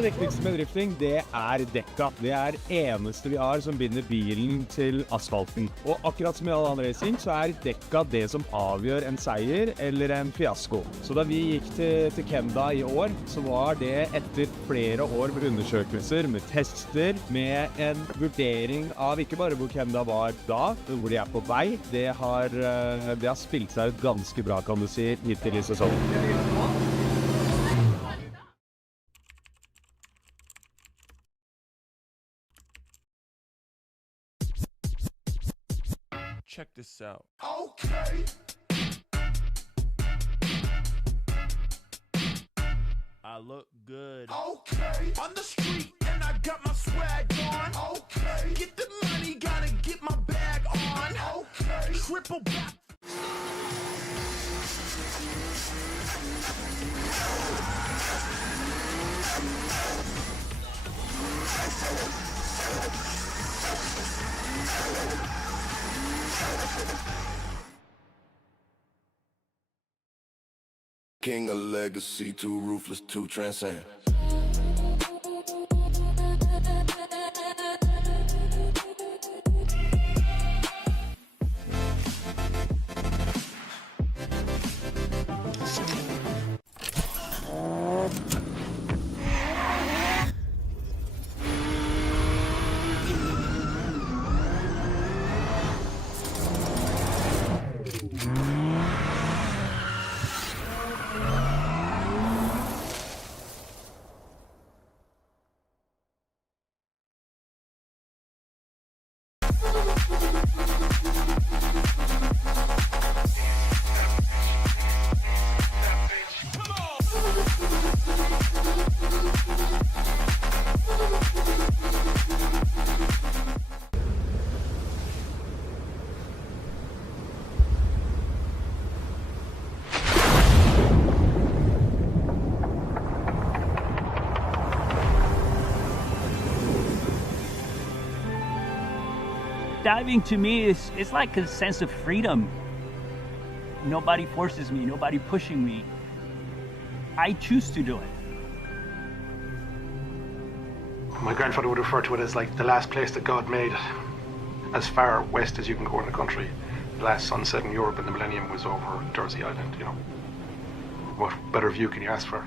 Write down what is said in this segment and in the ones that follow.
aller viktigste med drifting, det dekka. Det eneste vi har som binder bilen til asfalten. Og akkurat som i all annen racing, så dekka det som avgjør en seier eller en fiasko. Så da vi gikk til Kenda i år, så var det etter flere år med undersøkelser, med tester, med en vurdering av ikke bare hvor Kenda var da, hvor de på vei. Det har spilt seg ut ganske bra, kan du si, hittil i sesongen. Check this out. Okay. I look good. Okay. On the street and I got my swag on. Okay. Get the money, gotta get my bag on. Okay. Triple back. King of legacy, too ruthless, too transcend. Diving to me it's like a sense of freedom. Nobody forces me, nobody pushing me. I choose to do it. My grandfather would refer to it as like the last place that God made, as far west as you can go in the country. The last sunset in Europe in the millennium was over Jersey Island, you know. What better view can you ask for?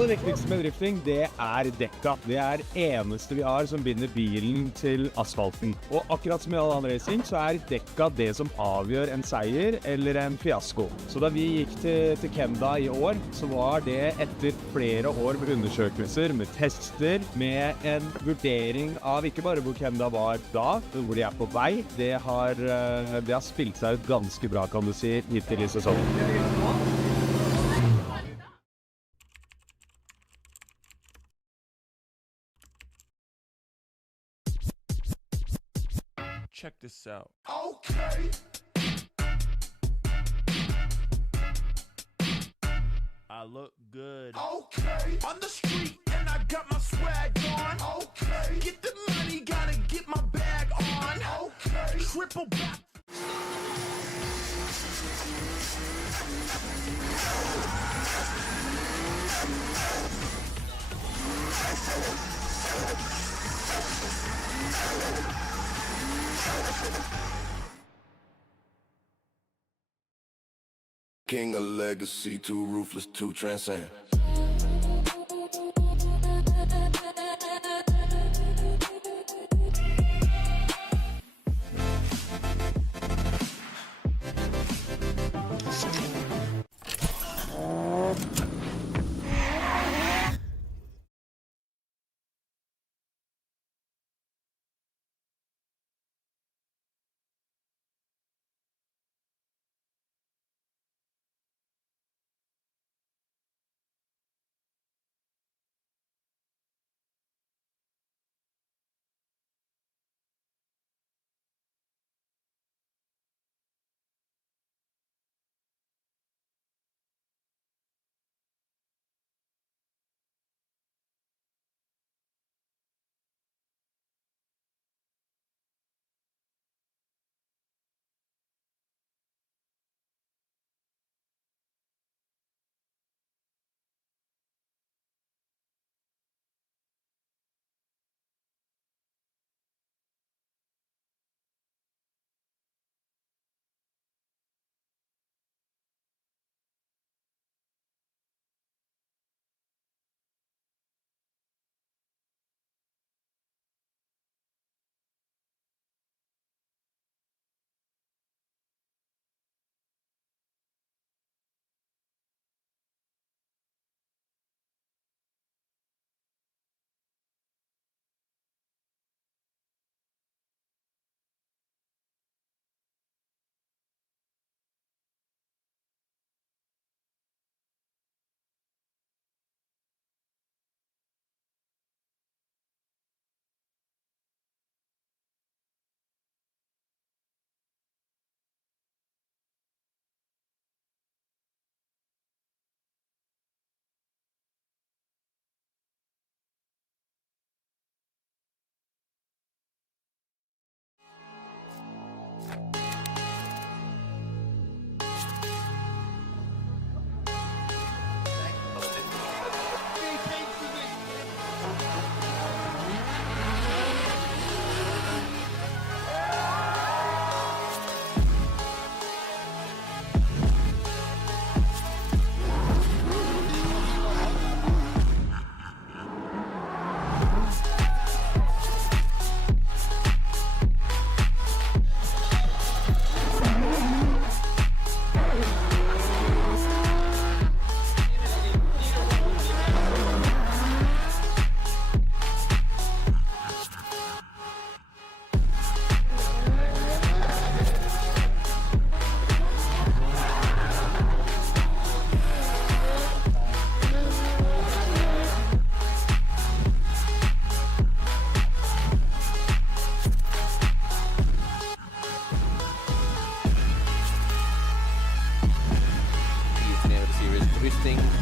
Det viktigste med drifting, det er dekka. Det er eneste vi har som binder bilen til asfalten. Og akkurat som i all annen racing, så er dekka det som avgjør en seier eller en fiasko. Så da vi gikk til Kenda i år, så var det etter flere år med undersøkelser, med tester, med en vurdering av ikke bare hvor Kenda var da, men hvor de er på vei. Det har spilt seg ut ganske bra, kan du si, hittil i sesongen. Check this out. Okay. I look good. Okay. On the street and I got my swag on. Okay. Get the money, gotta get my bag on. Okay. Triple back. King of legacy, too ruthless, too transcend.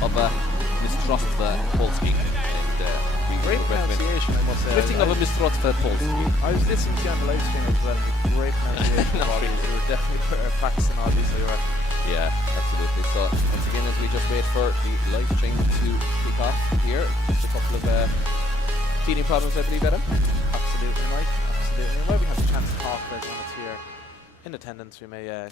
of a mistrustful Polski. And great pronunciation, I must say. Drifting of a mistrustful Polski. I was listening to you on the live stream as well. Great pronunciation. Bobby. You were definitely practicing all these, so you're right. Yeah, absolutely. So once again, as we just wait for the live stream to kick off here, just a couple of teething problems, I believe, Adam. Absolutely, Mike. Absolutely. And while we have a chance to talk about when it's here in attendance, we may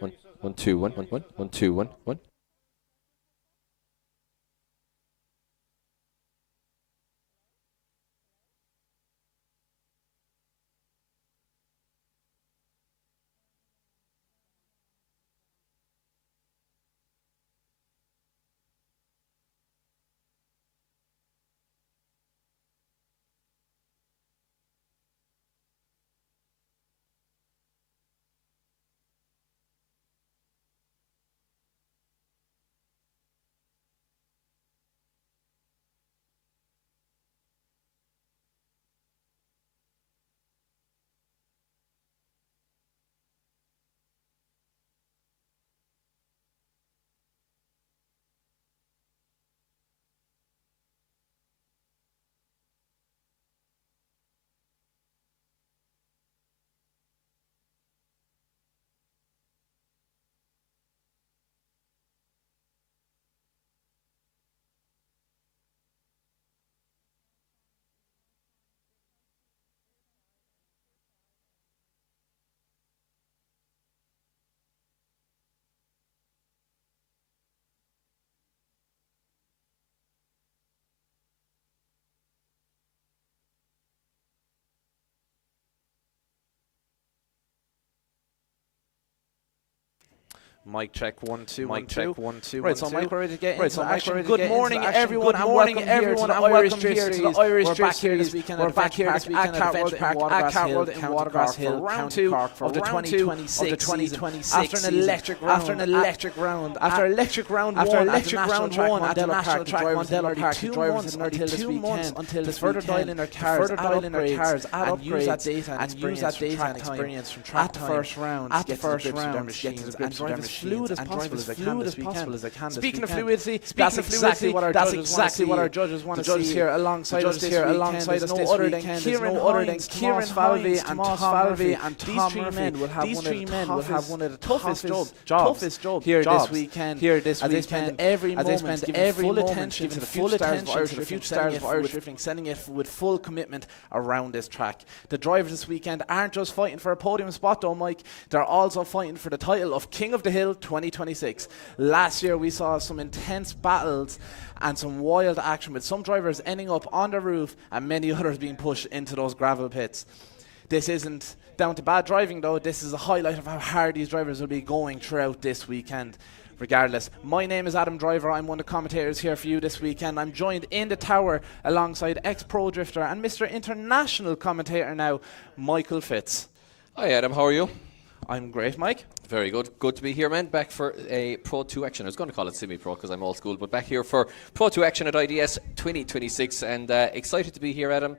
One, 1, 2, 1, 1, 1, 1, 2, 1, 1. Mic check 1 2. Mic check 1 2. Right, so Mike, we're ready to get into action. Good Good morning, morning, everyone. Good morning, everyone. And Welcome welcome here to the Irish Drift Series. We're back here this weekend at Adventure Park at Cartworld in Watergrasshill, round 2 of the 2026 season. After an electric round, after electric round 1 at the national track Mondello Park, the drivers had nearly 2 months until to further dial in their cars, add upgrades, and use that data and experience from track time at the first round, get to the grips of their machines, fluid as possible as they can. Speaking of fluidity, that's exactly what our judges want to see. The judges here alongside us this weekend, no other than Kieran Falvey and Tomas Falvey, and these three men will have one of the toughest jobs here this weekend. As they spend every moment giving full attention to the future stars of Irish drifting, sending it with full commitment around this track. The drivers this weekend aren't just fighting for a podium spot though, Mike. They're also fighting for the title of King of the Hill 2026. Last year we saw some intense battles and some wild action with some drivers ending up on the roof and many others being pushed into those gravel pits. This isn't down to bad driving though, this is a highlight of how hard these drivers will be going throughout this weekend. Regardless, my name is Adam Driver. I'm one of the commentators here for you this weekend. I'm joined in the tower alongside ex-pro drifter and Mr. International commentator now, Michael Fitz. Hi Adam, how are you? I'm great, Mike. Very good. Good to be here, man. Back for a Pro 2 action. I was going to call it semi-pro because I'm old school, but back here for Pro 2 action at IDS 2026, and excited to be here, Adam.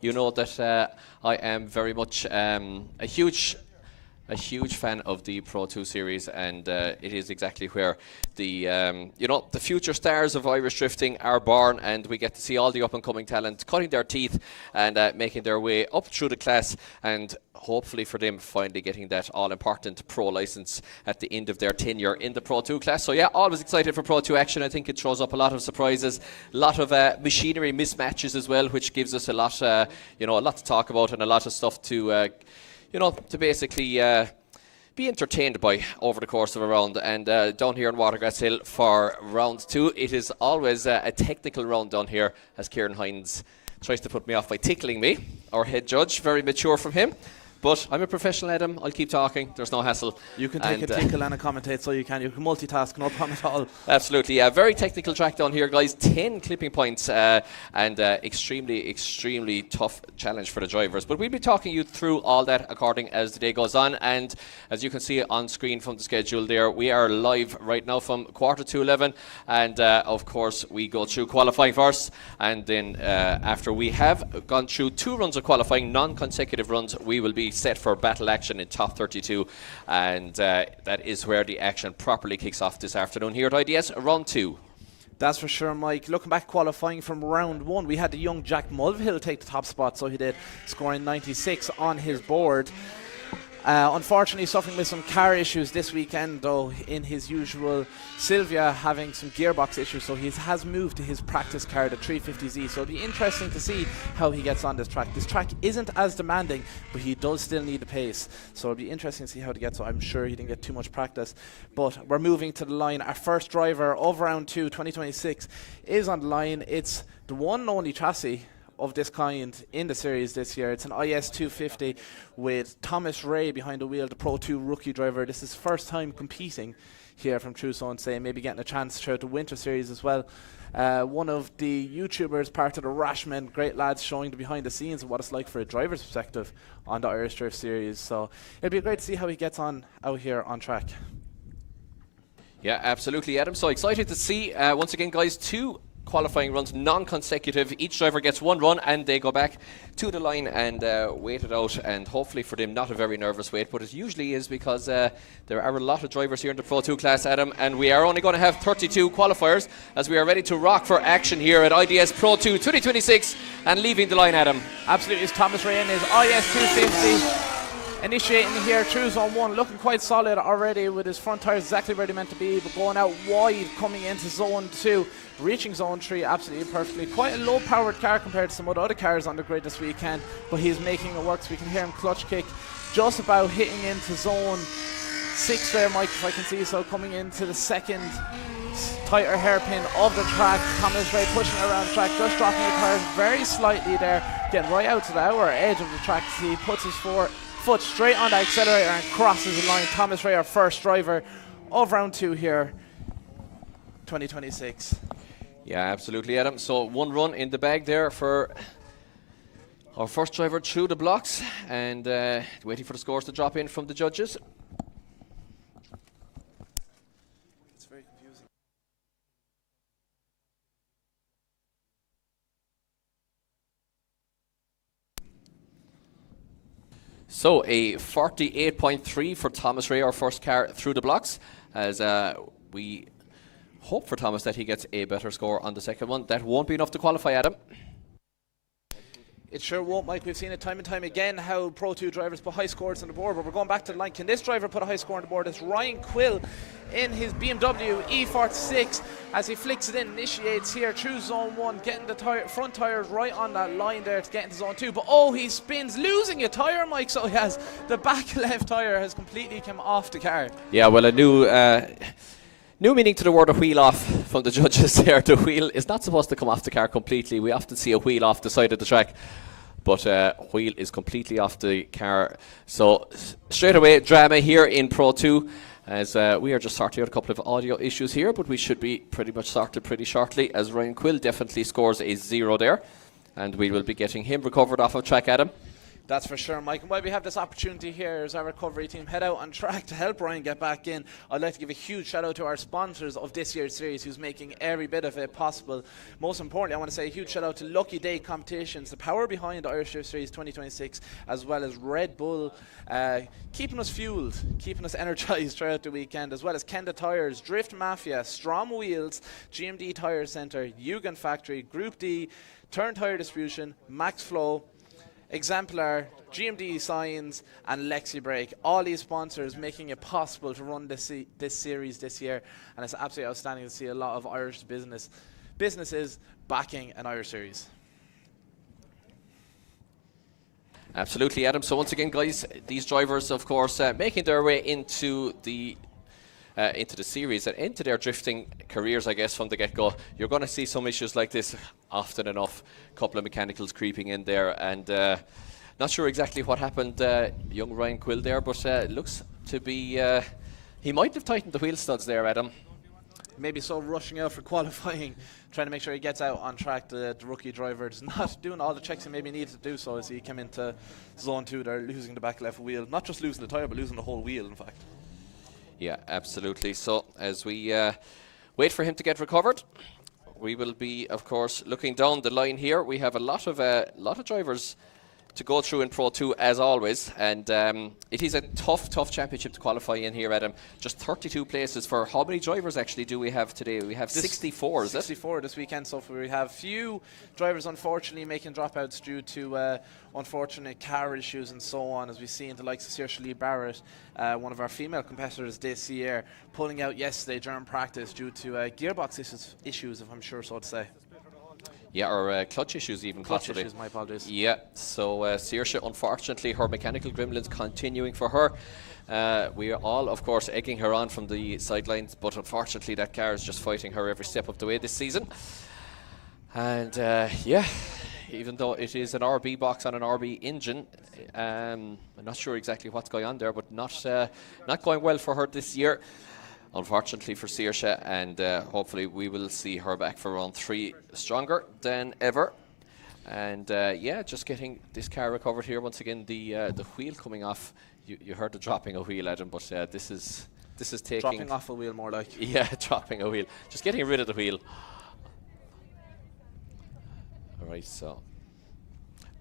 You know that I am very much a huge fan of the Pro 2 series, and it is exactly where the the future stars of Irish drifting are born, and we get to see all the up-and-coming talent cutting their teeth and making their way up through the class, and hopefully for them finally getting that all-important pro license at the end of their tenure in the Pro 2 class. So yeah, always excited for Pro 2 action. I think it throws up a lot of surprises, a lot of machinery mismatches as well, which gives us a lot, a lot to talk about and a lot of stuff to, to basically be entertained by over the course of a round. And down here in Watergrasshill for round 2, it is always a technical round down here, as Kieran Hines tries to put me off by tickling me, our head judge. Very mature from him. But I'm a professional, Adam. I'll keep talking. There's no hassle. You can take a tickle and a commentate, so you can multitask, no problem at all. Absolutely. Yeah, very technical track down here, guys. 10 clipping points and extremely tough challenge for the drivers. But we'll be talking you through all that according as the day goes on. And as you can see on screen from the schedule there, we are live right now from 11:15. And of course, we go through qualifying first. And then after we have gone through 2 runs of qualifying, non-consecutive runs, we will be set for battle action in top 32, and that is where the action properly kicks off this afternoon here at IDS round 2. That's for sure, Mike. Looking back qualifying from round 1, we had the young Jack Mulvihill take the top spot, so he did, scoring 96 on his board. Unfortunately, suffering with some car issues this weekend, though, in his usual Sylvia having some gearbox issues, so he has moved to his practice car, the 350Z. So it'll be interesting to see how he gets on this track. This track isn't as demanding, but he does still need the pace. So it'll be interesting to see how he gets on. I'm sure he didn't get too much practice. But we're moving to the line. Our first driver of round 2, 2026, is on the line. It's the one and only chassis of this kind in the series this year. It's an IS 250 with Thomas Ray behind the wheel, the Pro 2 rookie driver. This is his first time competing here from True Zone, say, maybe getting a chance throughout the winter series as well. One of the YouTubers, part of the Rashmen, great lads, showing the behind the scenes of what it's like for a driver's perspective on the Irish Drift series. So it'll be great to see how he gets on out here on track. Yeah, absolutely, Adam. So excited to see, once again, guys, 2 qualifying runs, non-consecutive. Each driver gets 1 run and they go back to the line and wait it out, and hopefully for them not a very nervous wait, but it usually is, because there are a lot of drivers here in the Pro 2 class, Adam, and we are only going to have 32 qualifiers as we are ready to rock for action here at IDS Pro 2 2026. And leaving the line, Adam. Absolutely, it's Thomas Ray in his IS 250. Initiating here through zone 1, looking quite solid already with his front tyres exactly where they're meant to be, but going out wide coming into zone 2, reaching zone 3 absolutely perfectly. Quite a low powered car compared to some of the other cars on the grid this weekend, but he's making it work, so we can hear him clutch kick just about hitting into zone 6 there, Mike, if I can see so, coming into the second tighter hairpin of the track. Thomas Ray pushing around the track, just dropping the tires very slightly there, getting right out to the outer edge of the track. He puts his foot straight on the accelerator and crosses the line. Thomas Ray, our first driver of round 2 here, 2026. Yeah, absolutely, Adam. So 1 run in the bag there for our first driver through the blocks, and waiting for the scores to drop in from the judges. It's very confusing. So a 48.3 for Thomas Ray, our first car through the blocks, as we hope for Thomas that he gets a better score on the second one. That won't be enough to qualify, Adam. It sure won't, Mike. We've seen it time and time again how Pro 2 drivers put high scores on the board, but we're going back to the line. Can this driver put a high score on the board? It's Ryan Quill in his BMW E46 as he flicks it in, initiates here through zone 1, getting the front tyres right on that line there to get into zone 2. But oh, he spins, losing a tyre, Mike. So he has the back left tyre has completely come off the car. Yeah, well, a new meaning to the word of wheel off from the judges there. The wheel is not supposed to come off the car completely. We often see a wheel off the side of the track, but wheel is completely off the car. So straight away, drama here in Pro 2, as we are just sorting out a couple of audio issues here, but we should be pretty much sorted pretty shortly, as Ryan Quill definitely scores a 0 there, and we will be getting him recovered off of track, Adam. That's for sure, Mike. And while we have this opportunity here as our recovery team head out on track to help Ryan get back in, I'd like to give a huge shout out to our sponsors of this year's series, who's making every bit of it possible. Most importantly, I want to say a huge shout out to Lucky Day Competitions, the power behind the Irish Drift Series 2026, as well as Red Bull, keeping us fueled, keeping us energized throughout the weekend, as well as Kenda Tires, Drift Mafia, Strom Wheels, GMD Tire Centre, Yugen Factory, Group D, Turn Tire Distribution, Max Flow, Exemplar, GMD Signs, and Lexi Brake. All these sponsors making it possible to run this series this year, and it's absolutely outstanding to see a lot of Irish businesses backing an Irish series. Absolutely, Adam. So once again, guys, these drivers, of course, making their way into the series and into their drifting careers, I guess, from the get-go. You're going to see some issues like this often enough. A couple of mechanicals creeping in there, and not sure exactly what happened, young Ryan Quill there, but looks to be, he might have tightened the wheel studs there, Adam. Maybe so, rushing out for qualifying, trying to make sure he gets out on track. The rookie driver is not doing all the checks he maybe needed to do so as he came into zone 2 there, losing the back left wheel. Not just losing the tyre, but losing the whole wheel, in fact. Yeah, absolutely. So as we wait for him to get recovered, we will be, of course, looking down the line here. We have a lot of drivers to go through in Pro 2 as always, and it is a tough championship to qualify in here, Adam. Just 32 places for how many drivers actually do we have today? We have 64, is it? 64 this weekend, so we have few drivers unfortunately making dropouts due to unfortunate car issues and so on, as we see in the likes of Saoirse Lee Barrett, one of our female competitors this year, pulling out yesterday during practice due to gearbox issues, if I'm sure so to say. Yeah, or clutch issues even. Clutch issues, my apologies. Yeah, so Saoirse, unfortunately, her mechanical gremlins continuing for her. We are all, of course, egging her on from the sidelines, but unfortunately that car is just fighting her every step of the way this season. And yeah, even though it is an RB box on an RB engine, I'm not sure exactly what's going on there, but not going well for her this year, unfortunately for Saoirse, and hopefully we will see her back for round 3 stronger than ever. And yeah, just getting this car recovered here once again. The wheel coming off. You heard the dropping a wheel, Adam, but this is taking dropping off a wheel more like. Yeah, dropping a wheel. Just getting rid of the wheel. All right, so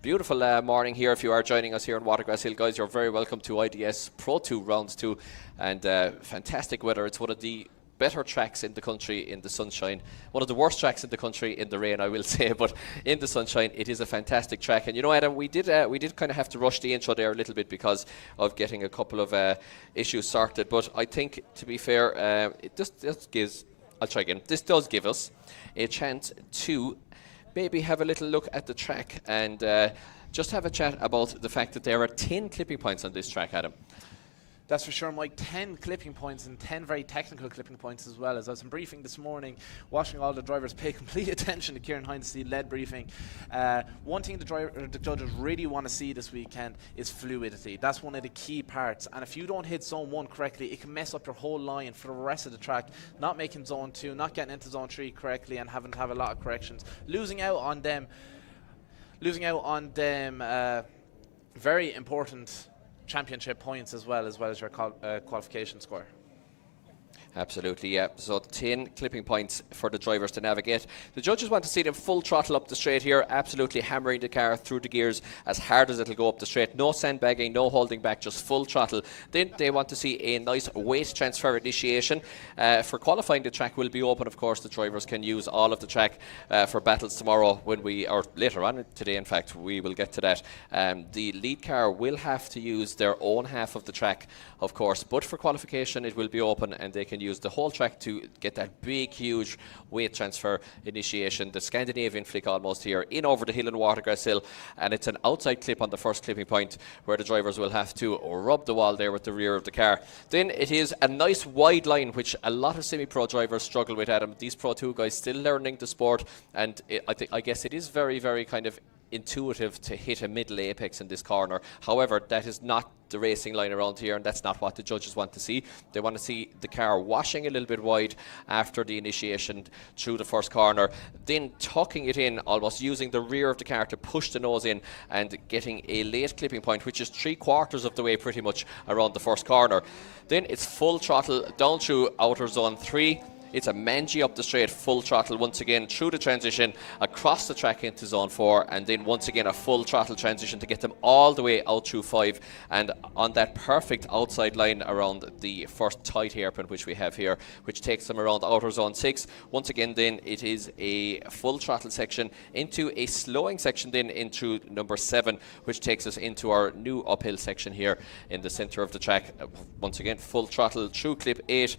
beautiful morning here. If you are joining us here in Watergrasshill, guys, you're very welcome to IDS Pro 2 rounds 2, and fantastic weather. It's one of the better tracks in the country in the sunshine. One of the worst tracks in the country in the rain, I will say, but in the sunshine, it is a fantastic track. And you know, Adam, we did kind of have to rush the intro there a little bit because of getting a couple of issues sorted. But I think, to be fair, it just gives. I'll try again. This does give us a chance to maybe have a little look at the track and just have a chat about the fact that there are 10 clipping points on this track, Adam. That's for sure, Mike. 10 clipping points, and 10 very technical clipping points as well. As I was in briefing this morning, watching all the drivers pay complete attention to Kieran Hindsley led briefing. One thing the judges really want to see this weekend is fluidity. That's one of the key parts. And if you don't hit zone 1 correctly, it can mess up your whole line for the rest of the track. Not making zone 2, not getting into zone 3 correctly, and having to have a lot of corrections. Losing out on them. Very important championship points as well as your qualification score. Absolutely, yeah. So 10 clipping points for the drivers to navigate. The judges want to see them full throttle up the straight here, absolutely hammering the car through the gears as hard as it'll go up the straight. No sandbagging, no holding back, just full throttle. Then they want to see a nice weight transfer initiation. For qualifying, the track will be open, of course. The drivers can use all of the track for battles tomorrow or later on today, in fact, we will get to that. The lead car will have to use their own half of the track, of course, but for qualification it will be open and they can use the whole track to get that big, huge weight transfer initiation. The Scandinavian flick almost here, in over the hill in Watergrasshill, and it's an outside clip on the first clipping point where the drivers will have to rub the wall there with the rear of the car. Then it is a nice wide line, which a lot of semi-pro drivers struggle with, Adam. These Pro 2 guys still learning the sport, and I guess it is very, very kind of intuitive to hit a middle apex in this corner. However, that is not the racing line around here, and that's not what the judges want to see. They want to see the car washing a little bit wide after the initiation through the first corner, then tucking it in, almost using the rear of the car to push the nose in and getting a late clipping point, which is 3/4 of the way pretty much around the first corner. Then it's full throttle down through outer zone 3. It's a mangy up the straight, full throttle once again through the transition, across the track into zone 4, and then once again a full throttle transition to get them all the way out through 5, and on that perfect outside line around the first tight hairpin which we have here, which takes them around outer zone 6. Once again then it is a full throttle section into a slowing section then into number 7, which takes us into our new uphill section here in the center of the track. Once again full throttle through clip 8,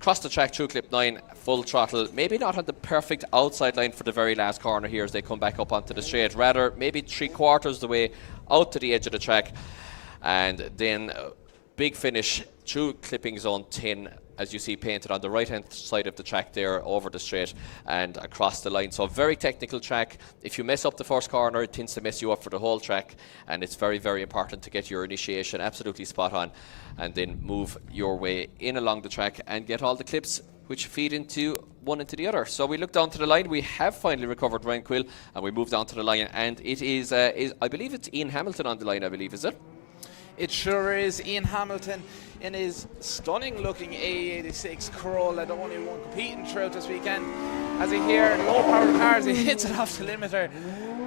across the track through clip 9, full throttle, maybe not on the perfect outside line for the very last corner here as they come back up onto the straight, rather maybe 3/4 the way out to the edge of the track, and then big finish through clipping zone 10, as you see painted on the right hand side of the track there, over the straight and across the line. So a very technical track. If you mess up the first corner, it tends to mess you up for the whole track, and it's very, very important to get your initiation absolutely spot on and then move your way in along the track and get all the clips which feed into one into the other. So we look down to the line. We have finally recovered Ryan Quill, and we move down to the line, and it is I believe it's Ian Hamilton on the line, I believe, is it? It sure is. Ian Hamilton in his stunning looking A86 Corolla, the only one competing throughout this weekend. As he hear low power cars, he hits it off the limiter,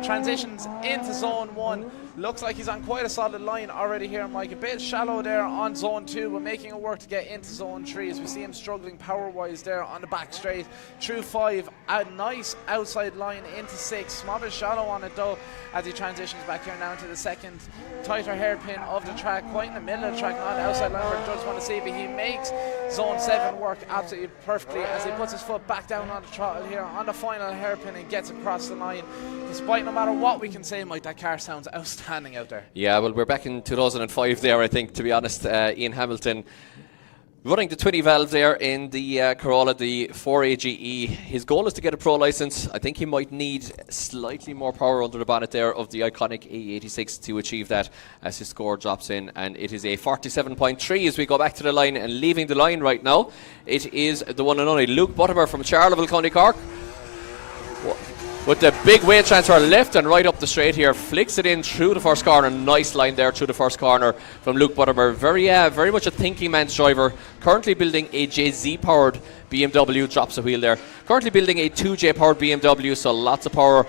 transitions into zone 1, Looks like he's on quite a solid line already here, Mike. A bit shallow there on zone 2, but making it work to get into zone 3 as we see him struggling power-wise there on the back straight. Through 5, a nice outside line into 6. Small bit shallow on it though as he transitions back here now into the second tighter hairpin of the track, quite in the middle of the track, not the outside line where the judges want to see, but he makes zone 7 work absolutely perfectly as he puts his foot back down on the throttle here on the final hairpin and gets across the line. Despite no matter what we can say, Mike, that car sounds outstanding out there. Yeah, well, we're back in 2005 there, I think, to be honest. Ian Hamilton running the 20 valve there in the Corolla, the 4AGE. His goal is to get a pro license. I think he might need slightly more power under the bonnet there of the iconic A86 to achieve that as his score drops in. And it is a 47.3 as we go back to the line, and leaving the line right now, it is the one and only Luke Buttimer from Charleville, County Cork. With the big weight transfer left and right up the straight here, flicks it in through the first corner. Nice line there through the first corner from Luke Buttimer. Very much a thinking man's driver. Currently building a JZ powered BMW. Drops a wheel there. Currently building a 2J powered BMW, so lots of power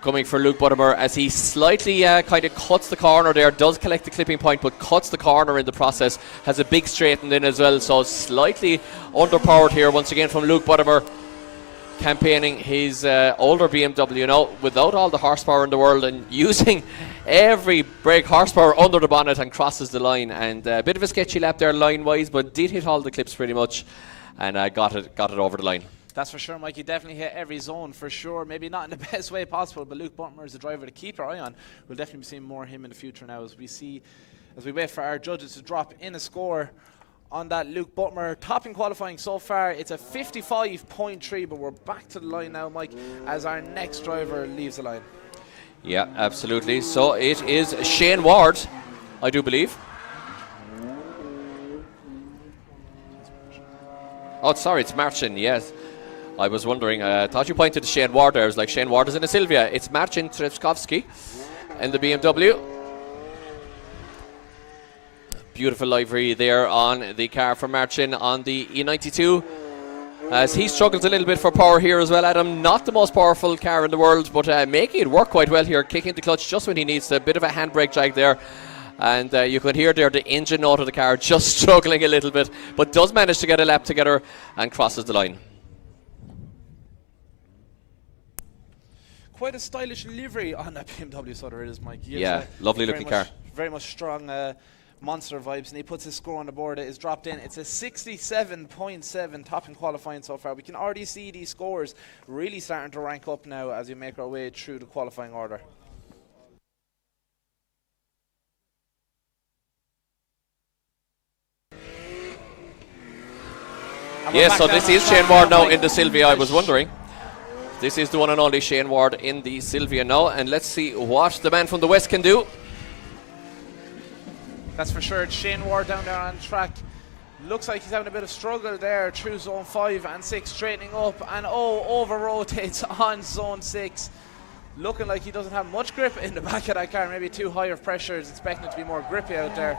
coming for Luke Buttimer as he slightly kind of cuts the corner there. Does collect the clipping point, but cuts the corner in the process. Has a big straightened in as well, so slightly underpowered here once again from Luke Buttimer. Campaigning his older BMW now without all the horsepower in the world and using every brake horsepower under the bonnet, and crosses the line. And a bit of a sketchy lap there line wise, but did hit all the clips pretty much, and got it over the line. That's for sure, Mike. He definitely hit every zone for sure. Maybe not in the best way possible, but Luke Buttimer is a driver to keep our eye on. We'll definitely be seeing more of him in the future now as we wait for our judges to drop in a score on that Luke Buttimer. Topping qualifying so far, it's a 55.3, but we're back to the line now, Mike, as our next driver leaves the line. Yeah, absolutely. So it is Shane Ward, I do believe. Oh, sorry, it's Marcin, yes. I was wondering, I thought you pointed to Shane Ward there. I was like, Shane Ward is in a Silvia. It's Marcin Trzaskowski in the BMW. Beautiful livery there on the car from Marcin on the E92. As he struggles a little bit for power here as well, Adam. Not the most powerful car in the world, but making it work quite well here. Kicking the clutch just when he needs a bit of a handbrake drag there. And you can hear there the engine note of the car just struggling a little bit, but does manage to get a lap together and crosses the line. Quite a stylish livery on that BMW, so there it is, Mike. Yeah, lovely looking car. Very much strong monster vibes, and he puts his score on the board. It is dropped in. It's a 67.7 topping qualifying so far. We can already see these scores really starting to rank up now as we make our way through the qualifying order. Yes, so this is Shane Ward now in the Silvia. I was wondering. This is the one and only Shane Ward in the Silvia now, and let's see what the man from the West can do. That's for sure. It's Shane Ward down there on track. Looks like he's having a bit of struggle there through zone 5 and 6, straightening up, and over rotates on zone 6. Looking like he doesn't have much grip in the back of that car, maybe too high of pressures, expecting it to be more grippy out there.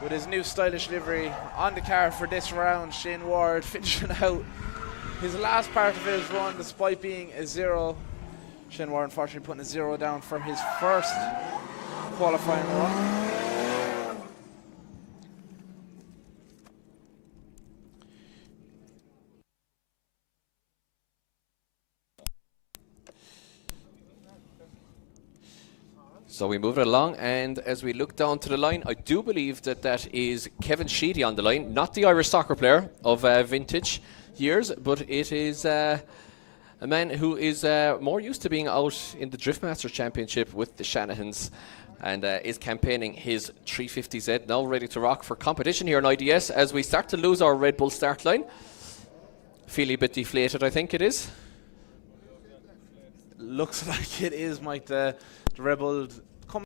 With his new stylish livery on the car for this round, Shane Ward finishing out his last part of his run despite being a 0. Shane Ward unfortunately putting a 0 down from his first qualifying run. So we move it along, and as we look down to the line, I do believe that that is Kevin Sheedy on the line, not the Irish soccer player of vintage years, but it is a man who is more used to being out in the Driftmasters Championship with the Shanahans, and is campaigning his 350Z, now ready to rock for competition here in IDS as we start to lose our Red Bull start line. Feeling a bit deflated, I think it is. Looks like it is, Mike. The Red Bull come.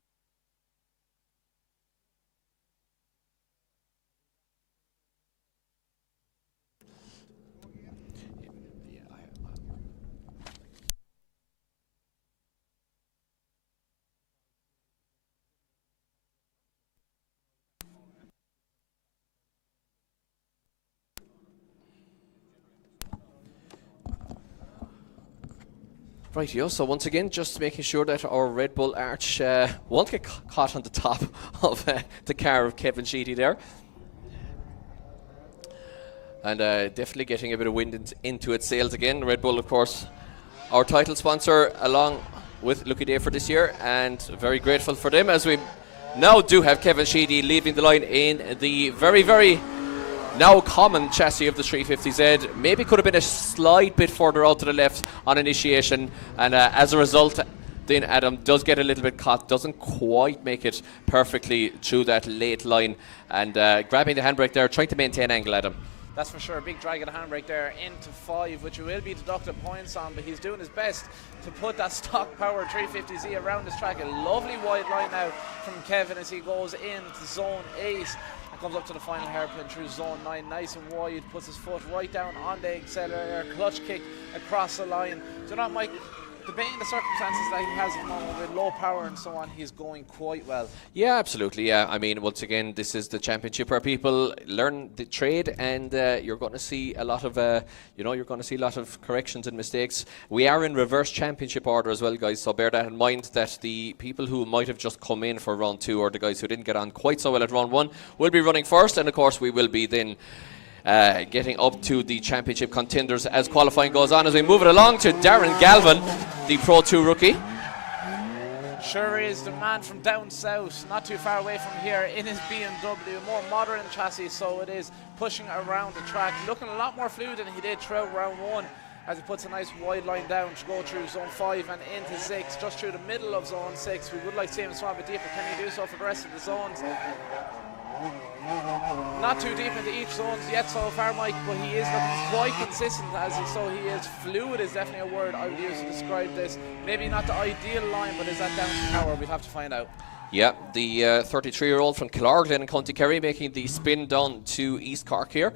Rightio, so once again, just making sure that our Red Bull Arch won't get caught on the top of the car of Kevin Sheedy there. And definitely getting a bit of wind into its sails again. Red Bull, of course, our title sponsor along with Lucky Day for this year, and very grateful for them as we now do have Kevin Sheedy leaving the line in the very, very now common chassis of the 350Z. Maybe could have been a slight bit further out to the left on initiation, and as a result then Adam does get a little bit caught, doesn't quite make it perfectly through that late line, and grabbing the handbrake there, trying to maintain angle, Adam. That's for sure. A big drag of the handbrake there into 5, which will be deducted points on, but he's doing his best to put that stock power 350Z around this track. A lovely wide line now from Kevin as he goes into zone 8 and comes up to the final hairpin through zone 9. Nice and wide, puts his foot right down on the accelerator, clutch kick across the line. So not Mike, debating the circumstances that he has at the moment with low power and so on, he's going quite well. Yeah, absolutely. Yeah, I mean, once again, this is the championship where people learn the trade, and you're going to see a lot of, you're going to see a lot of corrections and mistakes. We are in reverse championship order as well, guys. So bear that in mind, that the people who might have just come in for round 2, or the guys who didn't get on quite so well at round 1, will be running first, and of course we will be then getting up to the championship contenders as qualifying goes on, as we move it along to Darren Galvin, the Pro 2 rookie. Sure is, the man from down south, not too far away from here, in his BMW, more modern chassis, so it is pushing around the track, looking a lot more fluid than he did throughout round 1, as he puts a nice wide line down to go through zone 5 and into 6, just through the middle of zone 6. We would like to see him swap a bit deeper. Can he do so for the rest of the zones? Not too deep into each zones yet so far, Mike, but he is looking quite consistent, so he is fluid is definitely a word I would use to describe this. Maybe not the ideal line, but is that down to power? We'll have to find out. Yeah, the 33-year-old from Killarglen in County Kerry making the spin down to East Cork here,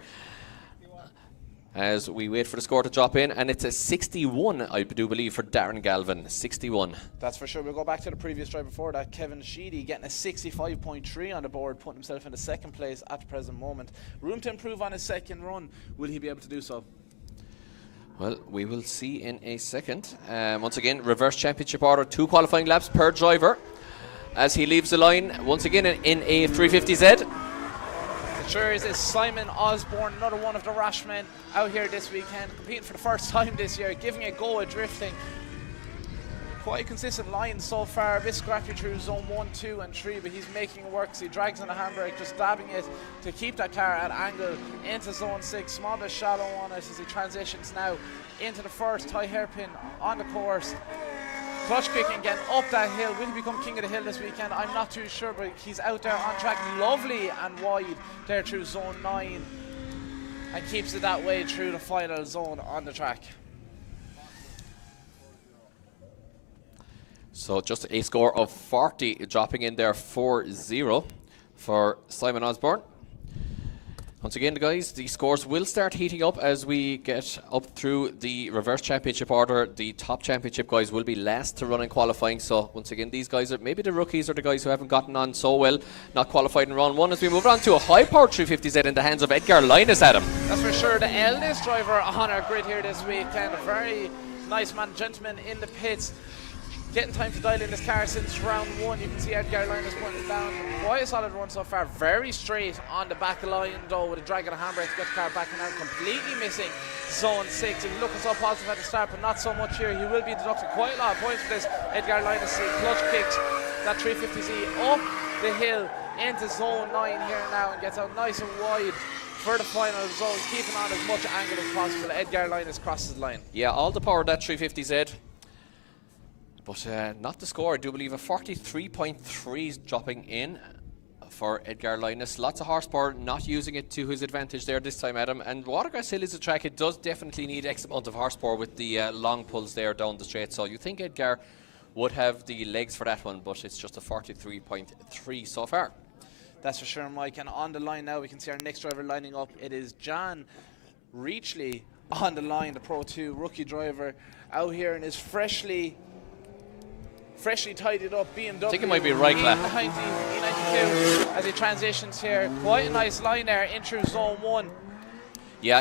as we wait for the score to drop in, and it's a 61, I do believe, for Darren Galvin. 61. That's for sure. We'll go back to the previous drive before that, Kevin Sheedy, getting a 65.3 on the board, putting himself in the second place at the present moment. Room to improve on his second run. Will he be able to do so? Well, we will see in a second. Once again, reverse championship order, 2 qualifying laps per driver as he leaves the line once again in a 350Z. Sure is Simon Osborne, another one of the rash men out here this weekend, competing for the first time this year, giving a go at drifting. Quite a consistent line so far, a bit scrappy through zone 1, 2 and 3, but he's making it work. So he drags on the handbrake, just dabbing it to keep that car at angle into zone 6, small bit shallow on it as he transitions now into the first high hairpin on the course. Clutch kicking, getting up that hill. Will he become king of the hill this weekend? I'm not too sure, but he's out there on track, lovely and wide there through zone 9, and keeps it that way through the final zone on the track. So just a score of 40 dropping in there, 4-0 for Simon Osborne. Once again, guys, the scores will start heating up as we get up through the reverse championship order. The top championship guys will be last to run in qualifying. So once again, these guys are maybe the rookies or the guys who haven't gotten on so well, not qualified in round 1, as we move on to a high-powered 350Z in the hands of Edgar Linus, Adam. That's for sure. The eldest driver on our grid here this weekend. A very nice man, gentleman in the pits. Getting time to dial in this car since round 1. You can see Edgar Linus pointing down. Quite a solid run so far. Very straight on the back line though, with a drag of the handbrake to get the car back and out. Completely missing zone 6. He was looking so positive at the start, but not so much here. He will be deducted quite a lot of points for this. Edgar Linus clutch kicks that 350Z up the hill into zone 9 here now and gets out nice and wide for the final zone, keeping on as much angle as possible. Edgar Linus crosses the line. Yeah, all the power of that 350Z. But not the score. I do believe a 43.3 dropping in for Edgar Linus. Lots of horsepower, not using it to his advantage there this time, Adam. And Watergrasshill is a track, it does definitely need X amount of horsepower with the long pulls there down the straight. So you think Edgar would have the legs for that one, but it's just a 43.3 so far. That's for sure, Mike. And on the line now, we can see our next driver lining up. It is John Reachley on the line, the Pro 2 rookie driver, out here in his freshly tidied up BMW. I think it might be right, E92 as he transitions here. Quite a nice line there in through zone 1.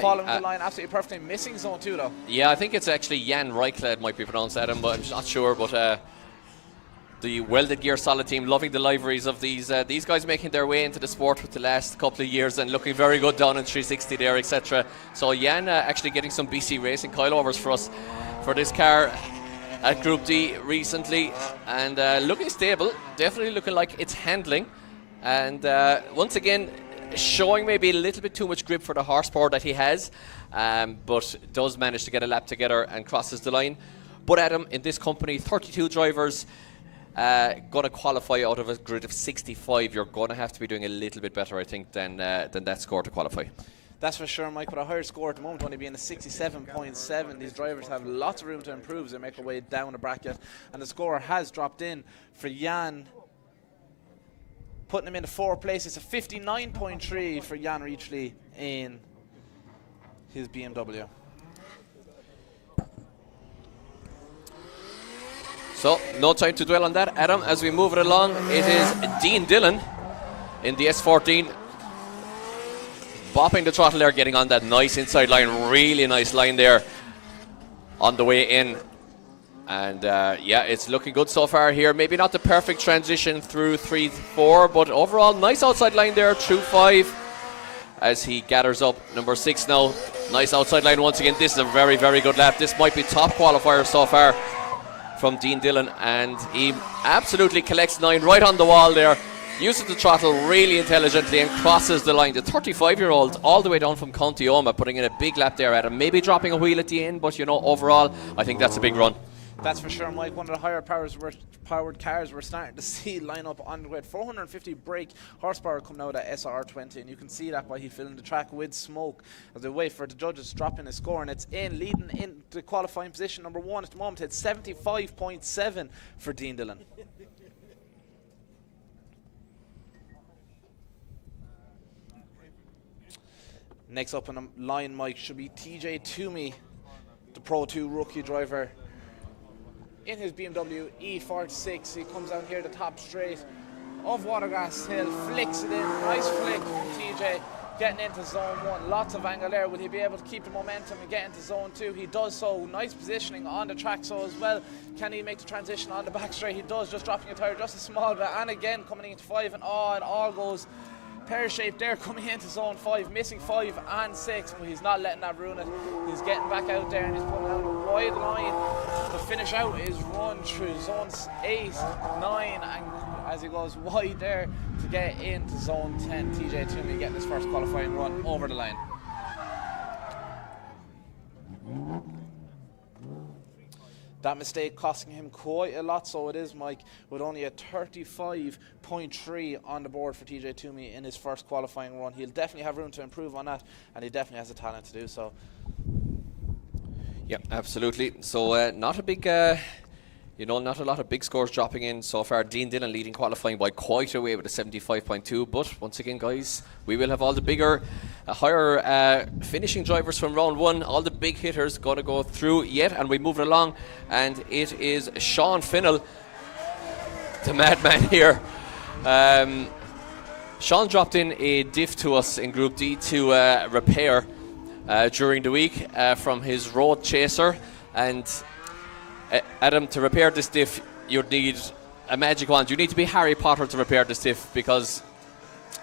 Following the line absolutely perfectly. Missing zone 2 though. Yeah, I think it's actually Jan Reichler might be pronounced, Adam, but I'm not sure. But the Welded Gear Solid team loving the liveries of these guys making their way into the sport with the last couple of years and looking very good down in 360 there, etc. So Jan actually getting some BC Racing coilovers for us for this car at Group D recently, and looking stable, definitely looking like it's handling, and once again showing maybe a little bit too much grip for the horsepower that he has, but does manage to get a lap together and crosses the line. But Adam, in this company, 32 drivers going to qualify out of a grid of 65. You're going to have to be doing a little bit better, I think, than that score to qualify. That's for sure, Mike, but a higher score at the moment only being a 67.7. These drivers have lots of room to improve as they make their way down the bracket, and the score has dropped in for Jan, putting him into 4th place. It's a 59.3 for Jan Reachley in his BMW. So, no time to dwell on that, Adam. As we move it along, it is Dean Dillon in the S14. Bopping the throttle there, getting on that nice inside line. Really nice line there on the way in. And yeah, it's looking good so far here. Maybe not the perfect transition through 3-4, but overall, nice outside line there through 5 as he gathers up number 6 now. Nice outside line once again. This is a very, very good lap. This might be top qualifier so far from Dean Dillon, and he absolutely collects 9 right on the wall there, uses the throttle really intelligently and crosses the line. The 35-year-old all the way down from County Oma, putting in a big lap there, Adam. Maybe dropping a wheel at the end, but you know, overall, I think that's a big run. That's for sure, Mike. One of the higher powered cars we're starting to see line up on the grid. 450 brake horsepower coming out of SR20, and you can see that by he filling the track with smoke as they wait for the judges to drop in a score, and it's leading in the qualifying position number 1 at the moment. It's 75.7 for Dean Dillon. Next up on the line, Mike, should be TJ Toomey, the Pro2 rookie driver. In his BMW E46, he comes out here the top straight of Watergrasshill, flicks it in, nice flick from TJ, getting into zone 1, lots of angle there. Will he be able to keep the momentum and get into zone 2? He does so, nice positioning on the track so as well. Can he make the transition on the back straight? He does, just dropping a tyre just a small bit, and again coming into 5, and it all goes pear-shaped there, coming into zone 5, missing 5 and 6, but he's not letting that ruin it. He's getting back out there and he's putting out a wide line to finish out his run through zones 8, 9, and as he goes wide there to get into zone 10. TJ Toomey getting his first qualifying run over the line. That mistake costing him quite a lot, so it is, Mike, with only a 35.3 on the board for TJ Toomey in his first qualifying run. He'll definitely have room to improve on that, and he definitely has the talent to do so. Yeah, absolutely. So not a big, not a lot of big scores dropping in so far. Dean Dillon leading qualifying by quite a way with a 75.2. But once again, guys, we will have all the bigger, higher finishing drivers from round 1. All the big hitters going to go through yet, and we move it along. And it is Sean Finnell, the madman here. Sean dropped in a diff to us in Group D to repair during the week from his road chaser, and Adam, to repair this diff you'd need a magic wand. You need to be Harry Potter to repair this diff, because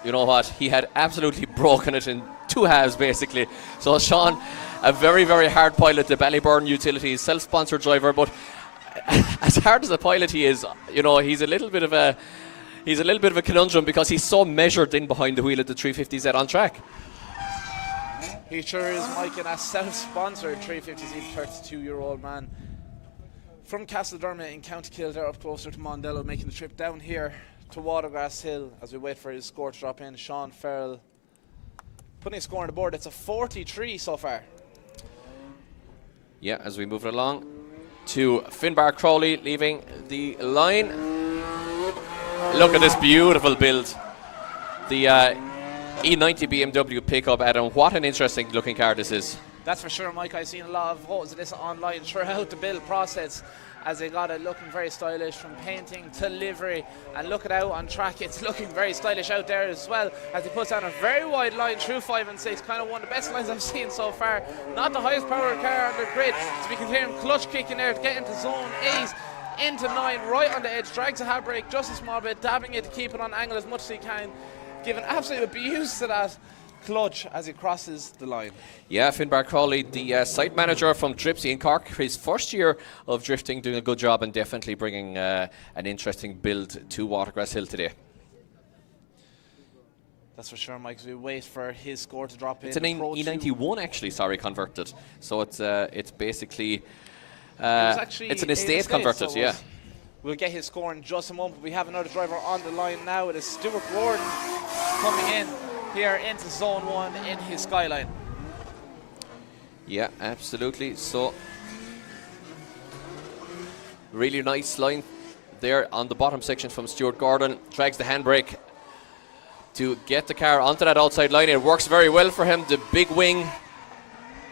you know what, he had absolutely broken it in 2 halves basically. So Sean, a very, very hard pilot, the Ballyburn Utilities self-sponsored driver, but as hard as a pilot he is, you know, he's a little bit of a conundrum, because he's so measured in behind the wheel at the 350Z on track. He sure is, Mike, and a self-sponsored 350Z, 32-year-old man from Castledermot in County Kildare, up closer to Mondello, making the trip down here to Watergrasshill as we wait for his score to drop in. Sean Farrell putting a score on the board. It's a 43 so far. Yeah, as we move it along to Finbar Crowley leaving the line. Look at this beautiful build. The E90 BMW pickup, Adam. What an interesting looking car this is. That's for sure, Mike. I've seen a lot of photos of this online throughout the build process, as they got it looking very stylish from painting to livery. And look it out on track, it's looking very stylish out there as well, as he puts down a very wide line through 5 and 6, kind of one of the best lines I've seen so far. Not the highest powered car on the grid, so we can hear him clutch kicking there to get into zone 8, into 9, right on the edge, drags a handbrake just a small bit, dabbing it to keep it on angle as much as he can, giving absolute abuse to that clutch as he crosses the line. Yeah, Finbar Crowley, the site manager from Dripsy in Cork, his first year of drifting, doing a good job and definitely bringing an interesting build to Watergrasshill today. That's for sure, Mike, as we wait for his score to drop in. It's an E91 actually, sorry, converted. So it's basically, it's an estate converted, so yeah. We'll get his score in just a moment. We have another driver on the line now. It is Stuart Gordon coming in here into zone 1 in his Skyline. Yeah, absolutely. So, really nice line there on the bottom section from Stuart Gordon. Drags the handbrake to get the car onto that outside line. It works very well for him. The big wing,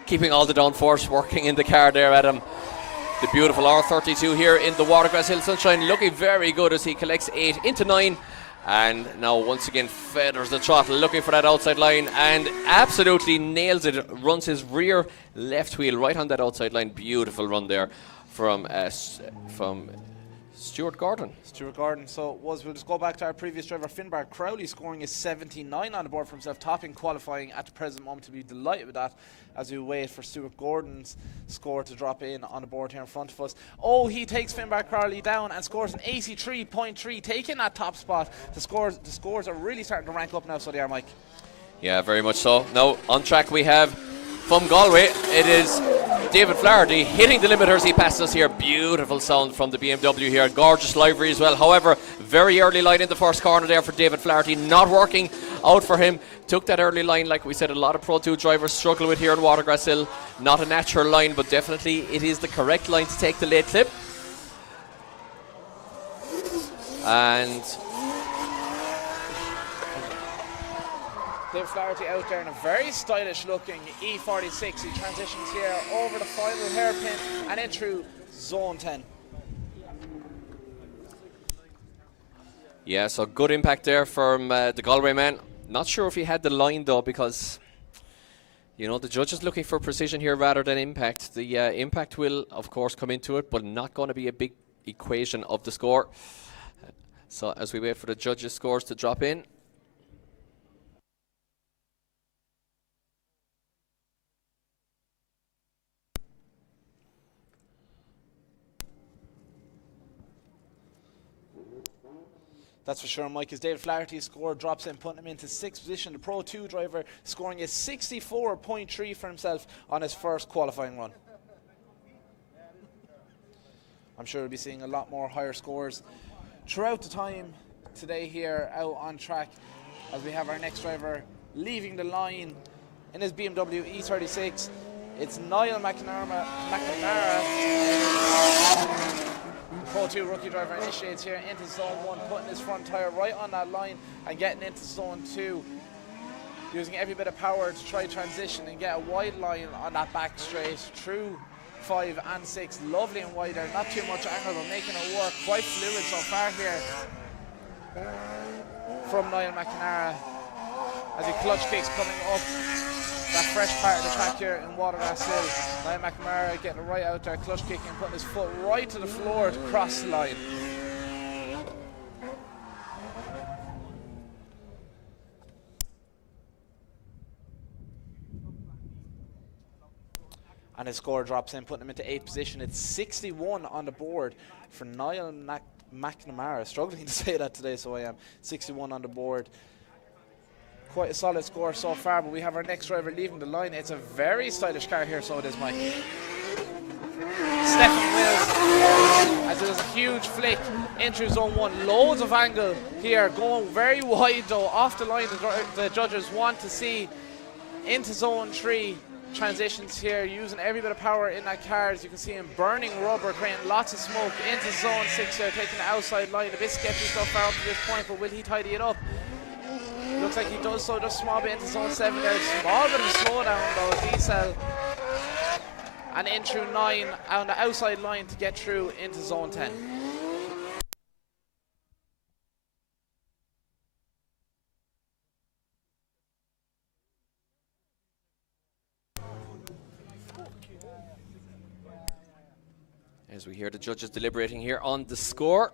keeping all the downforce working in the car there, Adam. The beautiful R32 here in the Watergrasshill sunshine, looking very good as he collects 8 into 9. And now once again feathers the throttle, looking for that outside line, and absolutely nails it. Runs his rear left wheel right on that outside line. Beautiful run there from Stuart Gordon. Stuart Gordon. So we'll just go back to our previous driver, Finbar Crowley, scoring a 79 on the board for himself, topping qualifying at the present moment. To be delighted with that as we wait for Stuart Gordon's score to drop in on the board here in front of us. Oh, he takes Finbar Crowley down and scores an 83.3, taking that top spot. The scores are really starting to rank up now, so they are, Mike. Yeah, very much so. Now on track we have from Galway, it is David Flaherty hitting the limiters. He passes us here. Beautiful sound from the BMW here. Gorgeous livery as well. However, very early line in the first corner there for David Flaherty. Not working out for him. Took that early line, like we said, a lot of Pro2 drivers struggle with here in Watergrasshill. Not a natural line, but definitely it is the correct line to take the late clip. And David Flaherty out there in a very stylish looking E46. He transitions here over the final hairpin and in through zone 10. yeah, so good impact there from the Galway man. Not sure if he had the line though, because you know the judge is looking for precision here rather than impact. The impact will of course come into it, but not going to be a big equation of the score. So as we wait for the judges' scores to drop in. That's for sure, Mike, as David Flaherty's score drops in, putting him into 6th position. The Pro2 driver scoring a 64.3 for himself on his first qualifying run. I'm sure we'll be seeing a lot more higher scores throughout the time today here out on track, as we have our next driver leaving the line in his BMW E36. It's Niall McNamara. Pro2 rookie driver initiates here into zone 1, putting his front tyre right on that line and getting into zone 2, using every bit of power to try transition and get a wide line on that back straight through 5 and 6. Lovely and wide there, not too much angle, but making it work. Quite fluid so far here from Niall McNamara as he clutch kicks coming up that fresh part of the track here in Watergrasshill. Niall McNamara getting right out there, clutch kicking, putting his foot right to the floor to cross the line. And his score drops in, putting him into 8th position. It's 61 on the board for Niall McNamara. Struggling to say that today, so I am. 61 on the board. Quite a solid score so far, but we have our next driver leaving the line. It's a very stylish car here, so it is, Mike. Stephen Wills, as there's a huge flick into zone 1. Loads of angle here, going very wide though, off the line. The judges want to see into zone 3. Transitions here, using every bit of power in that car. As you can see him burning rubber, creating lots of smoke into zone 6 here, taking the outside line. A bit sketchy so far up to this point, but will he tidy it up? Looks like he does so, just a small bit into zone 7 there. Small bit of a slowdown though, diesel. and in through 9 on the outside line to get through into zone 10. As we hear the judges deliberating here on the score.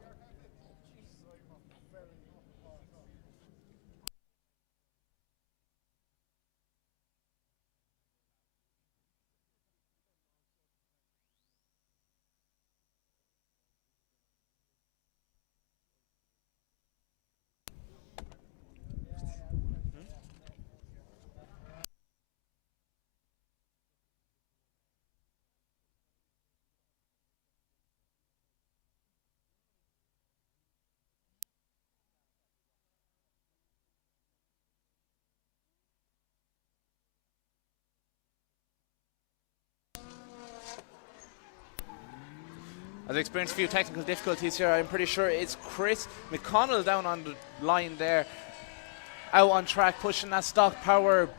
I've experienced a few technical difficulties here. I'm pretty sure it's Chris McConnell down on the line there. Out on track, pushing that stock power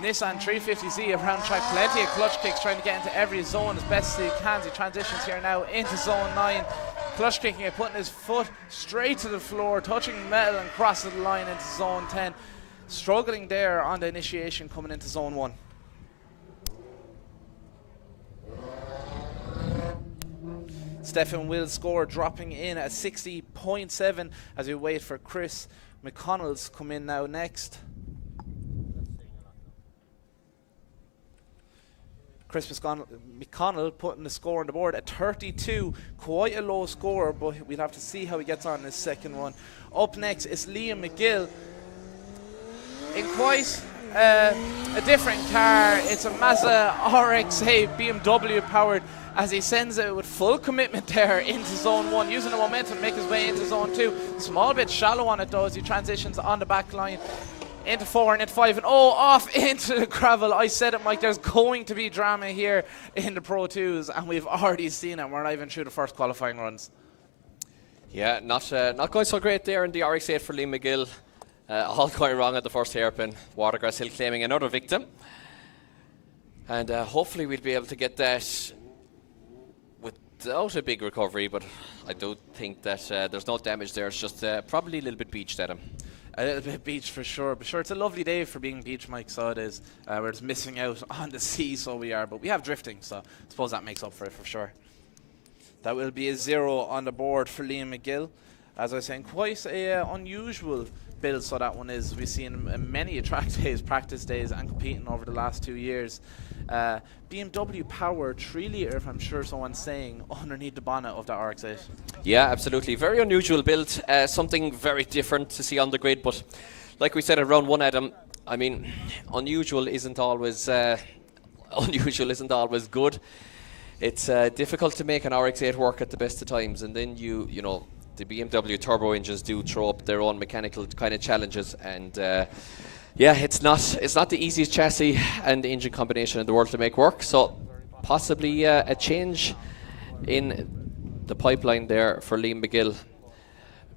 Nissan 350Z around track. Plenty of clutch kicks, trying to get into every zone as best as he can. He transitions here now into zone 9. Clutch kicking it, putting his foot straight to the floor, touching metal and crosses the line into zone 10. Struggling there on the initiation coming into zone 1. Stefan Will's score dropping in at 60.7 as we wait for Chris McConnell's come in now next. Chris McConnell putting the score on the board at 32. Quite a low score, but we'll have to see how he gets on in his second one. Up next is Liam McGill in quite a different car. It's a Mazda RX-8 BMW powered, as he sends it with full commitment there into zone 1, using the momentum to make his way into zone 2. Small bit shallow on it though as he transitions on the back line into 4 and into 5 and off into the gravel. I said it, Mike, there's going to be drama here in the Pro 2s, and we've already seen it. We're not even through the first qualifying runs. Yeah, not going so great there in the RX-8 for Liam McGill. All going wrong at the first hairpin. Watergrasshill claiming another victim. And hopefully we'll be able to get that without a big recovery, but I do think that there's no damage there. It's just probably a little bit beached at him. A little bit beach for sure, but sure, it's a lovely day for being beach, Mike, so it is. We're just missing out on the sea, so we are, but we have drifting, so I suppose that makes up for it for sure. That will be a 0 on the board for Liam McGill. As I was saying, quite a unusual build, so that one is. We've seen many track days, practice days, and competing over the last 2 years. BMW powered 3-litre, if I'm sure someone's saying, underneath the bonnet of the RX-8. Yeah, absolutely. Very unusual build. Something very different to see on the grid, but like we said at round 1, Adam, I mean, unusual isn't always good. It's difficult to make an RX-8 work at the best of times, and then you know, the BMW turbo engines do throw up their own mechanical kind of challenges, and yeah, it's not the easiest chassis and engine combination in the world to make work. So possibly a change in the pipeline there for Liam McGill.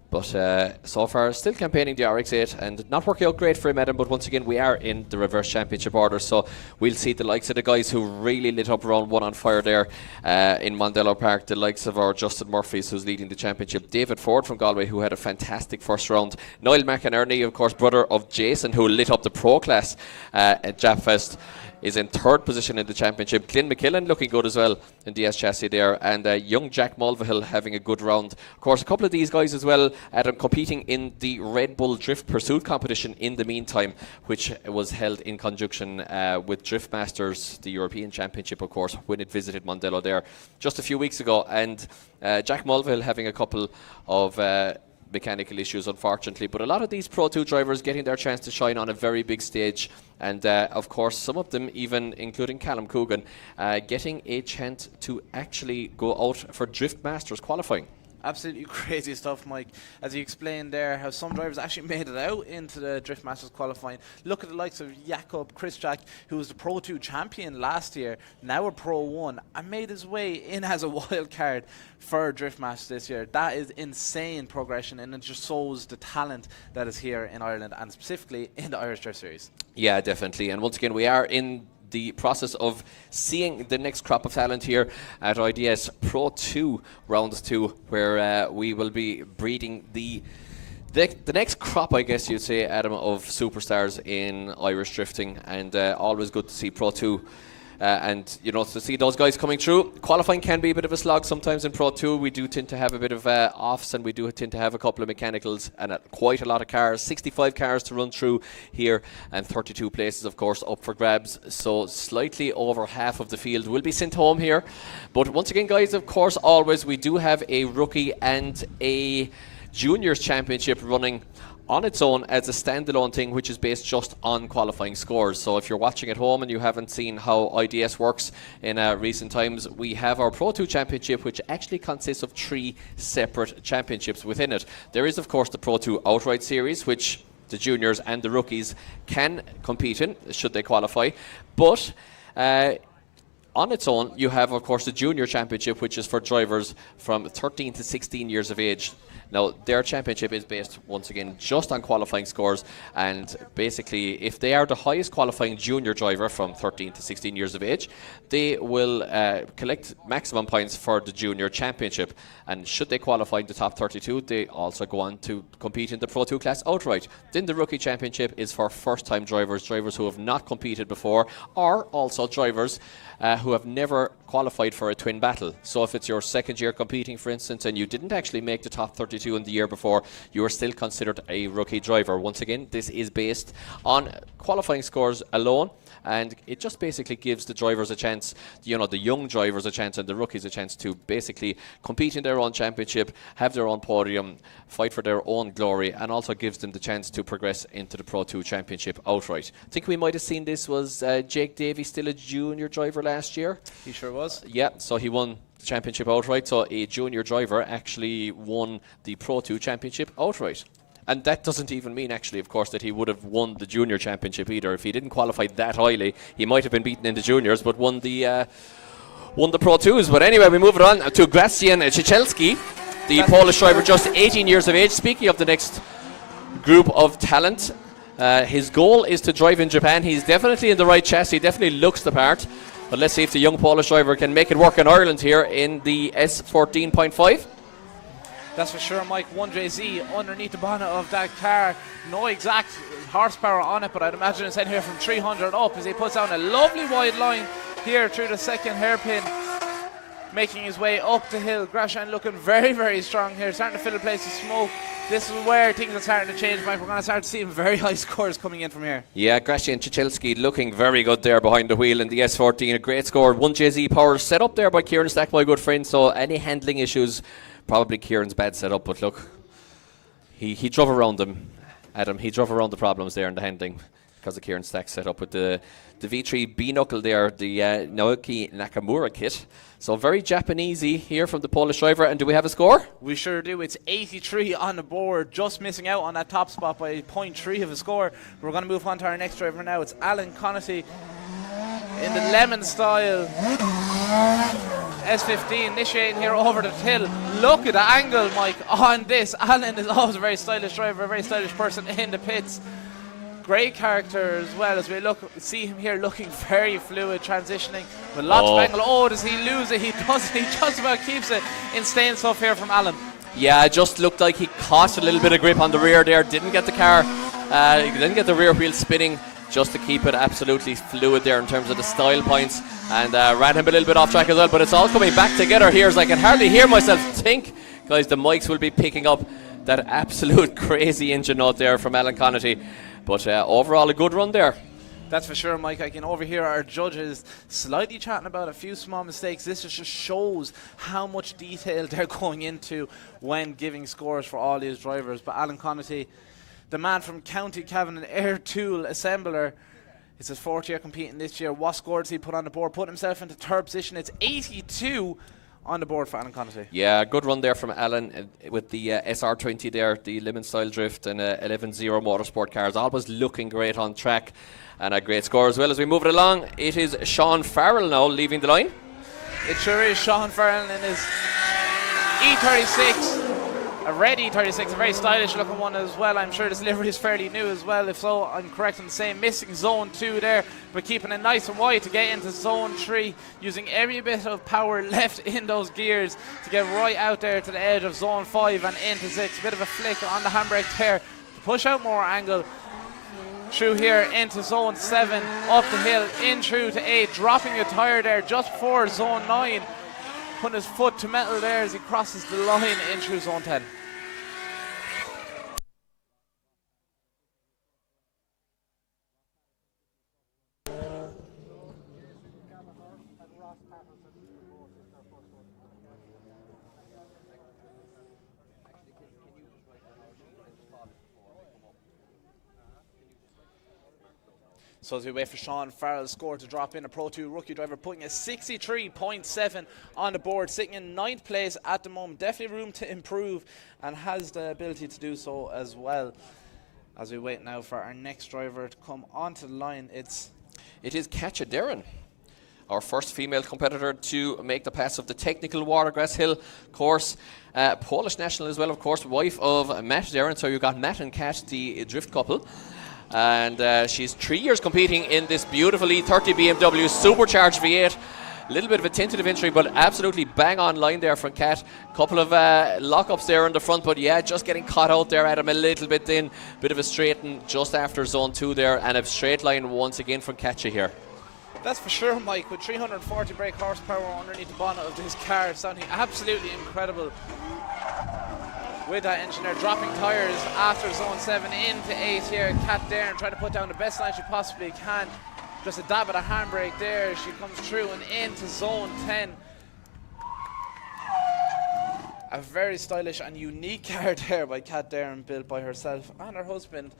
But so far, still campaigning the RX-8 and not working out great for him, Adam. But once again, we are in the reverse championship order, so we'll see the likes of the guys who really lit up round 1 on fire there in Mondello Park. The likes of our Justin Murphys, who's leading the championship. David Ford from Galway, who had a fantastic first round. Niall McInerney, of course, brother of Jason, who lit up the pro class at Japfest, is in 3rd position in the championship. Glyn McKillen looking good as well in the S chassis there, and young Jack Mulvihill having a good round. Of course, a couple of these guys as well, Adam, competing in the Red Bull Drift Pursuit competition in the meantime, which was held in conjunction with Drift Masters, the European Championship, of course, when it visited Mondello there just a few weeks ago. And Jack Mulvihill having a couple of mechanical issues, unfortunately, but a lot of these Pro 2 drivers getting their chance to shine on a very big stage, and of course some of them, even including Callum Coogan, getting a chance to actually go out for Drift Masters qualifying. Absolutely crazy stuff, Mike. As you explained there, how some drivers actually made it out into the Drift Masters qualifying. Look at the likes of Jakob Christjak, who was the Pro 2 champion last year, now a Pro 1, and made his way in as a wild card for Drift Masters this year. That is insane progression, and it just shows the talent that is here in Ireland, and specifically in the Irish Drift Series. Yeah, definitely. And once again, we are in the process of seeing the next crop of talent here at IDS Pro 2 Round 2, where we will be breeding the next crop, I guess you'd say, Adam, of superstars in Irish drifting, and always good to see Pro 2. And, you know, to see those guys coming through. Qualifying can be a bit of a slog sometimes in Pro 2. We do tend to have a bit of offs, and we do tend to have a couple of mechanicals and quite a lot of cars. 65 cars to run through here, and 32 places, of course, up for grabs. So slightly over half of the field will be sent home here. But once again, guys, of course, always we do have a rookie and a juniors championship running on its own as a standalone thing, which is based just on qualifying scores. So if you're watching at home and you haven't seen how IDS works in recent times, we have our Pro 2 Championship, which actually consists of 3 separate championships within it. There is, of course, the Pro 2 Outright Series, which the juniors and the rookies can compete in, should they qualify. But on its own, you have, of course, the Junior Championship, which is for drivers from 13 to 16 years of age. Now, their championship is based, once again, just on qualifying scores, and basically, if they are the highest qualifying junior driver from 13 to 16 years of age, they will collect maximum points for the junior championship, and should they qualify in the top 32, they also go on to compete in the Pro 2 class outright. Then the rookie championship is for first-time drivers who have not competed before, or also drivers who have never qualified for a twin battle. So if it's your second year competing, for instance, and you didn't actually make the top 32 in the year before, you are still considered a rookie driver. Once again, this is based on qualifying scores alone, and it just basically gives the drivers a chance, you know, the young drivers a chance and the rookies a chance to basically compete in their own championship, have their own podium, fight for their own glory, and also gives them the chance to progress into the Pro 2 Championship outright. I think we might have seen this was Jake Davies, still a junior driver last year. He sure was. Yeah, so he won the championship outright, so a junior driver actually won the Pro 2 Championship outright. And that doesn't even mean, actually, of course, that he would have won the junior championship either. If he didn't qualify that highly, he might have been beaten in the juniors, but won the Pro 2s. But anyway, we move it on to Gracian Ciechelski, the Polish driver, just 18 years of age. Speaking of the next group of talent, his goal is to drive in Japan. He's definitely in the right chassis. He definitely looks the part. But let's see if the young Polish driver can make it work in Ireland here in the S14.5. That's for sure, Mike. 1JZ underneath the bonnet of that car. No exact horsepower on it, but I'd imagine it's anywhere from 300 up as he puts down a lovely wide line here through the second hairpin, making his way up the hill. Grosjean looking very, very strong here, starting to fill the place with smoke. This is where things are starting to change, Mike. We're going to start seeing very high scores coming in from here. Yeah, Gracian Ciechelski looking very good there behind the wheel in the S14. A great score. 1JZ power set up there by Kieran Stack, my good friend. So any handling issues, probably Kieran's bad setup, but look, he drove around them, Adam. He drove around the problems there in the handling because of Kieran's Stack setup with the V3 B-knuckle there, the Naoki Nakamura kit. So very Japanesey here from the Polish driver. And do we have a score? We sure do. It's 83 on the board, just missing out on that top spot by 0.3 of a score. We're going to move on to our next driver now. It's Alan Connaughty in the lemon style S15, initiating here over the hill. Look at the angle, Mike, on this. Alan is always a very stylish driver, a very stylish person in the pits. Great character as well, as we see him here looking very fluid, transitioning with lots of angle. Oh, does he lose it? He doesn't. He just about keeps it. Insane stuff here from Alan. Yeah, it just looked like he caught a little bit of grip on the rear there. Didn't get the car, didn't get the rear wheel spinning, just to keep it absolutely fluid there in terms of the style points, and ran him a little bit off track as well. But it's all coming back together here, as I can hardly hear myself think. Guys, the mics will be picking up that absolute crazy engine note there from Alan Connaughty. But overall, a good run there. That's for sure, Mike. I can overhear our judges slightly chatting about a few small mistakes. This just shows how much detail they're going into when giving scores for all these drivers. But Alan Connaughty, the man from County Cavan, an air tool assembler, it's his 4th year competing this year. What score does he put on the board? Put himself into 3rd position. It's 82 on the board for Alan Connaughty. Yeah, good run there from Alan with the SR20 there, the lemon style drift, and 11-0 motorsport cars. Always looking great on track, and a great score as well. As we move it along, it is Sean Farrell now leaving the line. It sure is Sean Farrell in his E36. a ready 36, a very stylish looking one as well. I'm sure this livery is fairly new as well. If so, I'm correct in saying missing zone 2 there, but keeping it nice and wide to get into zone 3, using every bit of power left in those gears to get right out there to the edge of zone 5 and into 6. Bit of a flick on the handbrake there to push out more angle. Through here into zone 7, up the hill, in through to 8, dropping a tyre there just before zone 9. Putting his foot to metal there as he crosses the line in through zone 10. So as we wait for Sean Farrell's score to drop in, a Pro 2 rookie driver putting a 63.7 on the board, sitting in 9th place at the moment. Definitely room to improve and has the ability to do so as well. As we wait now for our next driver to come onto the line, it is Katja Darren, our first female competitor to make the pass of the technical Watergrasshill course. Polish national as well, of course, wife of Matt Darren. So you got Matt and Kat, the drift couple. And she's 3 years competing in this beautiful E30 BMW supercharged V8. A little bit of a tentative entry, but absolutely bang on line there from Kat. Couple of lockups there in the front, but yeah, just getting caught out there at him a little bit then. Bit of a straighten just after zone 2 there, and a straight line once again from Katja here. That's for sure, Mike, with 340 brake horsepower underneath the bonnet of this car, sounding absolutely incredible. With that engine there, dropping tyres after zone 7 into 8 here. Kat Darren trying to put down the best line she possibly can. Just a dab of a handbrake there. She comes through and into zone 10. A very stylish and unique car there by Kat Darren, built by herself and her husband,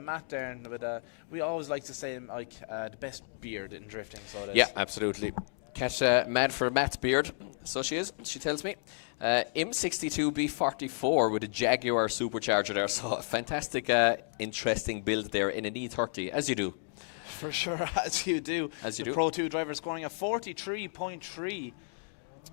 Matt Darren. With we always like to say like the best beard in drifting. So it is. Yeah, absolutely. Kat mad for Matt's beard, so she is. She tells me. M62B44 with a Jaguar supercharger there, so a fantastic, interesting build there in an E30, as you do. For sure, as you do. As you the do. Pro 2 driver scoring a 43.3.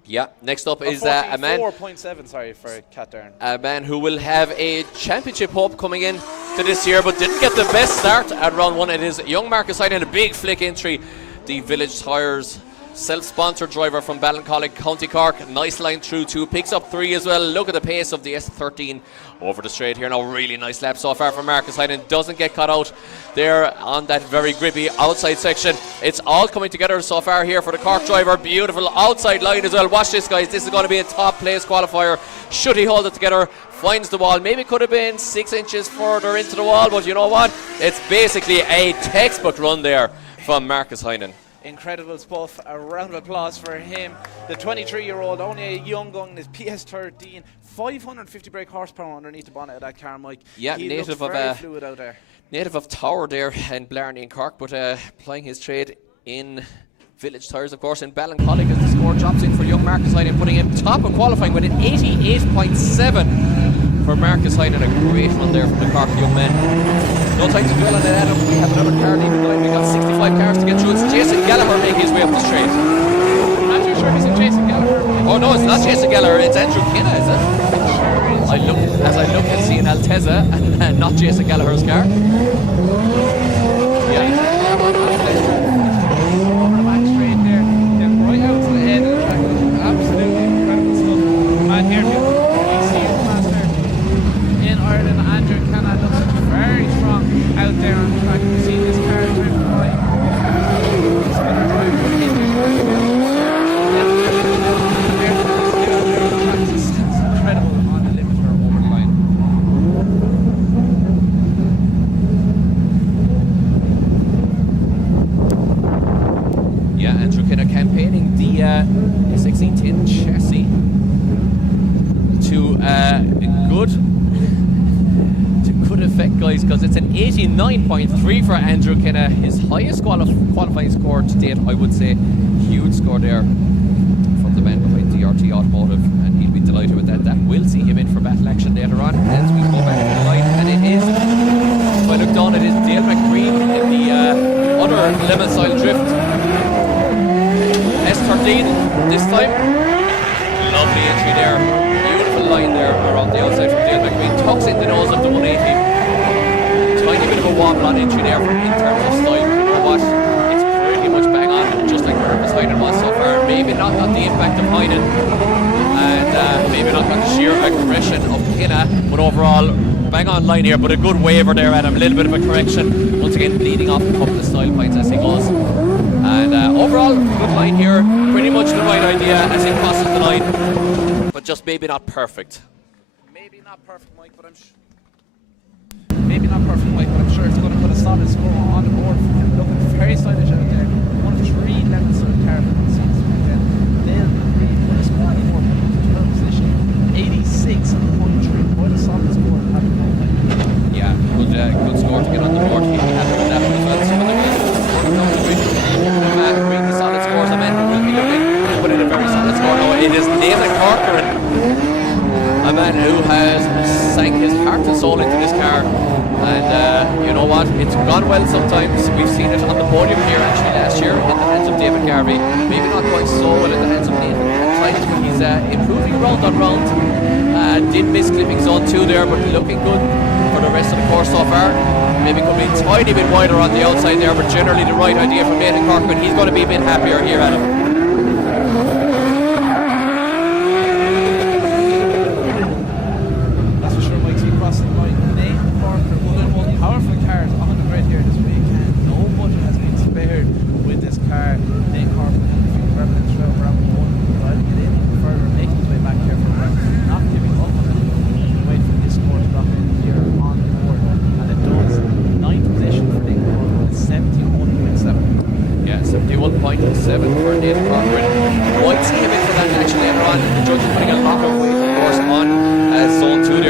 Yeah, next up is a man. 44.7, sorry, for Kat Darren. A man who will have a championship hope coming in to this year, but didn't get the best start at round 1. It is young Marcus Hyde in a big flick entry. The Village Tyres self-sponsored driver from Ballincollig, County Cork. Nice line through 2, picks up 3 as well. Look at the pace of the S13 over the straight here now. Really nice lap so far from Marcus Hyde, and doesn't get caught out there on that very grippy outside section. It's all coming together so far here for the Cork driver. Beautiful outside line as well. Watch this, guys. This is going to be a top place qualifier. Should he hold it together, finds the wall. Maybe could have been 6 inches further into the wall, but you know what? It's basically a textbook run there from Marcus Hyde. Incredible stuff. A round of applause for him. The 23-year-old, only a young gun, is PS13. 550 brake horsepower underneath the bonnet of that car, Mike. Yeah, he native looks of very fluid out there. Native of Tower there in Blarney and Cork, but plying his trade in Village Tyres, of course, in Ballincollig, as the score drops in for young Marcus Hyde and putting him top of qualifying with an 88.7 for Marcus Hyde, and a great run there from the Cork young men. No time to dwell on it, Adam. We have another car leaving the line. We've got 65 cars to get through. It's Jason Gallagher making his way up the straight. I'm not too sure if it's Jason Gallagher. Oh no, it's not Jason Gallagher, it's Andrew Kinna, is it? I look and see an Altezza and not Jason Gallagher's car. Yeah. Over the back straight there. Then right out to the end of the track. Absolutely incredible stuff. Man, here you see his master in Ireland. Andrew Kinna looks very strong out there on the track. You see this car driven by spinner driver in the It's incredible on the limiter over the line. Yeah, Andrew Kinna campaigning the S1610 chassis to good effect, guys, because it's an 89.3 for Andrew Kinna, his highest qualifying score to date, I would say. Huge score there from the man behind DRT Automotive, and he'll be delighted with that. That will see him in for battle action later on as we go back to the line, and it is, if I look down, it is Dale McGreen in the other lemon style drift S13 this time. Lovely entry there. Beautiful line there around the outside from Dale McQueen. Tucks in the nose of the 180. Tiny bit of a wobble on entry there in terms of style. You know what? It's pretty much bang on, just like Purpose Hyden was so far. Maybe not got the impact of Hyden, and maybe not got the sheer aggression of Kinna, but overall, bang on line here, but a good waiver there, Adam. A little bit of a correction. Once again, leading off a couple of style points as he goes. And overall, good line here. Pretty much the right idea as he crosses the line, but just maybe not perfect. Maybe not perfect, Mike, but I'm sure it's going to put a solid score on the board. Looking very stylish out there. One of 3 levels of cars seems to be there. They'll really put a score on the board. Third position, 86.3. Quite a solid score at the moment. Yeah, good score to get on the board. He'll be happy with that one as well. Some of the guys working up the really solid scores. I mean, will be looking to put in a very solid score. No, it is Nathan Corcoran, a man who has sank his heart and soul into this car. And you know what? It's gone well sometimes. We've seen it on the podium here actually last year in the hands of David Garvey. Maybe not quite so well in the hands of Nathan at times, but he's improving round on round. Did miss clipping zone 2 there, but looking good for the rest of the course so far. Maybe could be a tiny bit wider on the outside there, but generally the right idea from Nathan Corcoran. He's going to be a bit happier here, Adam.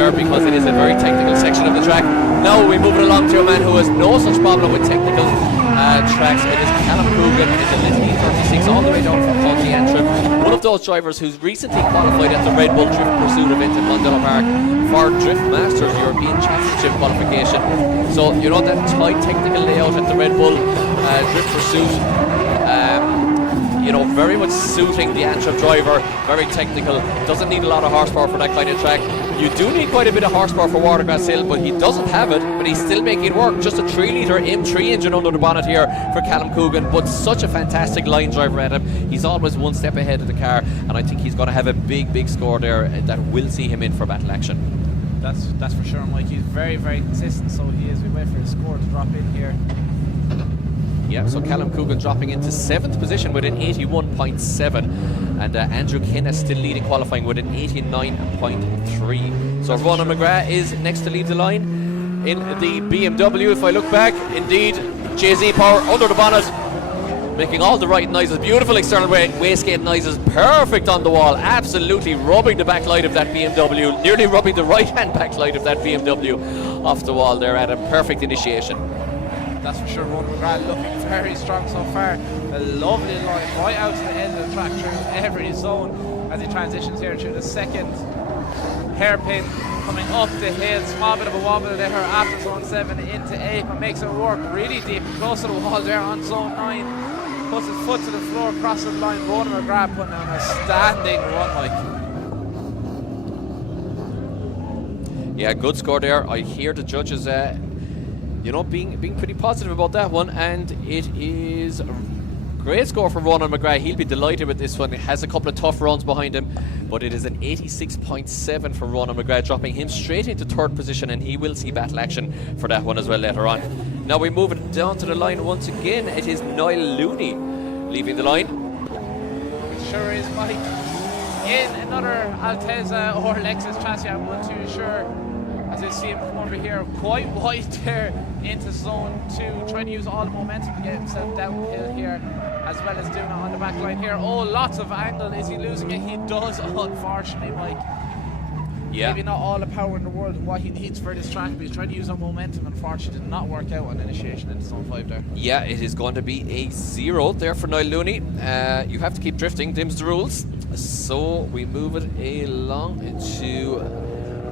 Because it is a very technical section of the track. Now we move it along to a man who has no such problem with technical tracks. It is Callum Coogan in the Little E36 all the way down from County Antrim. One of those drivers who's recently qualified at the Red Bull Drift Pursuit event in Mundella Park for Drift Masters European Championship qualification. So you know that tight technical layout at the Red Bull Drift Pursuit. You know, very much suiting the Antrim driver, very technical, doesn't need a lot of horsepower for that kind of track. You do need quite a bit of horsepower for Watergrasshill, but he doesn't have it, but he's still making it work. Just a 3-litre M3 engine under the bonnet here for Callum Coogan, but such a fantastic line driver at him. He's always one step ahead of the car, and I think he's going to have a big score there that will see him in for battle action. That's for sure, Mike. He's very consistent, so he is. We wait for his score to drop in here. Yeah, so Callum Coogan dropping into 7th position with an 81.7, and Andrew Kinna still leading qualifying with an 89.3. So Ronan McGrath is next to lead the line in the BMW. If I look back, indeed, JZ Power under the bonnet, making all the right noises, beautiful external wastegate noises, perfect on the wall, absolutely rubbing the backlight of that BMW, nearly rubbing the right-hand backlight of that BMW off the wall there, Adam. Perfect initiation. That's for sure. Ronan McGrath looking very strong so far. A lovely line right out to the end of the track through every zone as he transitions here through the second hairpin, coming up the hill. Small bit of a wobble there after zone 7 into 8, but makes it work really deep, close to the wall there on zone 9. Puts his foot to the floor, crosses the line. Ronan McGrath putting on a standing run, Mike. Yeah, good score there. I hear the judges you know, being pretty positive about that one, and it is a great score for Ronan McGrath. He'll be delighted with this one. It has a couple of tough runs behind him, but it is an 86.7 for Ronan McGrath, dropping him straight into 3rd position, and he will see battle action for that one as well later on. Now we move it down to the line once again. It is Niall Looney leaving the line. It sure is, Mike. In another Altezza or Lexus chassis, I'm not too sure. As I see him come over here, quite wide there into zone 2, trying to use all the momentum to get himself downhill here, as well as doing it on the back line here. Oh, lots of angle. Is he losing it? He does, unfortunately, Mike. Yeah. Maybe not all the power in the world what he needs for this track, but he's trying to use that momentum. Unfortunately, did not work out on initiation into zone 5 there. Yeah, it is going to be a 0 there for Niall Looney. You have to keep drifting, them's the rules. So we move it along to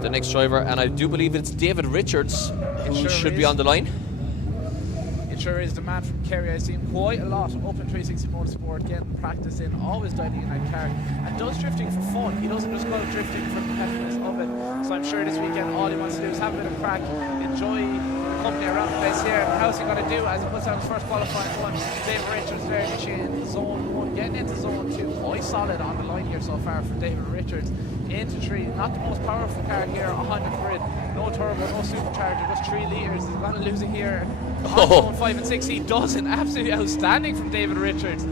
the next driver, and I do believe it's David Richards who should be on the line. It sure is. The man from Kerry. I see him quite a lot up in 360 Motorsport, getting practice in, always dialing in that car, and does drifting for fun. He doesn't just go drifting for competitiveness. So I'm sure this weekend all he wants to do is have a bit of crack, enjoy the company around the place here. How's he going to do as he puts out his first qualifying one? David Richards there initiating zone 1, getting into zone 2. Quite solid on the line here so far for David Richards. Into 3, not the most powerful car here on the grid. No turbo, no supercharger, just 3 litres. He's going to lose it here on zone 5 and 6. He does it. Absolutely outstanding from David Richards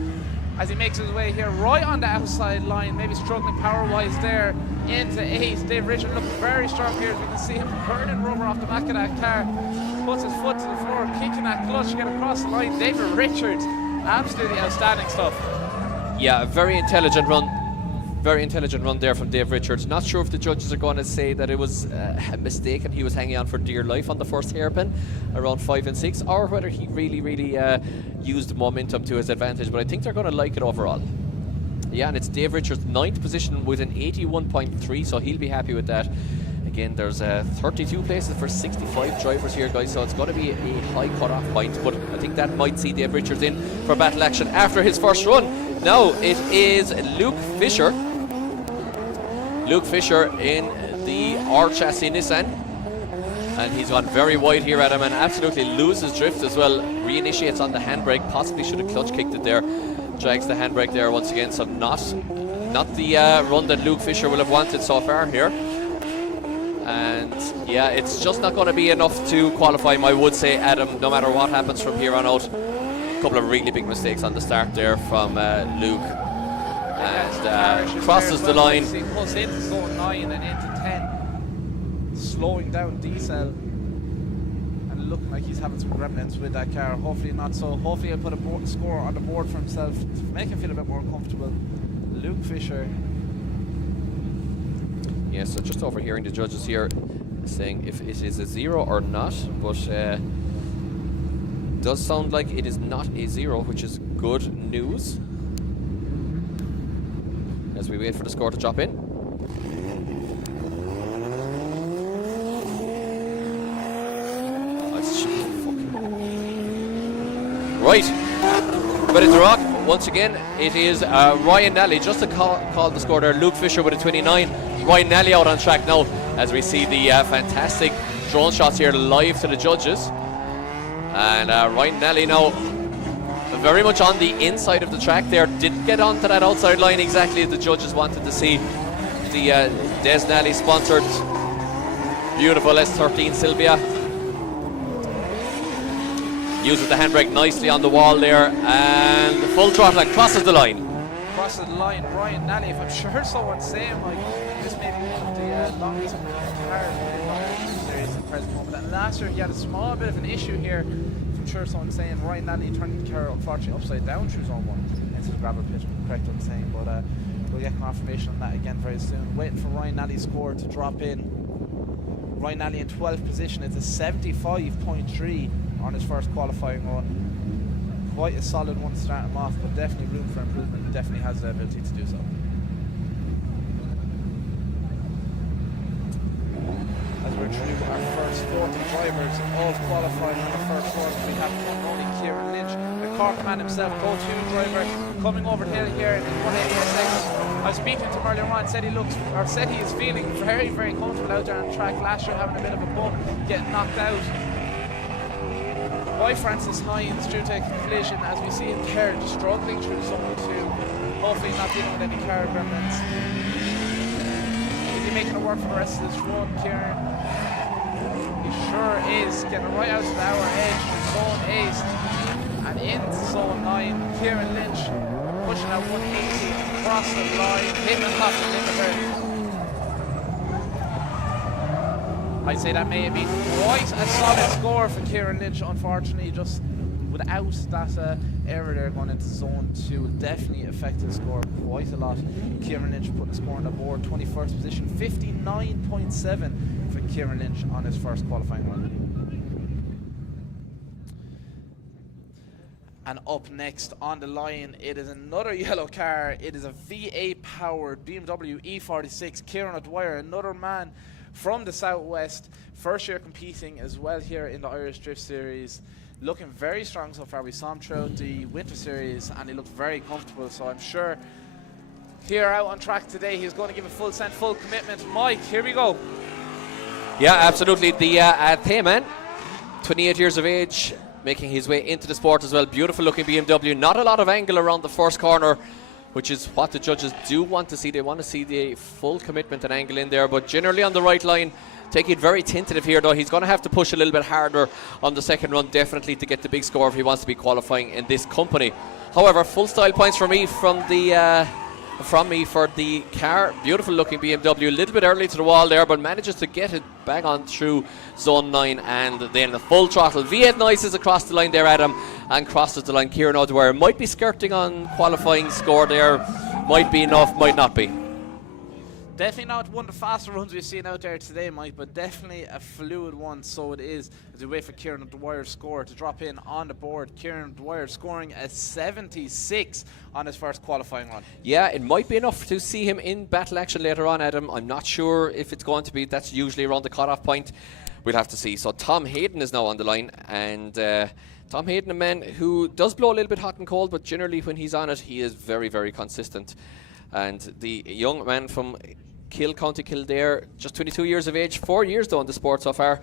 as he makes his way here right on the outside line, maybe struggling power-wise there into 8. Dave Richards looking very strong here as we can see him burning rubber off the back of that car. Puts his foot to the floor, kicking that clutch to get across the line. David Richards, absolutely outstanding stuff. Yeah, a very intelligent run. Very intelligent run there from Dave Richards. Not sure if the judges are going to say that it was a mistake and he was hanging on for dear life on the first hairpin around 5 and 6, or whether he really used the momentum to his advantage, but I think they're going to like it overall. Yeah, and it's Dave Richards' 9th position with an 81.3, so he'll be happy with that. Again, there's 32 places for 65 drivers here, guys, so it's going to be a high cut-off point, but I think that might see Dave Richards in for battle action after his first run. Now it is Luke Fisher. Luke Fisher in the R-chassis Nissan, and he's gone very wide here at him and absolutely loses drift as well. Reinitiates on the handbrake, possibly should have clutch kicked it there. Drags the handbrake there once again, so not the run that Luke Fisher will have wanted so far here. And yeah, it's just not going to be enough to qualify him, I would say, Adam, no matter what happens from here on out. A couple of really big mistakes on the start there from Luke. And crosses the line. He pulls into zone 9 and into 10, slowing down diesel and looking like he's having some gremlins with that car. Hopefully not so. Hopefully he'll put a score on the board for himself to make him feel a bit more comfortable. Luke Fisher. Yeah, so just overhearing the judges here saying if it is a 0 or not, but does sound like it is not a 0, which is good news. As we wait for the score to drop in. Right, ready to rock. Once again, it is Ryan Nally, just to call the score there. Luke Fisher with a 29. Ryan Nally out on track now as we see the fantastic drone shots here live to the judges. And Ryan Nally now very much on the inside of the track there. Didn't get onto that outside line exactly as the judges wanted to see. The Des Nally sponsored beautiful S13 Sylvia. Uses the handbrake nicely on the wall there and full throttle and crosses the line. Crosses the line, Ryan Nally. If I'm sure someone's saying like this may be one of the longest cars in the series at the present moment. And last year he had a small bit of an issue here. I'm sure someone's saying Ryan Nally turned the car unfortunately upside down through zone 1 into the gravel pit. Correct what I'm saying, but we'll get confirmation on that again very soon. Waiting for Ryan Nally's score to drop in. Ryan Nally in 12th position. It's a 75.3 on his first qualifying run. Quite a solid one to start him off, but definitely room for improvement. He definitely has the ability to do so. As we're through our first 40 drivers of qualifying on the first course, we have one only Kieran Lynch, the Cork man himself, Pro2 driver, coming over the hill here in 180SX. I was speaking to him earlier on, said he is feeling very, very comfortable out there on the track. Last year having a bit of a bump, getting knocked out by Francis Hines due to a collision, as we see him there struggling through zone 2, hopefully not dealing with any car gremlins. Is he making it work for the rest of this run, Kieran? He sure is, getting right out to the hour edge from zone 8 and into zone 9. Kieran Lynch pushing out 180 across the line, hitting off the limiter. I'd say that may have been quite a solid score for Kieran Lynch, unfortunately, just without that error there going into zone 2. Definitely affected the score quite a lot. Kieran Lynch putting a score on the board, 21st position, 59.7 for Kieran Lynch on his first qualifying run. And up next on the line, it is another yellow car. It is a V8 powered BMW E46. Kieran O'Dwyer, another man from the southwest, first year competing as well here in the Irish Drift Series, looking very strong so far. We saw him throughout the Winter Series and he looked very comfortable, so I'm sure here out on track today he's going to give a full commitment. Mike, here we go. Yeah, absolutely. The Thayman, 28 years of age, making his way into the sport as well. Beautiful looking BMW. Not a lot of angle around the first corner, which is what the judges do want to see. They want to see the full commitment and angle in there, but generally on the right line. Taking it very tentative here, though. He's going to have to push a little bit harder on the second run, definitely, to get the big score if he wants to be qualifying in this company. However, full style points for me for the car. Beautiful looking BMW, a little bit early to the wall there, but manages to get it bang on through zone 9, and then the full throttle. V8 Noises across the line there, Adam, and crosses the line. Kieran O'Dwyer might be skirting on qualifying score there. Might be enough, might not be. Definitely not one of the faster runs we've seen out there today, Mike, but definitely a fluid one, so it is, as we wait for Kieran Dwyer's score to drop in on the board. Kieran Dwyer scoring a 76 on his first qualifying run. Yeah, it might be enough to see him in battle action later on, Adam. I'm not sure if it's going to be. That's usually around the cut-off point. We'll have to see. So Tom Hayden is now on the line, and Tom Hayden, a man who does blow a little bit hot and cold, but generally when he's on it, he is very, very consistent. And the young man from County Kildare, just 22 years of age, 4 years though in the sport so far.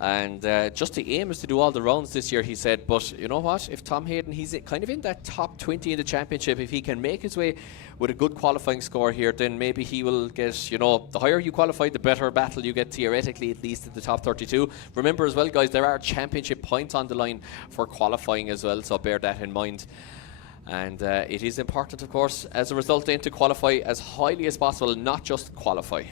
And just the aim is to do all the rounds this year, he said. But you know what? If Tom Hayden, he's kind of in that top 20 in the championship. If he can make his way with a good qualifying score here, then maybe he will get, you know, the higher you qualify, the better battle you get theoretically, at least in the top 32. Remember as well, guys, there are championship points on the line for qualifying as well, so bear that in mind. And it is important, of course, as a result then, to qualify as highly as possible, not just qualify.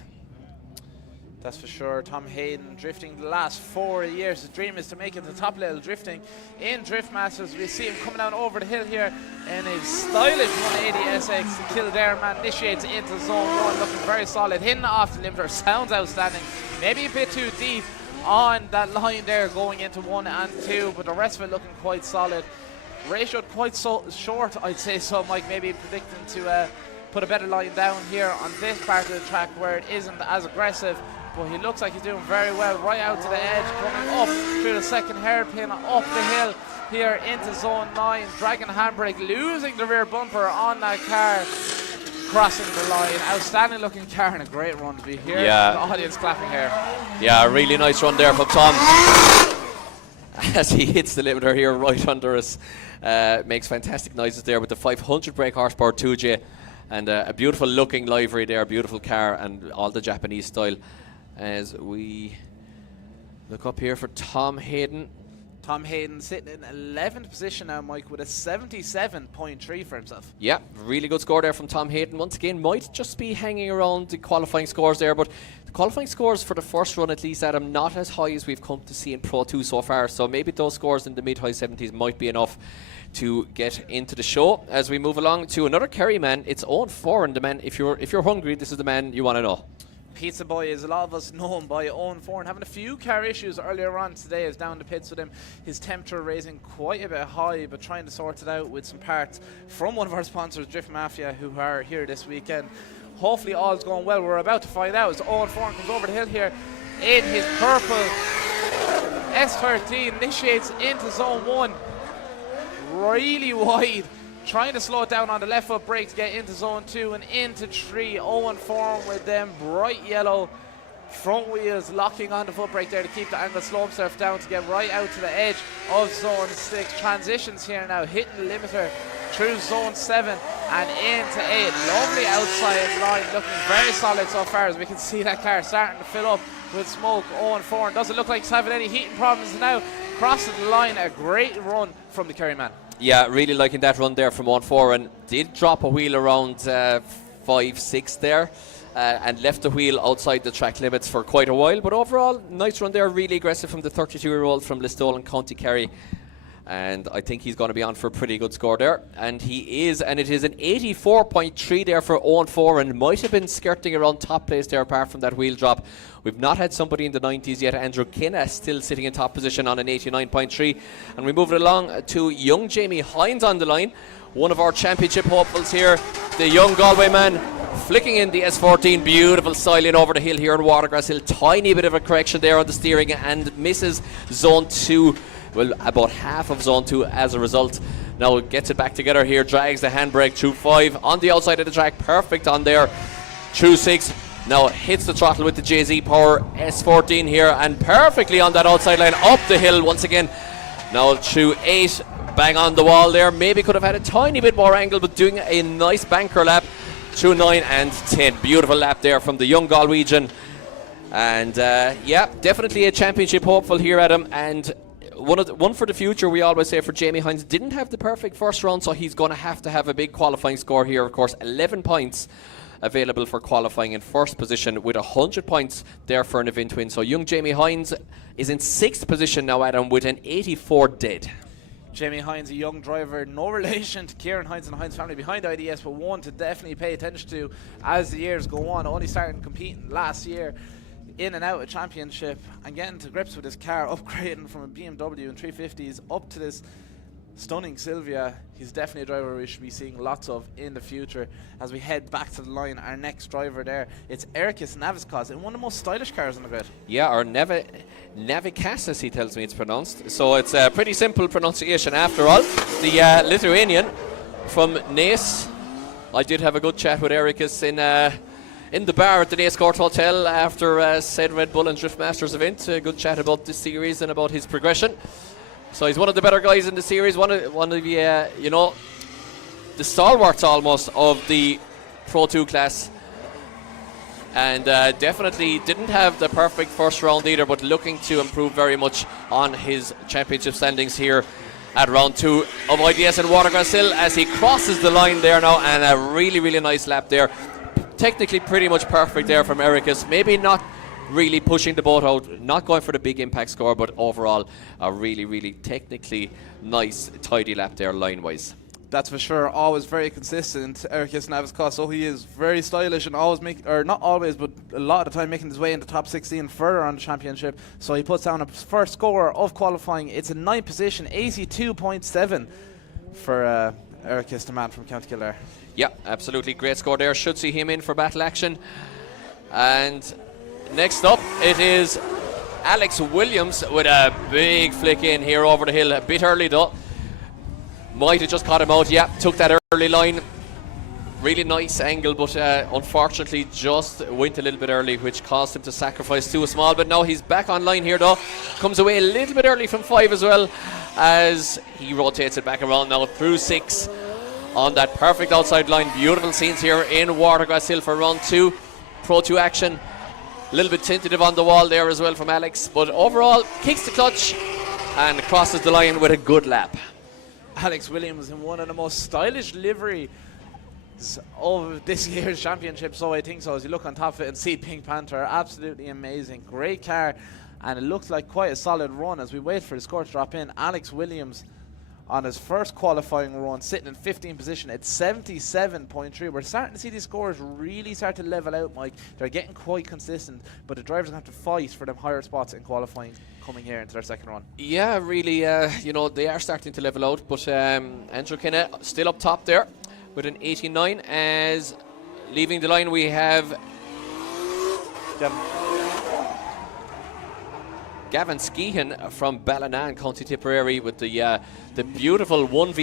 That's for sure. Tom Hayden drifting the last 4 years. His dream is to make it to top level drifting in Drift Masters. We see him coming down over the hill here in a stylish 180 SX. The Kildare man initiates into zone 1, looking very solid. Hitting off the limiter, sounds outstanding. Maybe a bit too deep on that line there going into 1 and 2, but the rest of it looking quite solid. Ratioed quite so short, I'd say so, Mike. Maybe predicting to put a better line down here on this part of the track where it isn't as aggressive. But he looks like he's doing very well, right out to the edge, coming up through the second hairpin, up the hill here into zone 9, dragging handbrake, losing the rear bumper on that car, crossing the line. Outstanding looking car and a great run to be here. Yeah. The audience clapping here. Yeah, a really nice run there from Tom. As he hits the limiter here right under us. Makes fantastic noises there with the 500 brake horsepower 2J, and a beautiful looking livery there, beautiful car, and all the Japanese style. As we look up here for Tom Hayden. Tom Hayden sitting in 11th position now, Mike, with a 77.3 for himself. Yeah, really good score there from Tom Hayden. Once again, might just be hanging around the qualifying scores there, but the qualifying scores for the first run, at least, Adam, not as high as we've come to see in Pro 2 so far. So maybe those scores in the mid-high 70s might be enough to get into the show. As we move along to another Kerry man, it's Owen Foran, the man. If you're hungry, this is the man you want to know. Pizza Boy, is a lot of us know him by Owen Foran, having a few car issues earlier on today. Is down the pits with him, his temperature raising quite a bit high, but trying to sort it out with some parts from one of our sponsors, Drift Mafia, who are here this weekend. Hopefully all's going well. We're about to find out as Owen Foran comes over the hill here in his purple S13, initiates into zone 1, really wide, trying to slow it down on the left foot brake to get into zone 2 and into 3. Owen Foran with them bright yellow front wheels locking on the foot brake there to keep the angle, slow himself down to get right out to the edge of zone 6. Transitions here now, hitting the limiter through zone 7 and into 8. Lovely outside line, looking very solid so far, as we can see that car starting to fill up with smoke. Owen Foran doesn't look like he's having any heating problems now. Crossing the line, a great run from the Kerry man. Yeah, really liking that run there from Owen Foran. Did drop a wheel around 5-6 there. And left the wheel outside the track limits for quite a while, but overall, nice run there, really aggressive from the 32-year-old from Listowel, County Kerry, and I think he's going to be on for a pretty good score there, and he is, and it is an 84.3 there for Owen Foran. Might have been skirting around top place there apart from that wheel drop. We've not had somebody in the 90s yet. Andrew Kinna still sitting in top position on an 89.3, and we move it along to young Jamie Hines on the line, one of our championship hopefuls here, the young Galway man, flicking in the S14, beautiful styling over the hill here in Watergrasshill. Tiny bit of a correction there on the steering and misses zone 2, well, about half of zone 2 as a result. Now gets it back together here, drags the handbrake through 5 on the outside of the track, perfect on there, through 6. Now hits the throttle with the JZ Power S14 here, and perfectly on that outside line, up the hill once again. Now through 8, bang on the wall there. Maybe could have had a tiny bit more angle, but doing a nice banker lap through 9 and 10. Beautiful lap there from the young Galwegian. And yeah, definitely a championship hopeful here, Adam. And one for the future, we always say, for Jamie Hines. Didn't have the perfect first round, so he's going to have a big qualifying score here. Of course, 11 points available for qualifying in first position, with 100 points there for an event win. So young Jamie Hines is in 6th position now, Adam, with an 84 dead. Jamie Hines, a young driver, no relation to Kieran Hines and the Hines family behind IDS, but one to definitely pay attention to as the years go on. Only starting competing last year, in and out of championship, and getting to grips with his car, upgrading from a BMW and 350s up to this stunning Sylvia. He's definitely a driver we should be seeing lots of in the future. As we head back to the line, our next driver there, it's Ericus Naviskos in one of the most stylish cars on the grid. Yeah, or Navikas, he tells me it's pronounced. So it's a pretty simple pronunciation after all. The Lithuanian from Nace. I did have a good chat with Ericus in the bar at the Nace Court Hotel after said Red Bull and Drift Masters event. A good chat about this series and about his progression. So he's one of the better guys in the series, one of the you know, the stalwarts almost of the Pro 2 class, and definitely didn't have the perfect first round either, but looking to improve very much on his championship standings here at round 2 of IDS and Watergrasshill as he crosses the line there now, and a really nice lap there. Technically pretty much perfect there from Ericus. Maybe not really pushing the boat out, not going for the big impact score, but overall a really technically nice tidy lap there line wise. That's for sure. Always very consistent, Ericus Naviskos. So he is very stylish and always not always, but a lot of the time making his way into top 16 further on the championship. So he puts down a first score of qualifying. It's a 9th position, 82.7 for Ericus, the man from County Kildare. Yeah, absolutely great score there. Should see him in for battle action. And next up, it is Alex Williams with a big flick in here over the hill. A bit early though. Might have just caught him out. Yeah, took that early line. Really nice angle, but unfortunately just went a little bit early, which caused him to sacrifice too small. But now he's back on line here though. Comes away a little bit early from 5 as well, as he rotates it back around now through 6 on that perfect outside line. Beautiful scenes here in Watergrasshill for round 2. Pro 2 action. A little bit tentative on the wall there as well from Alex, but overall kicks the clutch and crosses the line with a good lap. Alex Williams in one of the most stylish liveries of this year's championship, so I think so. As you look on top of it and see Pink Panther, absolutely amazing. Great car, and it looks like quite a solid run as we wait for the score to drop in. Alex Williams on his first qualifying run, sitting in 15th position at 77.3. We're starting to see these scores really start to level out, Mike. They're getting quite consistent, but the drivers have to fight for them higher spots in qualifying coming here into their second run. Yeah, really, you know, they are starting to level out, but Andrew Kinna still up top there with an 89. As leaving the line, we have Gavin Skehan from Ballina in County Tipperary with the beautiful 1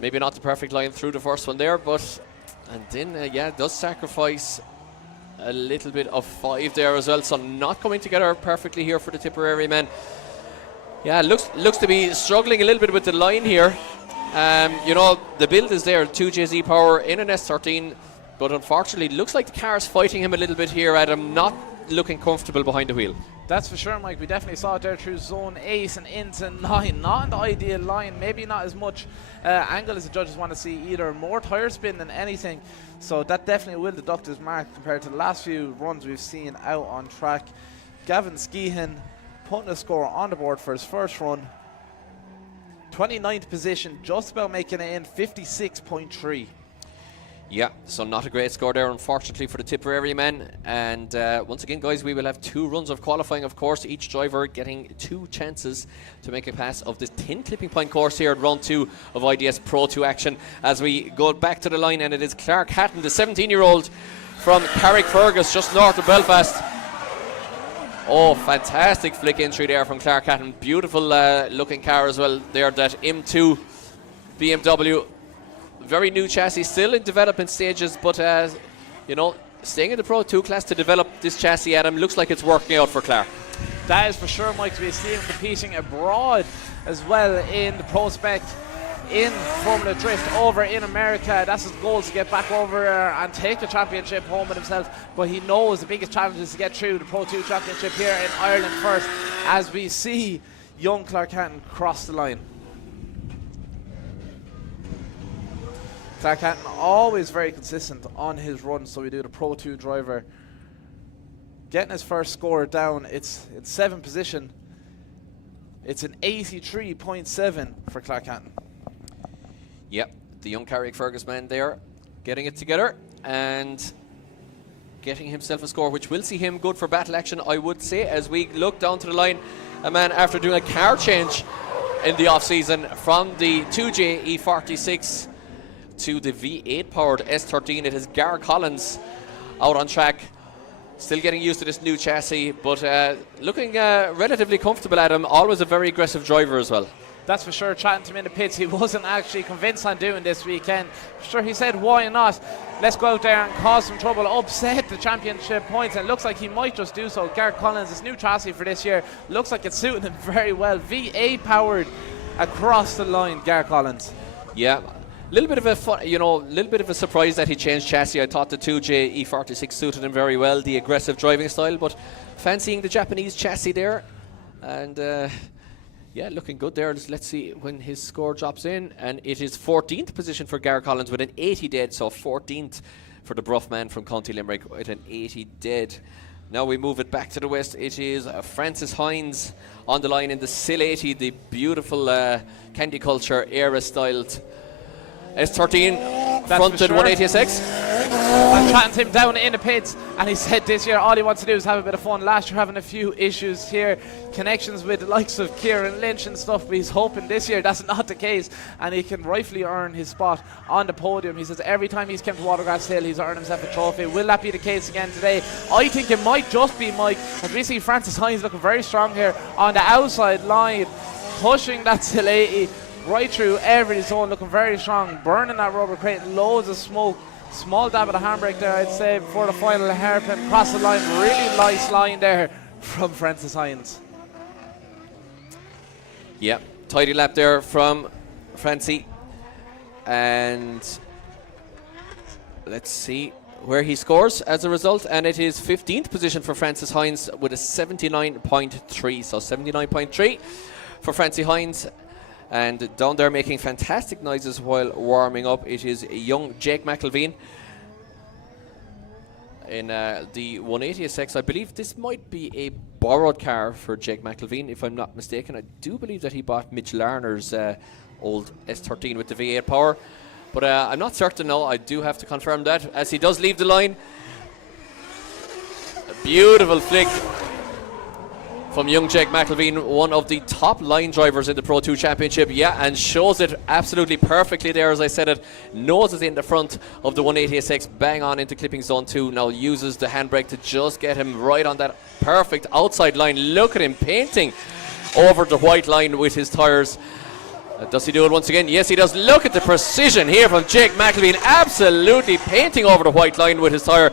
Maybe not the perfect line through the first one there, but and then yeah, does sacrifice a little bit of 5 there as well, so not coming together perfectly here for the Tipperary men. Yeah, looks to be struggling a little bit with the line here. You know, the build is there, 2 JZ Power in an S13, but unfortunately looks like the car's fighting him a little bit here, Adam. Not looking comfortable behind the wheel. That's for sure, Mike. We definitely saw it there through zone 8 and into 9. Not an ideal line, maybe not as much angle as the judges want to see either. More tire spin than anything, so that definitely will deduct his mark compared to the last few runs we've seen out on track. Gavin Skehan putting a score on the board for his first run. 29th position, just about making it in, 56.3. Yeah, so not a great score there, unfortunately, for the Tipperary men. And once again, guys, we will have 2 runs of qualifying, of course, each driver getting 2 chances to make a pass of this 10 clipping point course here at round 2 of IDS Pro 2 action. As we go back to the line, and it is Clark Hatton, the 17-year-old from Carrickfergus, just north of Belfast. Oh, fantastic flick entry there from Clark Hatton. Beautiful looking car as well there, that M2 BMW. Very new chassis, still in development stages, but you know, staying in the Pro 2 class to develop this chassis, Adam, looks like it's working out for Clark. That is for sure, Mike, to be seen competing abroad as well in the Pro Spec, in Formula Drift over in America. That's his goal, to get back over and take the championship home with himself. But he knows the biggest challenge is to get through the Pro 2 championship here in Ireland first, as we see young Clark Hanton cross the line. Clark Hanton always very consistent on his run, so we do the Pro 2 driver getting his first score down. It's in 7th position. It's an 83.7 for Clark Hanton. Yep, the young Carrick-Fergus man there getting it together and getting himself a score which will see him good for battle action, I would say, as we look down to the line. A man after doing a car change in the off-season from the 2J E46 to the V8 powered S13. It is Gar Collins out on track, still getting used to this new chassis, but looking relatively comfortable at him. Always a very aggressive driver as well. That's for sure. Chatting to him in the pits, he wasn't actually convinced on doing this weekend. Sure, he said, why not? Let's go out there and cause some trouble, upset the championship points, and it looks like he might just do so. Gar Collins, his new chassis for this year, looks like it's suiting him very well. V8 powered across the line, Gar Collins. Yeah. Little bit of a little bit of a surprise that he changed chassis. I thought the 2J E46 suited him very well, the aggressive driving style, but fancying the Japanese chassis there, and yeah, looking good there. Let's see when his score drops in, and it is 14th position for Gar Collins with an 80 dead, so 14th for the Bruff man from County Limerick with an 80 dead. Now we move it back to the west. It is Francis Hines on the line in the Sil 80, the beautiful Candy Culture era styled S13 fronted 180SX. I'm chatting to him down in the pits, and he said this year all he wants to do is have a bit of fun. Last year having a few issues here, connections with the likes of Kieran Lynch and stuff, but he's hoping this year that's not the case and he can rightfully earn his spot on the podium. He says every time he's come to Watergrasshill he's earned himself a trophy. Will that be the case again today? I think it might just be, Mike, as we see Francis Hines looking very strong here on the outside line, pushing that Sil 80 right through every zone, looking very strong, burning that rubber crate, loads of smoke. Small dab of the handbrake there, I'd say, before the final hairpin across the line. Really nice line there from Francis Hines. Yeah, tidy lap there from Francie. And let's see where he scores as a result. And it is 15th position for Francis Hines with a 79.3. So 79.3 for Francie Hines. And down there making fantastic noises while warming up, it is young Jake McElveen in the 180SX. I believe this might be a borrowed car for Jake McElveen, if I'm not mistaken. I do believe that he bought Mitch Larner's old S13 with the V8 power, but I'm not certain now. I do have to confirm that as he does leave the line. A beautiful flick from young Jake McElveen, one of the top line drivers in the Pro 2 Championship. Yeah, and shows it absolutely perfectly there, as I said it. Noses in the front of the 180SX, bang on into clipping zone 2. Now uses the handbrake to just get him right on that perfect outside line. Look at him painting over the white line with his tyres. Does he do it once again? Yes, he does. Look at the precision here from Jake McElveen, absolutely painting over the white line with his tyre.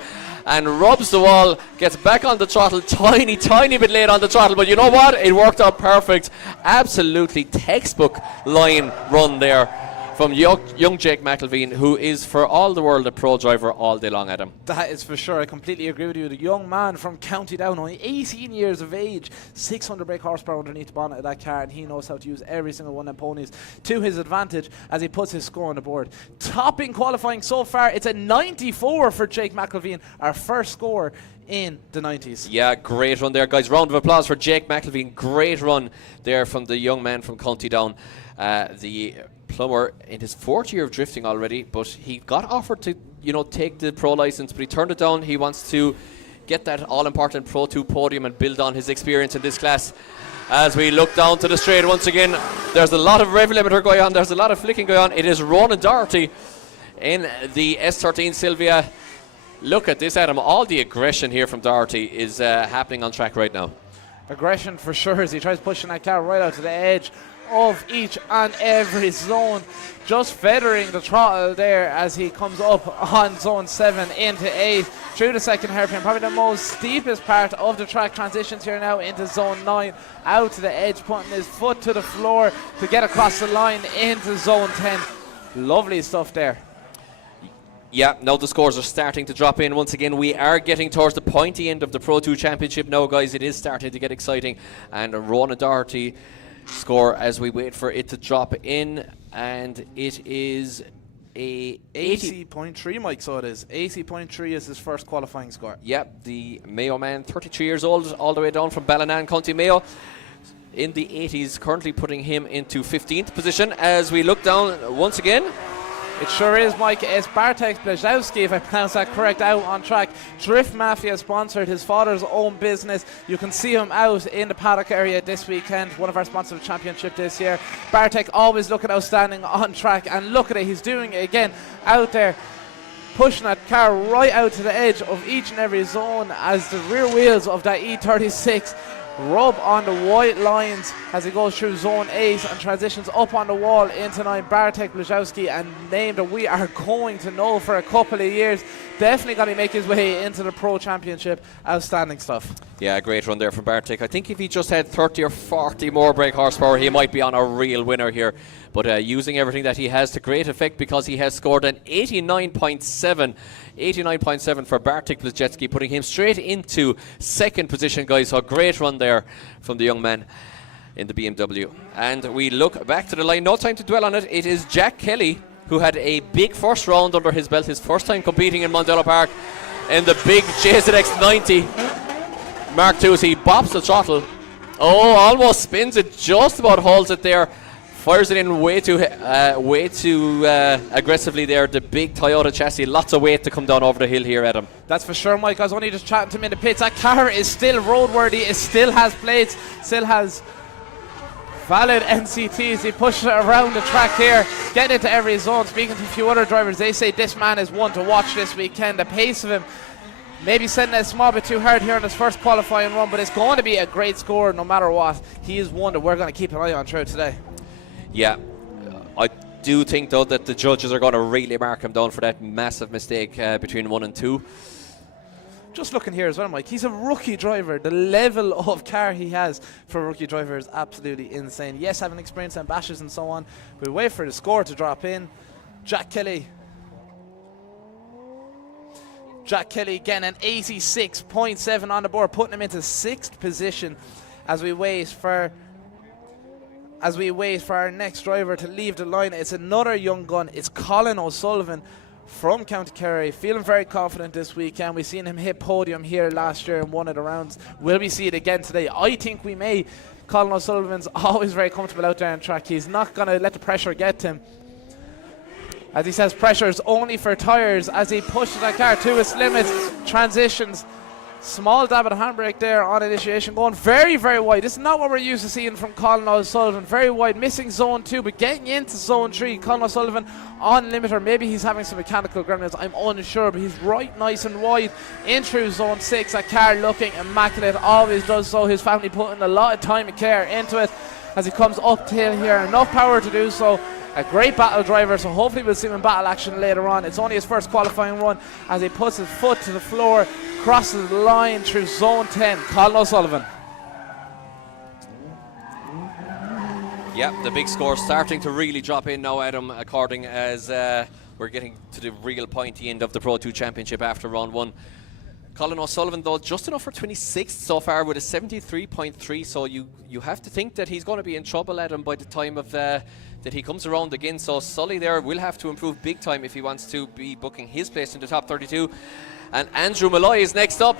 And rubs the wall, gets back on the throttle, tiny bit late on the throttle, but you know what? It worked out perfect. Absolutely textbook line run there from young Jake McElveen, who is for all the world a pro driver all day long, Adam. That is for sure. I completely agree with you. The young man from County Down, only 18 years of age, 600 brake horsepower underneath the bonnet of that car, and he knows how to use every single one of them ponies to his advantage as he puts his score on the board. Topping qualifying so far, it's a 94 for Jake McElveen, our first score in the 90s. Yeah, great run there, guys. Round of applause for Jake McElveen. Great run there from the young man from County Down. The plumber in his 4th year of drifting already, but he got offered to, take the pro license, but he turned it down. He wants to get that all-important Pro 2 podium and build on his experience in this class. As we look down to the straight once again, there's a lot of rev limiter going on. There's a lot of flicking going on. It is Ronan Doherty in the S13 Sylvia. Look at this, Adam. All the aggression here from Doherty is happening on track right now. Aggression for sure as he tries pushing that car right out to the edge of each and every zone, just feathering the throttle there as he comes up on zone 7 into 8 through the second hairpin. Probably the most steepest part of the track. Transitions here now into zone 9, out to the edge, putting his foot to the floor to get across the line into zone 10. Lovely stuff there. Yeah, now the scores are starting to drop in. Once again, we are getting towards the pointy end of the Pro 2 Championship now, guys. It is starting to get exciting. And Ronan Doherty score as we wait for it to drop in. And it is a 80.3, Mike, so it is. 80.3 is his first qualifying score. Yep, the Mayo man, 33 years old, all the way down from Ballinan, County Mayo. In the 80s, currently putting him into 15th position as we look down once again. It sure is, Mike. It's Bartek Blazowski, if I pronounce that correct, out on track. Drift Mafia sponsored, his father's own business. You can see him out in the paddock area this weekend, one of our sponsors of the championship this year. Bartek always looking outstanding on track, and look at it, he's doing it again out there, pushing that car right out to the edge of each and every zone as the rear wheels of that E36 rub on the white lines as he goes through zone 8 and transitions up on the wall into 9. Bartek Blazowski, a name that we are going to know for a couple of years. Definitely going to make his way into the Pro Championship. Outstanding stuff. Yeah, great run there from Bartek. I think if he just had 30 or 40 more brake horsepower, he might be on a real winner here. But using everything that he has to great effect, because he has scored an 89.7. 89.7 for Bartek Blazowski, putting him straight into second position, guys. So great run there from the young man in the BMW. And we look back to the line. No time to dwell on it. It is Jack Kelly, who had a big first round under his belt, his first time competing in Mondello Park in the big JZX 90 Mark II. So he bops the throttle. Oh, almost spins it, just about holds it there. Fires it in way too aggressively there. The big Toyota chassis, lots of weight to come down over the hill here, Adam. That's for sure, Mike. I was only just chatting to him in the pits. That car is still roadworthy. It still has plates, still has valid NCTs. He pushes it around the track here, getting into every zone. Speaking to a few other drivers, they say this man is one to watch this weekend. The pace of him, maybe setting it a small bit too hard here on his first qualifying run, but it's going to be a great score no matter what. He is one that we're going to keep an eye on throughout today. Yeah, I do think though that the judges are going to really mark him down for that massive mistake between 1 and 2. Just looking here as well, Mike, he's a rookie driver. The level of car he has for a rookie driver is absolutely insane. Yes, having experience on bashes and so on, but we wait for the score to drop in. Jack Kelly getting an 86.7 on the board, putting him into 6th position as we wait for our next driver to leave the line. It's another young gun. It's Colin O'Sullivan from County Kerry, feeling very confident this weekend. We've seen him hit podium here last year in one of the rounds. Will we see it again today? I think we may. Colin O'Sullivan's always very comfortable out there on track. He's not going to let the pressure get to him. As he says, pressure is only for tyres as he pushes that car to its limits, transitions. Small dab of the handbrake there on initiation, going very, very wide. This is not what we're used to seeing from Colin O'Sullivan. Very wide, missing zone 2, but getting into zone 3. Colin O'Sullivan on limiter. Maybe he's having some mechanical gremlins, I'm unsure, but he's right nice and wide in through zone 6. That car looking immaculate, always does so. His family putting a lot of time and care into it as he comes up tail here. Enough power to do so. A great battle driver, so hopefully we'll see him in battle action later on. It's only his first qualifying run as he puts his foot to the floor, crosses the line through zone 10. Colin O'Sullivan. Yeah, the big score starting to really drop in now, Adam, according as we're getting to the real pointy end of the Pro 2 Championship after round 1. Colin O'Sullivan, though, just enough for 26th so far with a 73.3, so you have to think that he's going to be in trouble, Adam, by the time of that he comes around again. So Sully there will have to improve big time if he wants to be booking his place in the top 32. And Andrew Malloy is next up.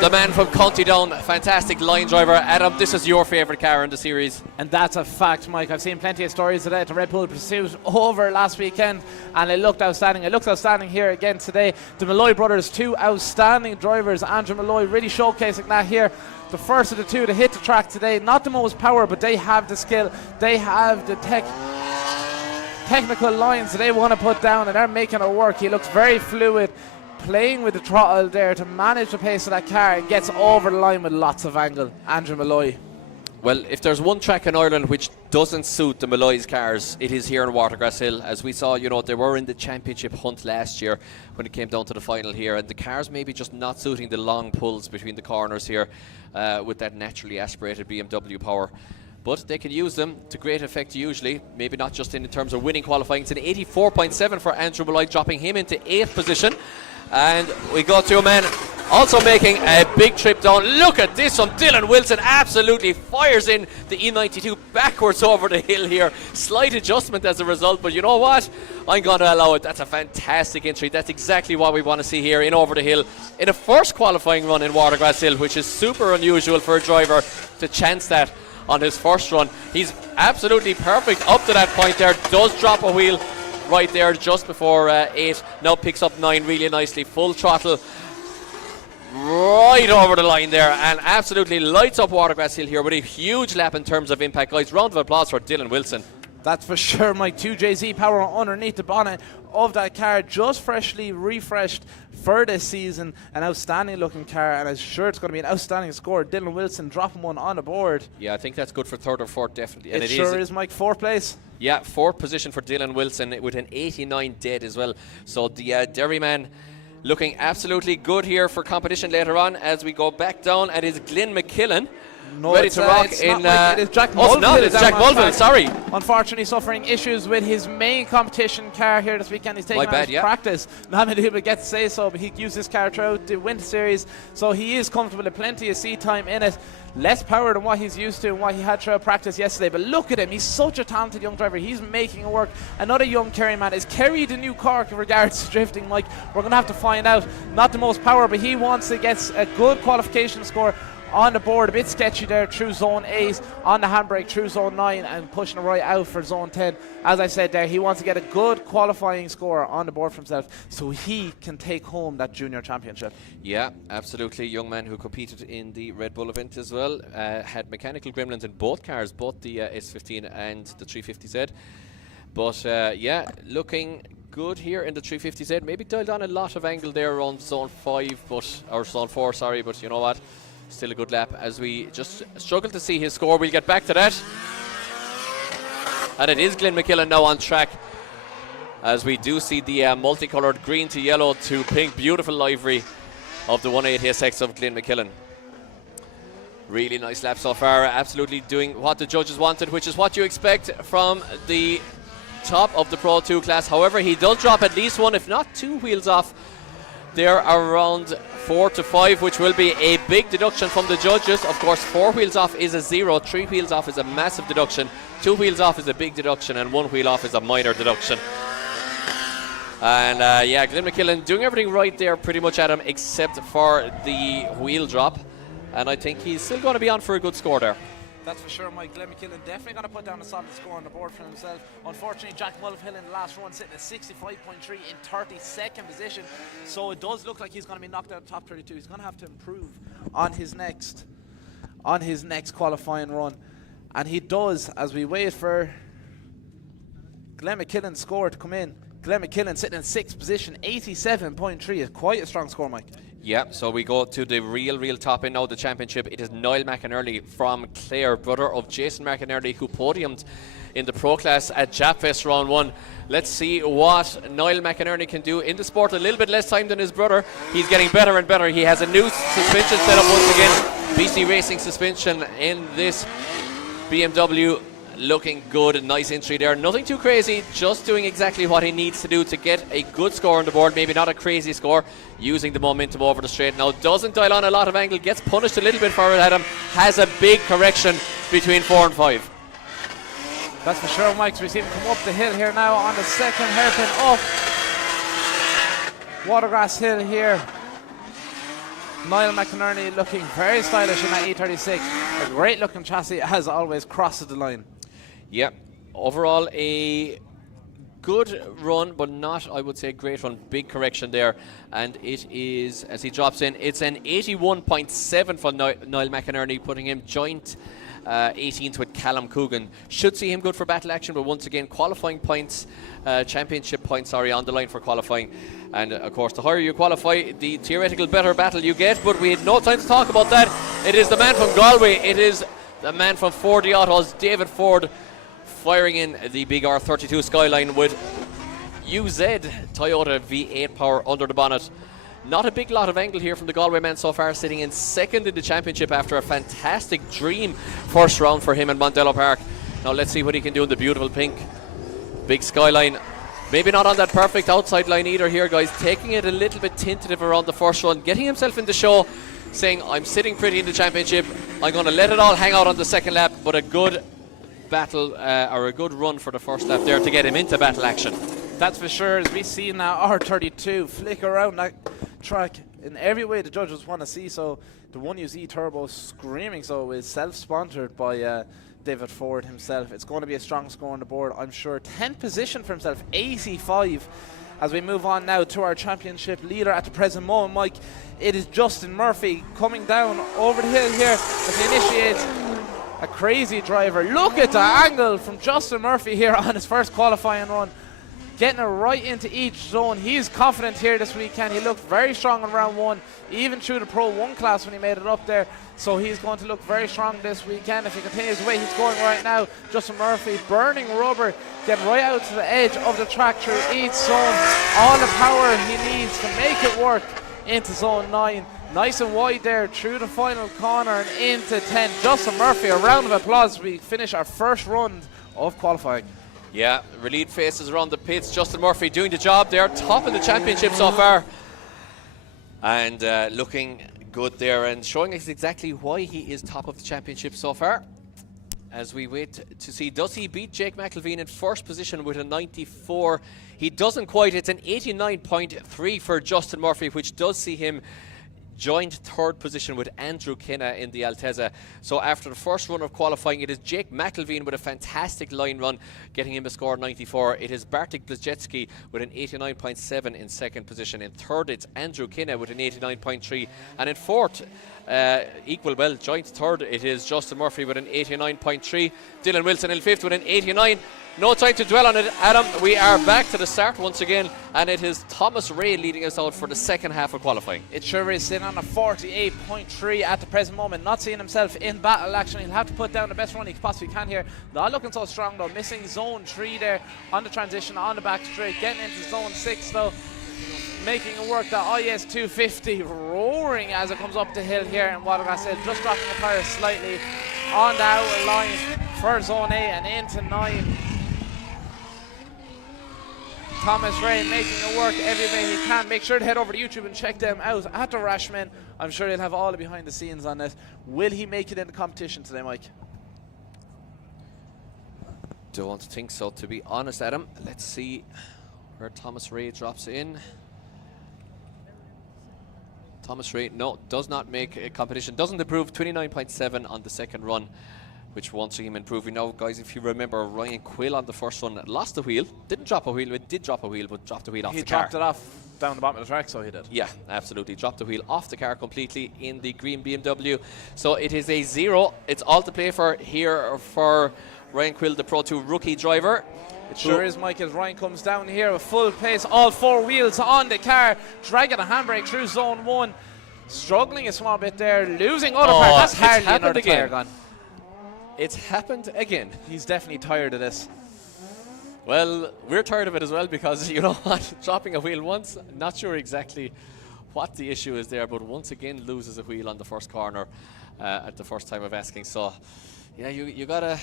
The man from County Down, fantastic line driver. Adam, this is your favourite car in the series. And that's a fact, Mike. I've seen plenty of stories today at the Red Bull Pursuit over last weekend, and it looked outstanding. It looks outstanding here again today. The Malloy brothers, two outstanding drivers. Andrew Malloy really showcasing that here. The first of the two to hit the track today. Not the most power, but they have the skill. They have the technical lines that they want to put down, and they're making it work. He looks very fluid, playing with the throttle there to manage the pace of that car, and gets over the line with lots of angle. Andrew Malloy. Well, if there's one track in Ireland which doesn't suit the Malloy's cars, it is here in Watergrasshill. As we saw, you know, they were in the championship hunt last year when it came down to the final here, and the cars maybe just not suiting the long pulls between the corners here with that naturally aspirated BMW power. But they can use them to great effect usually, maybe not just in terms of winning qualifying. It's an 84.7 for Andrew Malloy, dropping him into 8th position. And we go to a man also making a big trip down. Look at this one. Dylan Wilson absolutely fires in the E92 backwards over the hill here. Slight adjustment as a result, but you know what? I'm going to allow it. That's a fantastic entry. That's exactly what we want to see here in over the hill in a first qualifying run in Watergrasshill, which is super unusual for a driver to chance that on his first run. He's absolutely perfect up to that point there. Does drop a wheel right there just before 8. Now picks up 9 really nicely. Full throttle right over the line there, and absolutely lights up Watergrasshill here with a huge lap in terms of impact. Guys, round of applause for Dylan Wilson. That's for sure, Mike. 2JZ power underneath the bonnet of that car, just freshly refreshed for this season. An outstanding looking car, and I'm sure it's going to be an outstanding score. Dylan Wilson dropping one on the board. Yeah, I think that's good for 3rd or 4th, definitely. And it sure is, Mike. 4th place. Yeah, 4th position for Dylan Wilson with an 89 dead as well. So the Derry man looking absolutely good here for competition later on as we go back down. And it's Glenn McKillen. No, ready to rock in. It is Jack Mulville. Mulville. It's Jack Mulville, sorry. Unfortunately, suffering issues with his main competition car here this weekend. He's taking out his practice. Not many people get to say so, but he used his car throughout the Winter Series, so he is comfortable with plenty of seat time in it. Less power than what he's used to and what he had throughout practice yesterday. But look at him. He's such a talented young driver. He's making it work. Another young Kerry man. Is Kerry the new Cork in regards to drifting, Mike? We're going to have to find out. Not the most power, but he wants to get a good qualification score on the board. A bit sketchy there through zone 8, on the handbrake through zone 9, and pushing it right out for zone 10. As I said there, he wants to get a good qualifying score on the board for himself so he can take home that junior championship. Yeah, absolutely. Young man who competed in the Red Bull event as well. Had mechanical gremlins in both cars, both the S15 and the 350Z. But yeah, looking good here in the 350Z. Maybe dialed on a lot of angle there around zone 5, or zone 4, sorry, but you know what? Still a good lap as we just struggle to see his score. We'll get back to that. And it is Glenn McKillen now on track as we do see the multicoloured green to yellow to pink, beautiful livery of the 180SX of Glenn McKillen. Really nice lap so far. Absolutely doing what the judges wanted, which is what you expect from the top of the Pro 2 class. However, he does drop at least 1, if not 2 wheels off. They're around 4 to 5, which will be a big deduction from the judges. Of course, 4 wheels off is a 0, 3 wheels off is a massive deduction, 2 wheels off is a big deduction, and 1 wheel off is a minor deduction. And yeah, Glenn McKillen doing everything right there pretty much at him except for the wheel drop. And I think he's still going to be on for a good score there. That's for sure, Mike. Glenn McKillen definitely going to put down a solid score on the board for himself. Unfortunately, Jack Mulvihill in the last run sitting at 65.3 in 32nd position. So it does look like he's going to be knocked out of the top 32. He's going to have to improve on his next qualifying run. And he does, as we wait for Glenn McKillen's score to come in. Glenn McKillen sitting in 6th position, 87.3 is quite a strong score, Mike. Yeah, so we go to the real top in now, the championship. It is Niall McInerney from Clare, brother of Jason McInerney, who podiumed in the Pro class at Japfest round 1. Let's see what Niall McInerney can do in the sport. A little bit less time than his brother. He's getting better and better. He has a new suspension set up once again. BC Racing suspension in this BMW. Looking good, nice entry there. Nothing too crazy, just doing exactly what he needs to do to get a good score on the board. Maybe not a crazy score, using the momentum over the straight. Now doesn't dial on a lot of angle, gets punished a little bit for it, Adam. Has a big correction between 4 and 5. That's for sure, Mike. So we see him come up the hill here now on the second hairpin up Watergrasshill here. Niall McInerney looking very stylish in that E36. A great looking chassis, as always, crosses the line. Yeah, overall a good run, but not, I would say, a great run. Big correction there, and it is, as he drops in, it's an 81.7 for Niall McInerney, putting him joint 18th with Callum Coogan. Should see him good for battle action, but once again, qualifying points, championship points, sorry, on the line for qualifying. And of course, the higher you qualify, the theoretical better battle you get, but we had no time to talk about that. It is the man from Galway. It is the man from Ford Autos, David Ford, firing in the big R32 Skyline with UZ Toyota V8 power under the bonnet. Not a big lot of angle here from the Galway man so far, sitting in second in the championship after a fantastic dream first round for him in Mondello Park. Now let's see what he can do in the beautiful pink. Big Skyline. Maybe not on that perfect outside line either here, guys. Taking it a little bit tentative around the first run, getting himself in the show, saying, I'm sitting pretty in the championship. I'm going to let it all hang out on the second lap, but a good battle or a good run for the first lap there to get him into battle action. That's for sure. As we see now, R32 flick around that track in every way the judges want to see. So the 1UZ Turbo screaming so is self-sponsored by David Ford himself. It's going to be a strong score on the board, I'm sure. 10th position for himself, 85. As we move on now to our championship leader at the present moment, Mike, it is Justin Murphy coming down over the hill here as he initiates a crazy driver. Look at the angle from Justin Murphy here on his first qualifying run. Getting it right into each zone. He's confident here this weekend. He looked very strong in round one, even through the Pro 1 class when he made it up there. So he's going to look very strong this weekend if he continues the way he's going right now. Justin Murphy burning rubber, getting right out to the edge of the track through each zone. All the power he needs to make it work into zone 9. Nice and wide there through the final corner and into 10. Justin Murphy, a round of applause as we finish our first run of qualifying. Yeah, relieved faces around the pits. Justin Murphy doing the job there, top of the championship so far. And looking good there and showing us exactly why he is top of the championship so far. As we wait to see, does he beat Jake McElveen in first position with a 94? He doesn't quite. It's an 89.3 for Justin Murphy, which does see him joined third position with Andrew Kenna in the Altezza. So after the first run of qualifying, it is Jake McElveen with a fantastic line run, getting him a score of 94. It is Bartek Blazecki with an 89.7 in second position. In third, it's Andrew Kenna with an 89.3. And in fourth, equal well, joint third, it is Justin Murphy with an 89.3. Dylan Wilson in fifth with an 89. No time to dwell on it, Adam. We are back to the start once again, and it is Thomas Ray leading us out for the second half of qualifying. It sure is, sitting on a 48.3 at the present moment, not seeing himself in battle action. He'll have to put down the best run he possibly can here. Not looking so strong though, missing zone 3 there on the transition, on the back straight, getting into zone 6 though, making it work. The IS 250 roaring as it comes up the hill here in Watergrasshill, just dropping the tires slightly on the outer line for zone 8 and into 9. Thomas Ray making it work every way he can. Make sure to head over to YouTube and check them out at the Rashman. I'm sure they'll have all the behind the scenes on this. Will he make it in the competition today, Mike? Don't think so, to be honest, Adam. Let's see where Thomas Ray drops in. Thomas Ray, no, does not make a competition. Doesn't improve, 29.7 on the second run, which won't see him improving. Now, guys, if you remember, Ryan Quill on the first one lost the wheel. Didn't drop a wheel. It did drop a wheel, but dropped the wheel off the car. He dropped it off down the bottom of the track, so he did. Yeah, absolutely. Dropped the wheel off the car completely in the green BMW. So it is a 0. It's all to play for here for Ryan Quill, the Pro 2 rookie driver. It sure is, Mike, as Ryan comes down here with full pace, all 4 wheels on the car, dragging a handbrake through zone 1, struggling a small bit there, losing other part. That's hardly another tire gone. It's happened again. He's definitely tired of this. Well, we're tired of it as well because, you know what, dropping a wheel once, not sure exactly what the issue is there, but once again loses a wheel on the first corner at the first time of asking. So, yeah, you gotta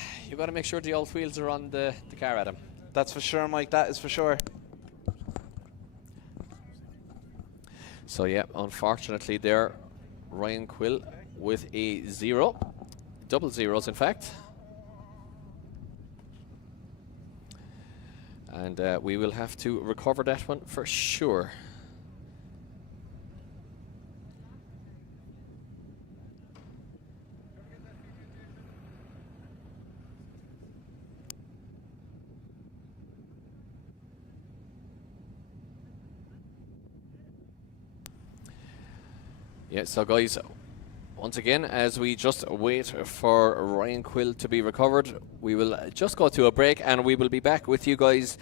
make sure the old wheels are on the car, Adam. That's for sure, Mike. That is for sure. So, yeah, unfortunately there, Ryan Quill with a 0. Double zeros, in fact. And we will have to recover that one for sure. Yeah, so guys, once again, as we just wait for Ryan Quill to be recovered, we will just go to a break and we will be back with you guys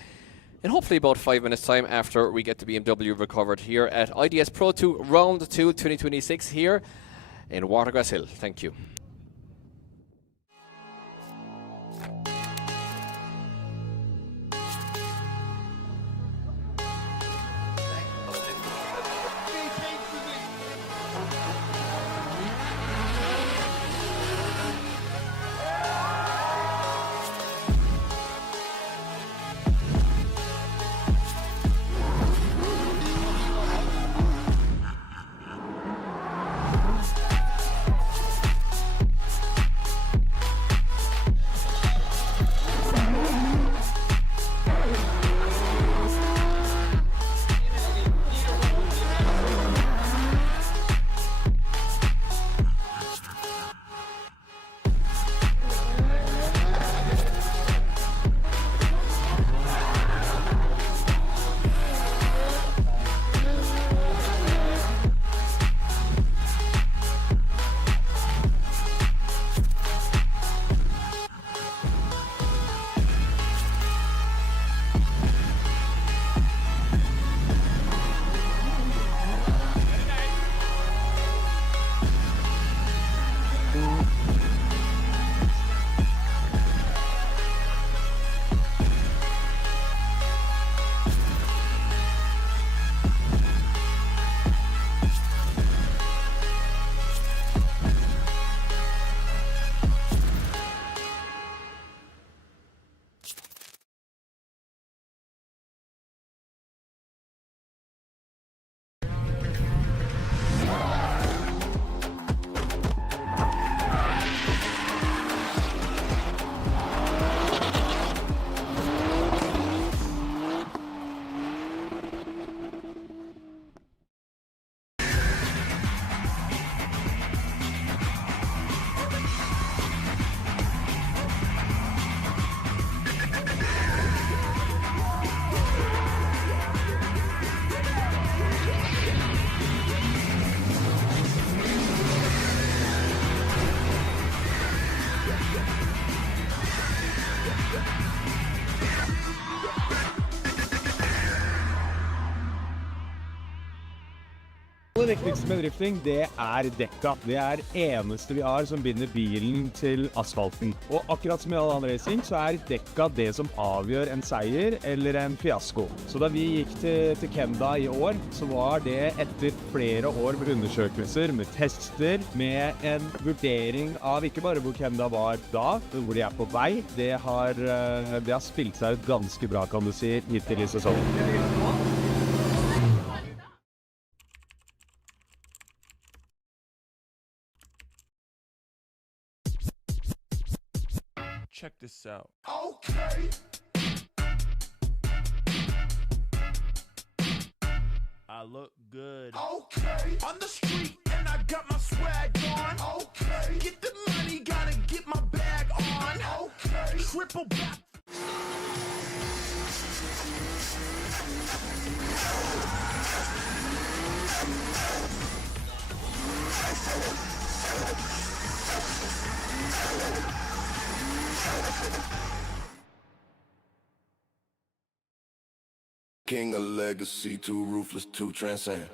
in hopefully about 5 minutes time after we get the BMW recovered here at IDS Pro 2 Round 2 2026 here in Watergrasshill. Thank you. viktigste med drifting, det er dekka. Det er eneste vi har som binder bilen til asfalten. Og akkurat som i all annen racing, så er dekka det som avgjør en seier eller en fiasko. Så da vi gikk til Kenda i år, så var det etter flere år med undersøkelser, med tester, med en vurdering av ikke bare hvor Kenda var da, men hvor de er på vei. Det har spilt seg ut ganske bra, kan du si, hittil i sesongen. Check this out. Okay. I look good. Okay. On the street and I got my swag on. Okay. Get the money, gotta get my bag on. Okay. Triple back. King of legacy, too ruthless to transcend.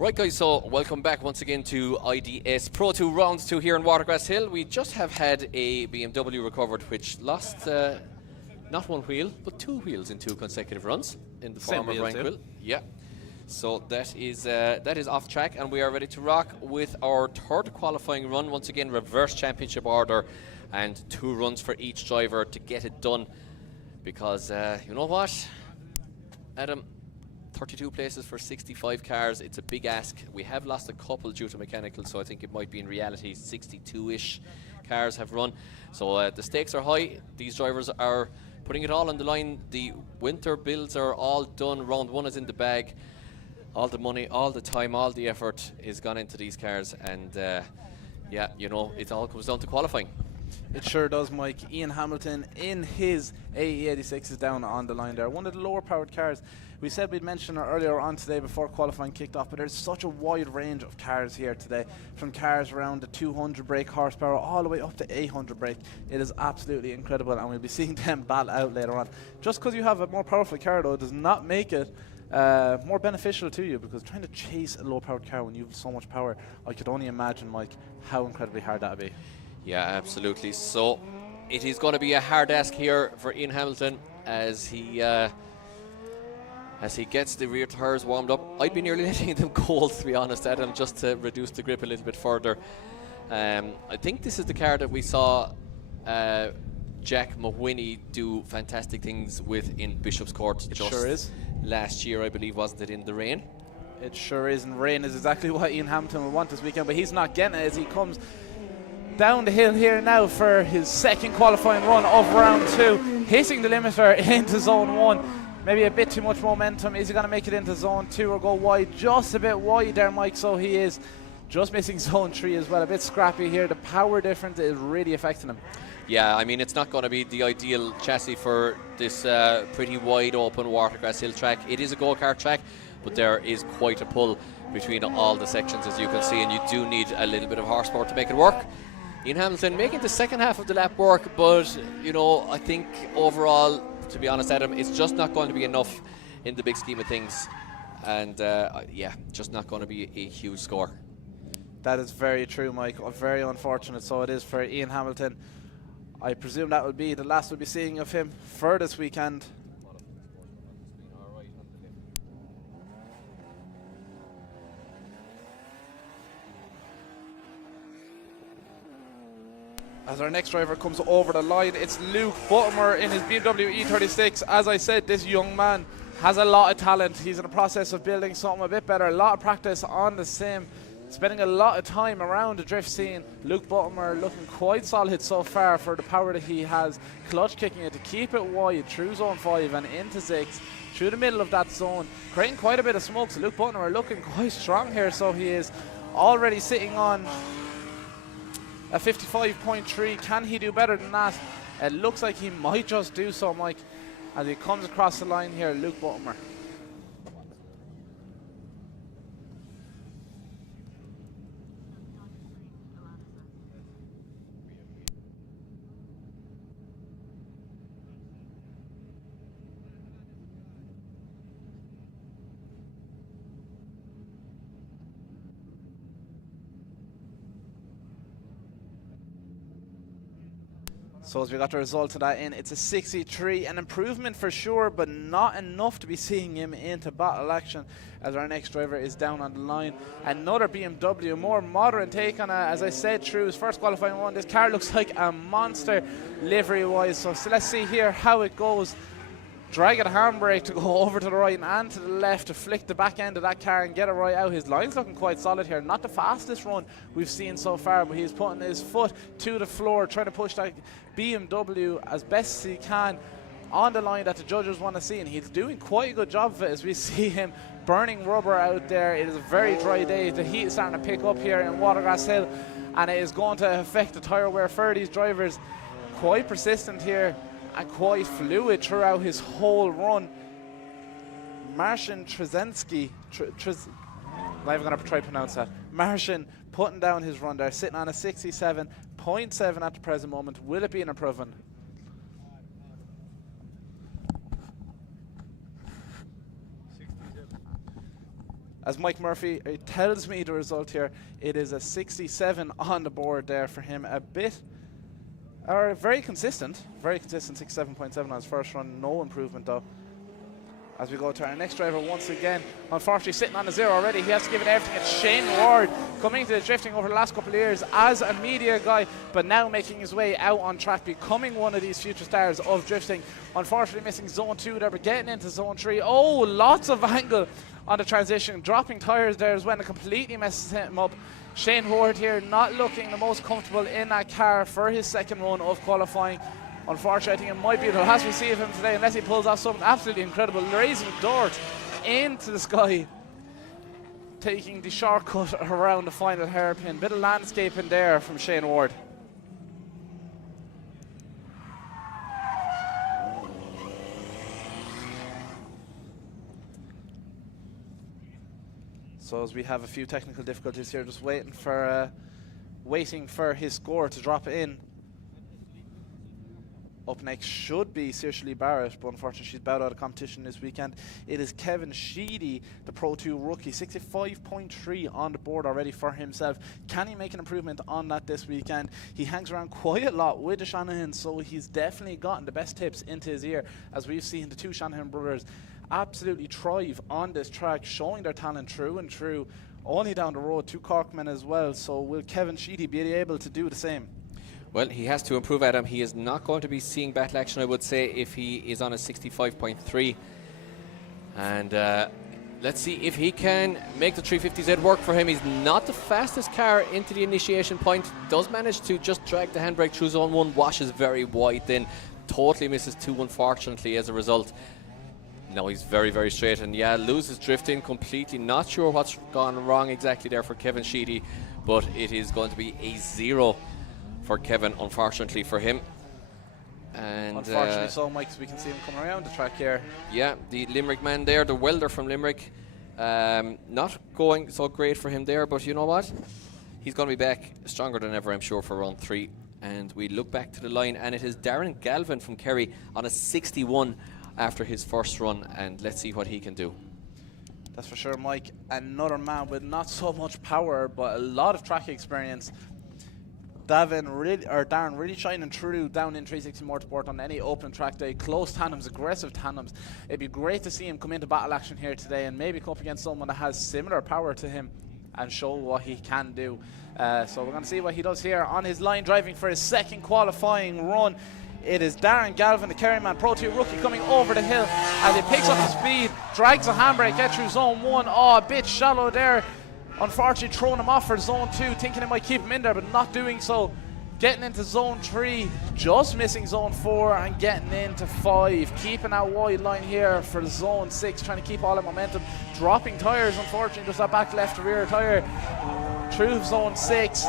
Right guys, so welcome back once again to IDS Pro 2 Round 2 here in Watergrasshill. We just have had a BMW recovered which lost not one wheel, but two wheels in two consecutive runs in the form of Rankwell. Yeah. So that is off track, and we are ready to rock with our third qualifying run. Once again, reverse championship order and 2 runs for each driver to get it done. Because you know what, Adam, 32 places for 65 cars, it's a big ask. We have lost a couple due to mechanical, so I think it might be in reality 62-ish cars have run. So the stakes are high. These drivers are putting it all on the line. The winter builds are all done. Round 1 is in the bag. All the money, all the time, all the effort is gone into these cars, and yeah, you know, it all comes down to qualifying. It sure does, Mike. Ian Hamilton in his AE86 is down on the line there. One of the lower powered cars. We said we'd mention it earlier on today before qualifying kicked off, but there's such a wide range of cars here today, from cars around the 200 brake horsepower all the way up to 800 brake. It is absolutely incredible, and we'll be seeing them battle out later on. Just because you have a more powerful car, though, does not make it more beneficial to you, because trying to chase a low powered car when you have so much power, I could only imagine, Mike, how incredibly hard that would be. Yeah, absolutely. So it is going to be a hard ask here for Ian Hamilton as he gets the rear tires warmed up. I'd be nearly letting them cold, to be honest, Adam, just to reduce the grip a little bit further. I think this is the car that we saw Jack Mahwini do fantastic things with in Bishop's Court. It sure is. Last year, I believe, wasn't it, in the rain? It sure is, and rain is exactly what Ian Hamilton will want this weekend, but he's not getting it as he comes down the hill here now for his second qualifying run of round 2, hitting the limiter into zone 1. Maybe a bit too much momentum. Is he going to make it into zone 2 or go wide? Just a bit wide there, Mike, so he is just missing zone 3 as well. A bit scrappy here. The power difference is really affecting him. Yeah, I mean, it's not going to be the ideal chassis for this pretty wide open Watergrasshill track. It is a go-kart track, but there is quite a pull between all the sections, as you can see, and you do need a little bit of horsepower to make it work. Ian Hamilton making the second half of the lap work, but, you know, I think overall, to be honest, Adam, it's just not going to be enough in the big scheme of things. And, yeah, just not going to be a huge score. That is very true, Mike. Very unfortunate, so it is for Ian Hamilton. I presume that will be the last we'll be seeing of him for this weekend. As our next driver comes over the line, it's Luke Buttimer in his BMW E36. As I said, this young man has a lot of talent. He's in the process of building something a bit better. A lot of practice on the sim. spending a lot of time around the drift scene. Luke Buttimer looking quite solid so far for the power that he has. Clutch kicking it to keep it wide through zone 5 and into 6, through the middle of that zone, creating quite a bit of smoke. So Luke Buttimer looking quite strong here, so he is already sitting on a 55.3. Can he do better than that? It looks like he might just do so, Mike, as he comes across the line here, Luke Buttimer. So as we got the result of that in, it's a 63, an improvement for sure, but not enough to be seeing him into battle action as our next driver is down on the line. Another BMW, more modern take on it. As I said, through his first qualifying one, this car looks like a monster livery-wise. So let's see here how it goes. Drag a handbrake to go over to the right and to the left to flick the back end of that car and get it right out. His line's looking quite solid here. Not the fastest run we've seen so far, but he's putting his foot to the floor, trying to push that BMW as best as he can on the line that the judges want to see, and he's doing quite a good job of it as we see him burning rubber out there. It is a very dry day. The heat is starting to pick up here in Watergrasshill, and it is going to affect the tyre wear for these drivers. Quite persistent here and quite fluid throughout his whole run. Marcin Trzynski, I'm even going to try to pronounce that. Marcin putting down his run there, sitting on a 67.7 at the present moment. Will it be an improvement? As Mike Murphy tells me the result here, it is a 67 on the board there for him. Very consistent, 67.7 on his first run, no improvement though. As we go to our next driver once again, unfortunately sitting on a 0 already, he has to give it everything. It's Shane Ward coming to the drifting over the last couple of years as a media guy, but now making his way out on track, becoming one of these future stars of drifting. Unfortunately missing zone 2 there, but getting into zone 3. Oh, lots of angle on the transition, dropping tyres there as well, it completely messes him up. Shane Ward here not looking the most comfortable in that car for his second run of qualifying. Unfortunately, I think it might be the last we see of him today, unless he pulls off something absolutely incredible, raising the dart into the sky, taking the shortcut around the final hairpin. Bit of landscaping there from Shane Ward. So as we have a few technical difficulties here, just waiting for his score to drop in. Up next should be Saoirse Barrett, but unfortunately she's bowed out of competition this weekend. It is Kevin Sheedy, the Pro2 rookie, 65.3 on the board already for himself. Can he make an improvement on that this weekend? He hangs around quite a lot with the Shanahan, so he's definitely gotten the best tips into his ear, as we've seen the two Shanahan brothers absolutely thrive on this track, showing their talent through and through. Only down the road, two Corkmen as well, so will Kevin Sheedy be able to do the same? Well, he has to improve, Adam. He is not going to be seeing battle action, I would say, if he is on a 65.3. And let's see if he can make the 350Z work for him. He's not the fastest car into the initiation point. Does manage to just drag the handbrake through zone 1, washes very wide, then totally misses 2, unfortunately, as a result. No, he's very, very straight, and yeah, loses drifting completely. Not sure what's gone wrong exactly there for Kevin Sheedy, but it is going to be a 0 for Kevin, unfortunately for him. And unfortunately so, Mike, we can see him coming around the track here. Yeah, the Limerick man there, the welder from Limerick. Not going so great for him there, but you know what? He's going to be back stronger than ever, I'm sure, for round 3. And we look back to the line, and it is Darren Galvin from Kerry on a 61 after his first run, and let's see what he can do. That's for sure, Mike. Another man with not so much power, but a lot of track experience. Darren really shining through down in 360 Motorsport on any open track day. Close tandems, aggressive tandems. It'd be great to see him come into battle action here today and maybe come up against someone that has similar power to him and show what he can do. So we're going to see what he does here on his line, driving for his second qualifying run. It is Darren Galvin, the Kerryman Pro2 rookie, coming over the hill as he picks up the speed, drags the handbrake, gets through zone 1. Oh, a bit shallow there. unfortunately throwing him off for zone 2, thinking it might keep him in there, but not doing so. Getting into zone 3, just missing zone 4 and getting into 5. Keeping that wide line here for zone 6, trying to keep all that momentum. Dropping tyres, unfortunately, just that back left to rear tyre through zone 6.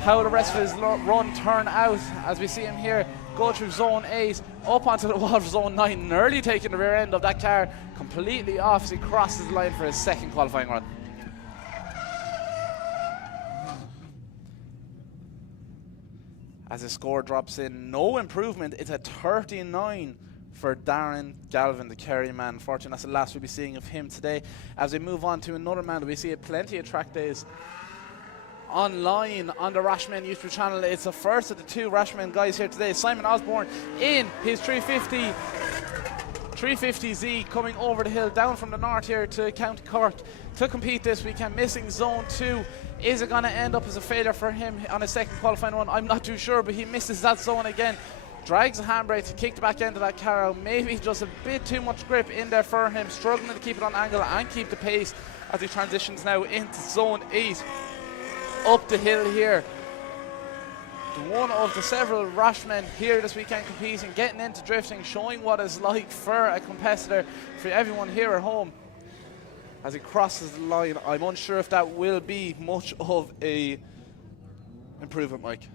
How the rest of his run turn out as we see him here go through zone 8, up onto the wall for zone 9, nearly taking the rear end of that car completely off as he crosses the line for his second qualifying run. As the score drops in, no improvement. It's a 39 for Darren Galvin, the Kerry man. Unfortunately, that's the last we'll be seeing of him today. As we move on to another man that we see at plenty of track days online on the Rashman YouTube channel. It's the first of the 2 Rashman guys here today. Simon Osborne in his 350Z coming over the hill down from the north here to County Cork to compete this weekend, missing zone 2. Is it going to end up as a failure for him on his second qualifying run? I'm not too sure, but he misses that zone again. Drags the handbrake to kick the back end of that car out. Maybe just a bit too much grip in there for him, struggling to keep it on angle and keep the pace as he transitions now into zone 8. Up the hill here. One of the several Rashmen here this weekend competing, getting into drifting, showing what it's like for a competitor, for everyone here at home. As he crosses the line, I'm unsure if that will be much of a improvement, Mike.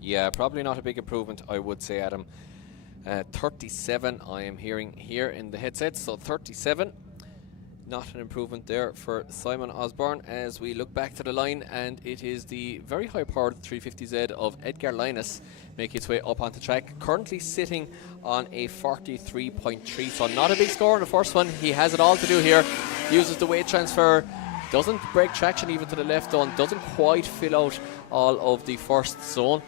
Yeah, probably not a big improvement, I would say, Adam. 37 I am hearing here in the headset, so 37. Not an improvement there for Simon Osborne as we look back to the line, and it is the very high-powered 350Z of Edgar Linus making its way up onto track, currently sitting on a 43.3, so not a big score in the first one. He has it all to do here, uses the weight transfer, doesn't break traction even to the left zone, doesn't quite fill out all of the first zone.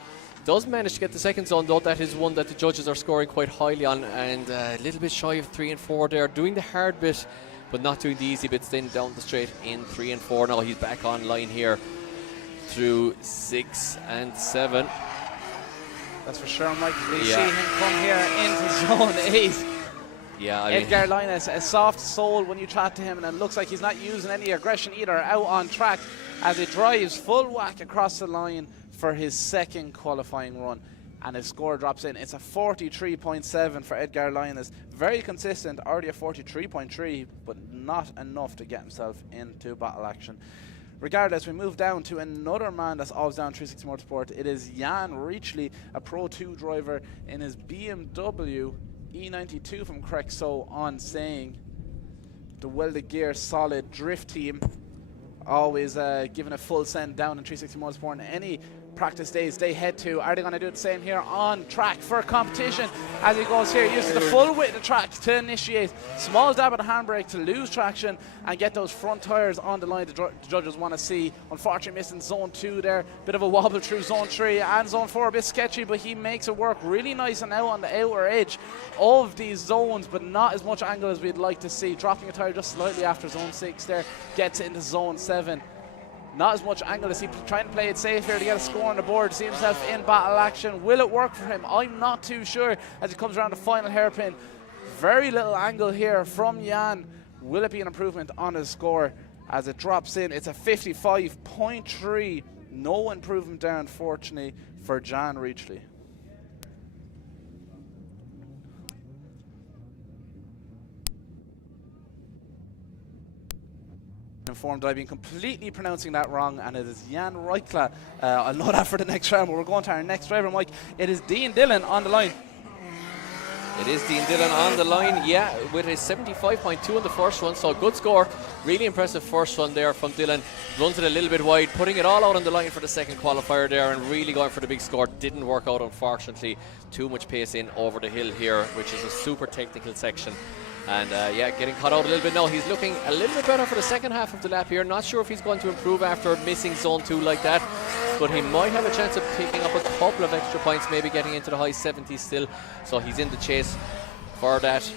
Does manage to get the second zone though. That is one that the judges are scoring quite highly on, and a little bit shy of 3 and 4 there, doing the hard bit but not doing the easy bits then down the straight in 3 and 4. Now he's back on line here through 6 and 7. That's for sure, Mike. We see him come here into zone 8. Yeah, Edgar Linus, a soft soul when you chat to him, and it looks like he's not using any aggression either out on track as he drives full whack across the line for his second qualifying run. And his score drops in. It's a 43.7 for Edgar Linus. Very consistent, already a 43.3, but not enough to get himself into battle action. Regardless, we move down to another man that's always down 360 Motorsport. It is Jan Reichley, a Pro 2 driver in his BMW E92 from correct so on, saying the welded gear solid drift team, always giving a full send down in 360 Motorsport. And any practice days they head to, are they going to do the same here on track for competition? As he goes here, uses the full width of the track to initiate, small dab of the handbrake to lose traction and get those front tyres on the line the judges want to see. Unfortunately missing zone 2 there, bit of a wobble through zone 3 and zone 4, a bit sketchy, but he makes it work really nice and out on the outer edge of these zones, but not as much angle as we'd like to see. Dropping a tyre just slightly after zone 6 there, gets it into zone 7. Not as much angle as he trying to play it safe here to get a score on the board, to see himself in battle action. Will it work for him? I'm not too sure as he comes around the final hairpin. Very little angle here from Jan. Will it be an improvement on his score as it drops in? It's a 55.3. No improvement there, unfortunately, for Jan Reichley. Informed I've been completely pronouncing that wrong, and it is Jan Reichley. I'll know that for the next round, but we're going to our next driver, Mike. It is Dean Dillon on the line. It is Dean Dillon on the line, yeah, with his 75.2 on the first one, so a good score. Really impressive first one there from Dillon. Runs it a little bit wide, putting it all out on the line for the second qualifier there and really going for the big score. Didn't work out, unfortunately. Too much pace in over the hill here, which is a super technical section. And yeah, getting caught out a little bit now. He's looking a little bit better for the second half of the lap here. Not sure if he's going to improve after missing zone 2 like that, but he might have a chance of picking up a couple of extra points, maybe getting into the high 70s still. So he's in the chase for that.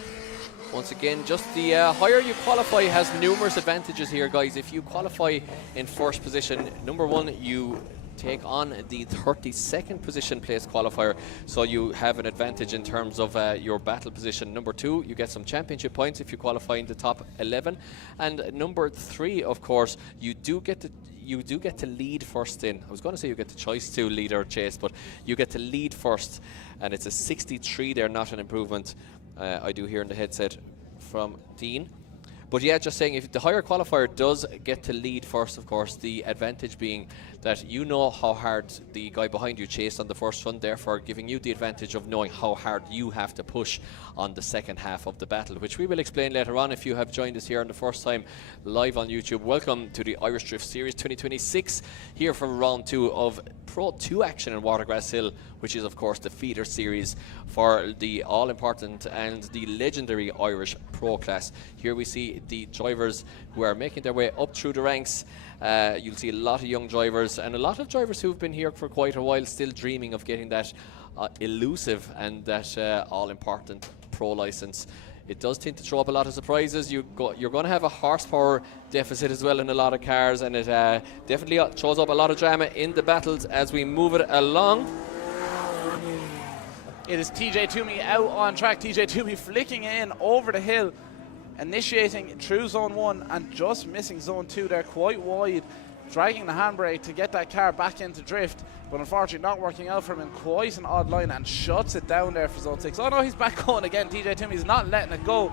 Once again, just the higher you qualify has numerous advantages here, guys. If you qualify in first position, number one, you take on the 32nd position place qualifier, so you have an advantage in terms of your battle position. Number 2, you get some championship points if you qualify in the top 11, and number 3, of course, you do get to lead first in. I was going to say you get the choice to lead or chase, but you get to lead first, and it's a 63 there, not an improvement. I do hear in the headset from Dean. But yeah, just saying, if the higher qualifier does get to lead first, of course, the advantage being that you know how hard the guy behind you chased on the first one, therefore giving you the advantage of knowing how hard you have to push on the second half of the battle, which we will explain later on. If you have joined us here on the first time live on YouTube, welcome to the Irish Drift Series 2026, here from round 2 of Pro2 action in Watergrasshill, which is of course the feeder series for the all-important and the legendary Irish Pro class. Here we see the drivers who are making their way up through the ranks. You'll see a lot of young drivers and a lot of drivers who've been here for quite a while, still dreaming of getting that elusive and that all-important Pro license. It does tend to throw up a lot of surprises. You're going to have a horsepower deficit as well in a lot of cars, and it definitely throws up a lot of drama in the battles as we move it along. It is TJ Toomey out on track. TJ Toomey flicking in over the hill, initiating through zone 1 and just missing zone 2 there, quite wide, dragging the handbrake to get that car back into drift, but unfortunately not working out for him in quite an odd line, and shuts it down there for zone 6. Oh no, he's back going again. TJ Toomey's not letting it go.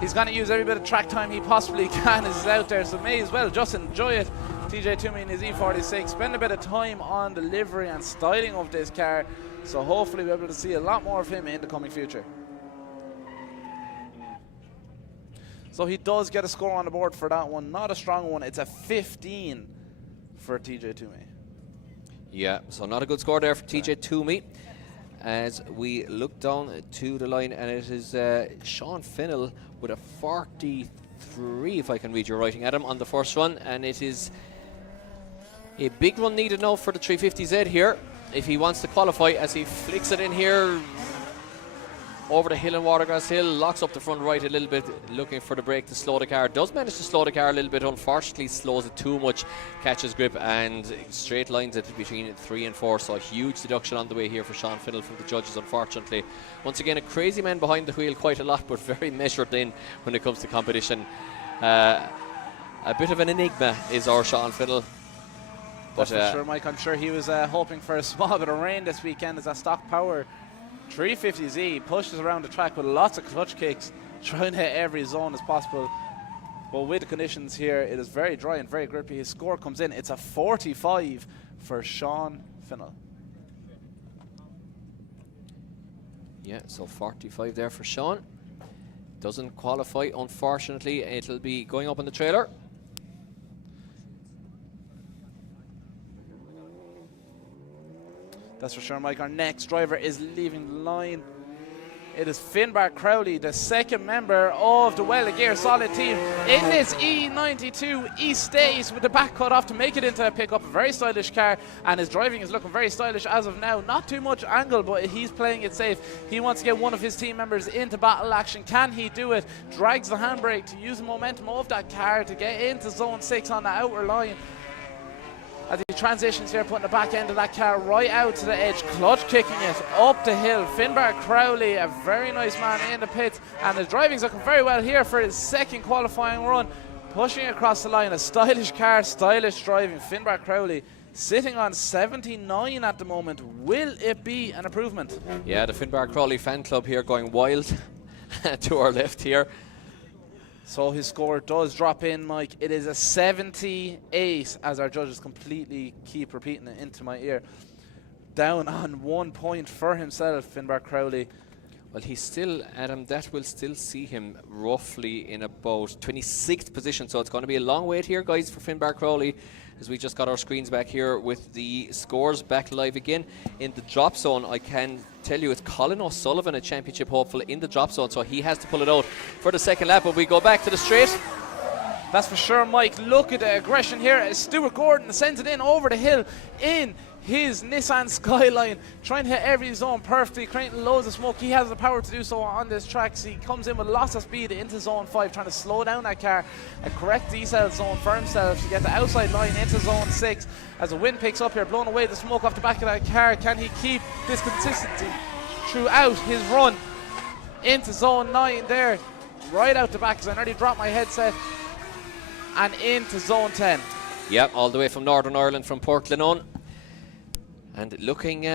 He's going to use every bit of track time he possibly can as he's out there, so may as well just enjoy it. TJ Toomey in his E46, spend a bit of time on the livery and styling of this car, so hopefully we'll be able to see a lot more of him in the coming future. So he does get a score on the board for that one. Not a strong one. It's a 15 for TJ Toomey. Yeah, so not a good score there for TJ Toomey. As we look down to the line, and it is Sean Finnell with a 43, if I can read your writing, Adam, on the first run. And it is a big run needed now for the 350Z here, if he wants to qualify, as he flicks it in here over the hill in Watergrasshill, locks up the front right a little bit, looking for the brake to slow the car. Does manage to slow the car a little bit, unfortunately slows it too much, catches grip and straight lines it between 3 and 4, so a huge deduction on the way here for Sean Finnell from the judges, unfortunately. Once again, a crazy man behind the wheel quite a lot, but very measured in when it comes to competition. A bit of an enigma is our Sean Finnell. But for sure, Mike, I'm sure he was hoping for a small bit of rain this weekend, as that stock power 350Z pushes around the track with lots of clutch kicks, trying to hit every zone as possible. But with the conditions here, it is very dry and very grippy. His score comes in. It's a 45 for Sean Finnell. Yeah, so 45 there for Sean. Doesn't qualify, unfortunately. It'll be going up on the trailer. That's for sure, Mike. Our next driver is leaving the line. It is Finbar Crowley, the second member of the Well Gear Solid team in this E92. He stays with the back cut off to make it into a pickup. A very stylish car, and his driving is looking very stylish as of now. Not too much angle, but he's playing it safe. He wants to get one of his team members into battle action. Can he do it? Drags the handbrake to use the momentum of that car to get into zone 6 on the outer line. As he transitions here, putting the back end of that car right out to the edge, clutch kicking it up the hill. Finbar Crowley, a very nice man in the pits, and his driving's looking very well here for his second qualifying run. Pushing across the line, a stylish car, stylish driving. Finbar Crowley sitting on 79 at the moment. Will it be an improvement? Yeah, the Finbar Crowley fan club here going wild to our left here. So his score does drop in, Mike. It is a 78, as our judges completely keep repeating it into my ear. Down on 1 point for himself, Finbar Crowley. Well, he's still, Adam, that will still see him roughly in about 26th position. So it's going to be a long wait here, guys, for Finbar Crowley, as we just got our screens back here with the scores back live again. In the drop zone, I can tell you it's Colin O'Sullivan, a championship hopeful, in the drop zone, so he has to pull it out for the second lap. But we go back to the straight. That's for sure, Mike. Look at the aggression here as Stuart Gordon sends it in over the hill in his Nissan Skyline, trying to hit every zone perfectly, creating loads of smoke. He has the power to do so on this track. So he comes in with lots of speed into zone 5, trying to slow down that car, a correct decel zone for himself to get the outside line into zone 6. As the wind picks up here, blowing away the smoke off the back of that car, can he keep this consistency throughout his run into zone 9 there, right out the back, because I nearly dropped my headset, and into zone 10. Yeah, all the way from Northern Ireland, from Portland on. And looking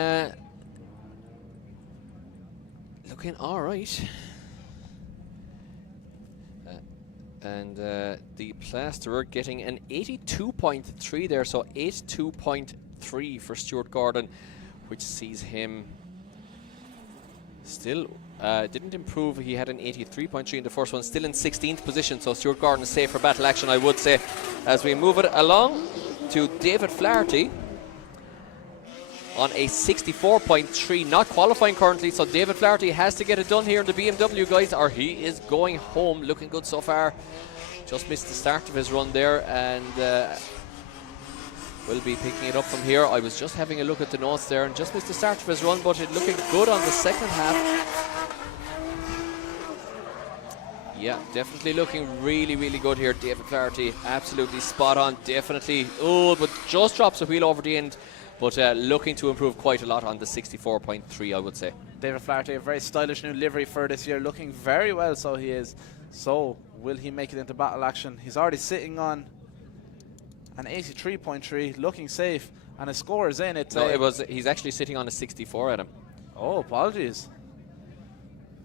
all right. The plasterer getting an 82.3 there, so 82.3 for Stuart Gordon, which sees him still didn't improve. He had an 83.3 in the first one, still in 16th position, so Stuart Gordon is safe for battle action, I would say. As we move it along to David Flaherty on a 64.3, not qualifying currently, so David Flaherty has to get it done here in the BMW, guys, or he is going home. Looking good so far. Just missed the start of his run there, and will be picking it up from here. I was just having a look at the notes there and just missed the start of his run, but it looking good on the second half. Yeah, definitely looking really, really good here. David Flaherty, absolutely spot on, definitely. Oh, but just drops a wheel over the end, but looking to improve quite a lot on the 64.3, I would say. David Flaherty, a very stylish new livery for this year, looking very well, so he is. So, will he make it into battle action? He's already sitting on an 83.3, looking safe, and his score is in. He's actually sitting on a 64, Adam. Oh, apologies.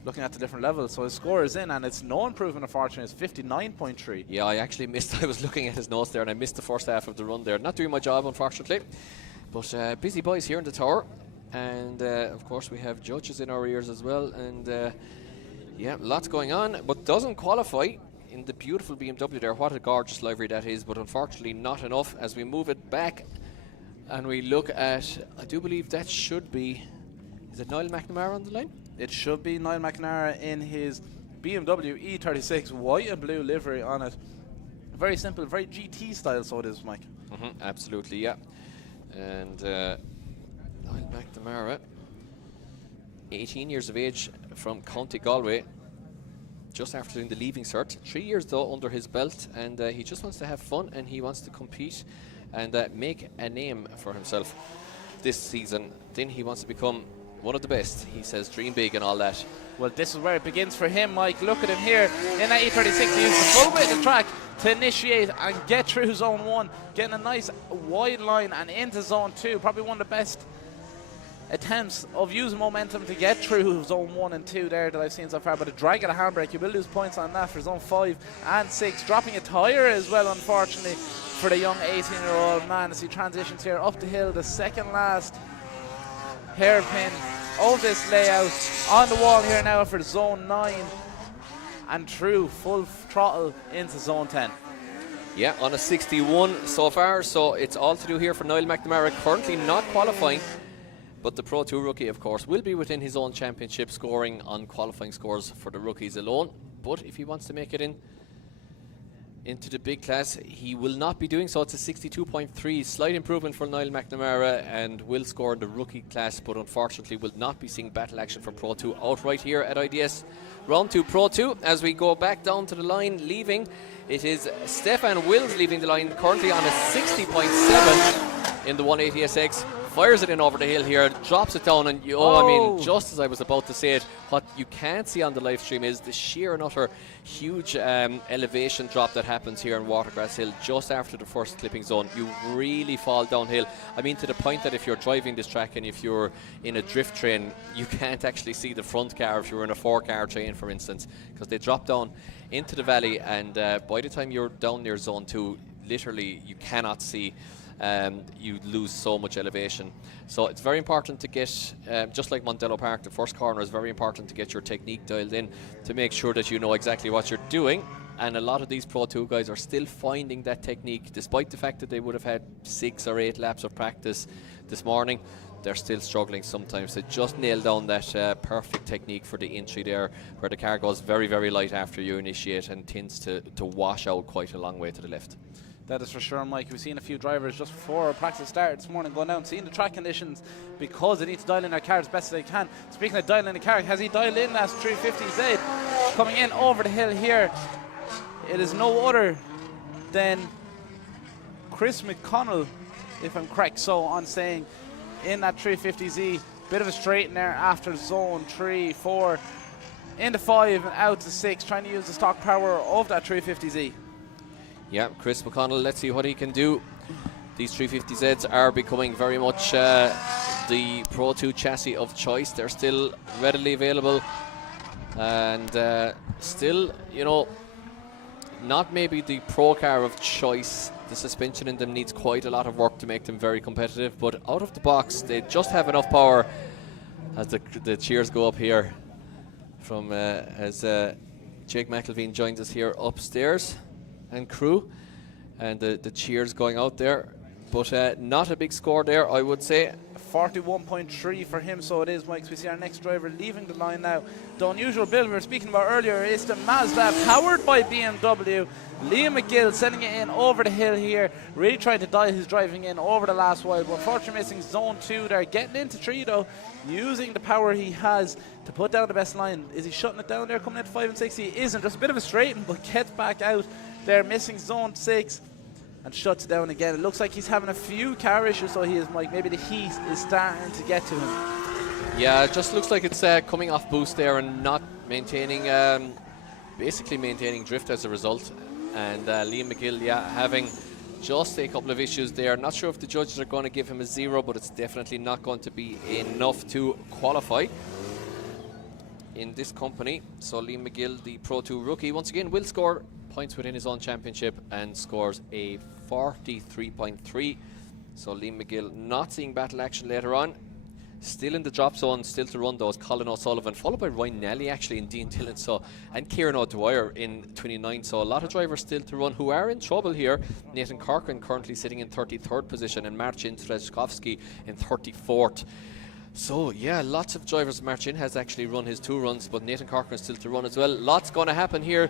Looking at the different levels, so his score is in, and it's no improvement, unfortunately. It's 59.3. Yeah, I actually missed. I was looking at his notes there, and I missed the first half of the run there. Not doing my job, unfortunately. But busy boys here in the tower, and of course we have judges in our ears as well, and yeah, lots going on, but doesn't qualify in the beautiful BMW there. What a gorgeous livery that is, but unfortunately not enough. As we move it back and we look at, I do believe that should be, is it Niall McNamara on the line? It should be Niall McNamara in his BMW E36, white and blue livery on it. Very simple, very GT style, so it is, Mike. Absolutely, yeah. And Niall McNamara, 18 years of age, from County Galway, just after doing the leaving cert. 3 years though under his belt, and he just wants to have fun, and he wants to compete and make a name for himself this season. Then he wants to become one of the best. He says dream big and all that. Well, this is where it begins for him, Mike. Look at him here in that E36. He used the full width of the track to initiate and get through zone 1, getting a nice wide line and into zone 2. Probably one of the best attempts of using momentum to get through zone 1 and 2 there that I've seen so far. But a drag of the handbrake, you will lose points on that for zone 5 and 6. Dropping a tyre as well, unfortunately, for the young 18-year-old man as he transitions here up the hill, the second last hairpin of this layout on the wall here now for zone 9 and through full throttle into zone 10. Yeah, on a 61 so far, so it's all to do here for Niall McNamara, currently not qualifying, but the Pro 2 rookie, of course, will be within his own championship scoring on qualifying scores for the rookies alone. But if he wants to make it into the big class, he will not be doing so. It's a 62.3, slight improvement for Niall McNamara, and will score in the rookie class, but unfortunately will not be seeing battle action for Pro 2 outright here at IDS. Round 2 Pro 2, as we go back down to the line, leaving, it is Stefan Wills leaving the line, currently on a 60.7 in the 180SX. Fires it in over the hill here, drops it down, and I mean, just as I was about to say it, what you can't see on the live stream is the sheer and utter huge elevation drop that happens here in Watergrasshill just after the first clipping zone. You really fall downhill. I mean, to the point that if you're driving this track and if you're in a drift train, you can't actually see the front car if you're in a 4-car train, for instance, because they drop down into the valley, and by the time you're down near zone 2, literally you cannot see. You lose so much elevation. So it's very important to get, just like Mondello Park, the first corner is very important to get your technique dialed in to make sure that you know exactly what you're doing. And a lot of these Pro 2 guys are still finding that technique, despite the fact that they would have had 6 or 8 laps of practice this morning. They're still struggling sometimes to just nail down that perfect technique for the entry there, where the car goes very, very light after you initiate and tends to wash out quite a long way to the left. That is for sure, Mike. We've seen a few drivers just before practice started this morning going out and seeing the track conditions because they need to dial in their car as best as they can. Speaking of dialing in the car, has he dialed in that 350Z? Coming in over the hill here, it is no other than Chris McConnell, if I'm correct, so on saying, in that 350Z. Bit of a straighten there after zone 3, 4, into 5 and out to 6, trying to use the stock power of that 350Z. Yeah, Chris McConnell, let's see what he can do. These 350Zs are becoming very much the Pro 2 chassis of choice. They're still readily available and still, you know, not maybe the pro car of choice. The suspension in them needs quite a lot of work to make them very competitive, but out of the box they just have enough power. As the cheers go up here from as Jake McElveen joins us here upstairs and crew, and the cheers going out there, but not a big score there, I would say. 41.3 for him, so it is, Mike. So we see our next driver leaving the line now. The unusual build we were speaking about earlier is the Mazda, powered by BMW. Liam McGill sending it in over the hill here, really trying to dial his driving in over the last while, but unfortunately missing zone 2 there. Getting into 3 though, using the power he has to put down the best line. Is he shutting it down there coming into 5 and 6? He isn't, just a bit of a straighten, but gets back out there, missing zone 6 and shuts it down again. It looks like he's having a few car issues, so he is, Mike. Maybe the heat is starting to get to him. Yeah, it just looks like it's coming off boost there and not maintaining, basically maintaining drift as a result. And Liam McGill, yeah, having just a couple of issues there. Not sure if the judges are going to give him a 0, but it's definitely not going to be enough to qualify in this company. So Liam McGill, the Pro 2 rookie, once again will score points within his own championship and scores a 43.3. So Liam McGill not seeing battle action later on. Still in the drop zone, still to run those, Colin O'Sullivan, followed by Ryan Nelly actually, and Dean Dillon, so, and Kieran O'Dwyer in 29. So a lot of drivers still to run who are in trouble here. Nathan Corcoran currently sitting in 33rd position, and Marcin Trzaskowski in 34th. So yeah, lots of drivers. Marcin has actually run his 2 runs, but Nathan Corcoran still to run as well. Lots going to happen here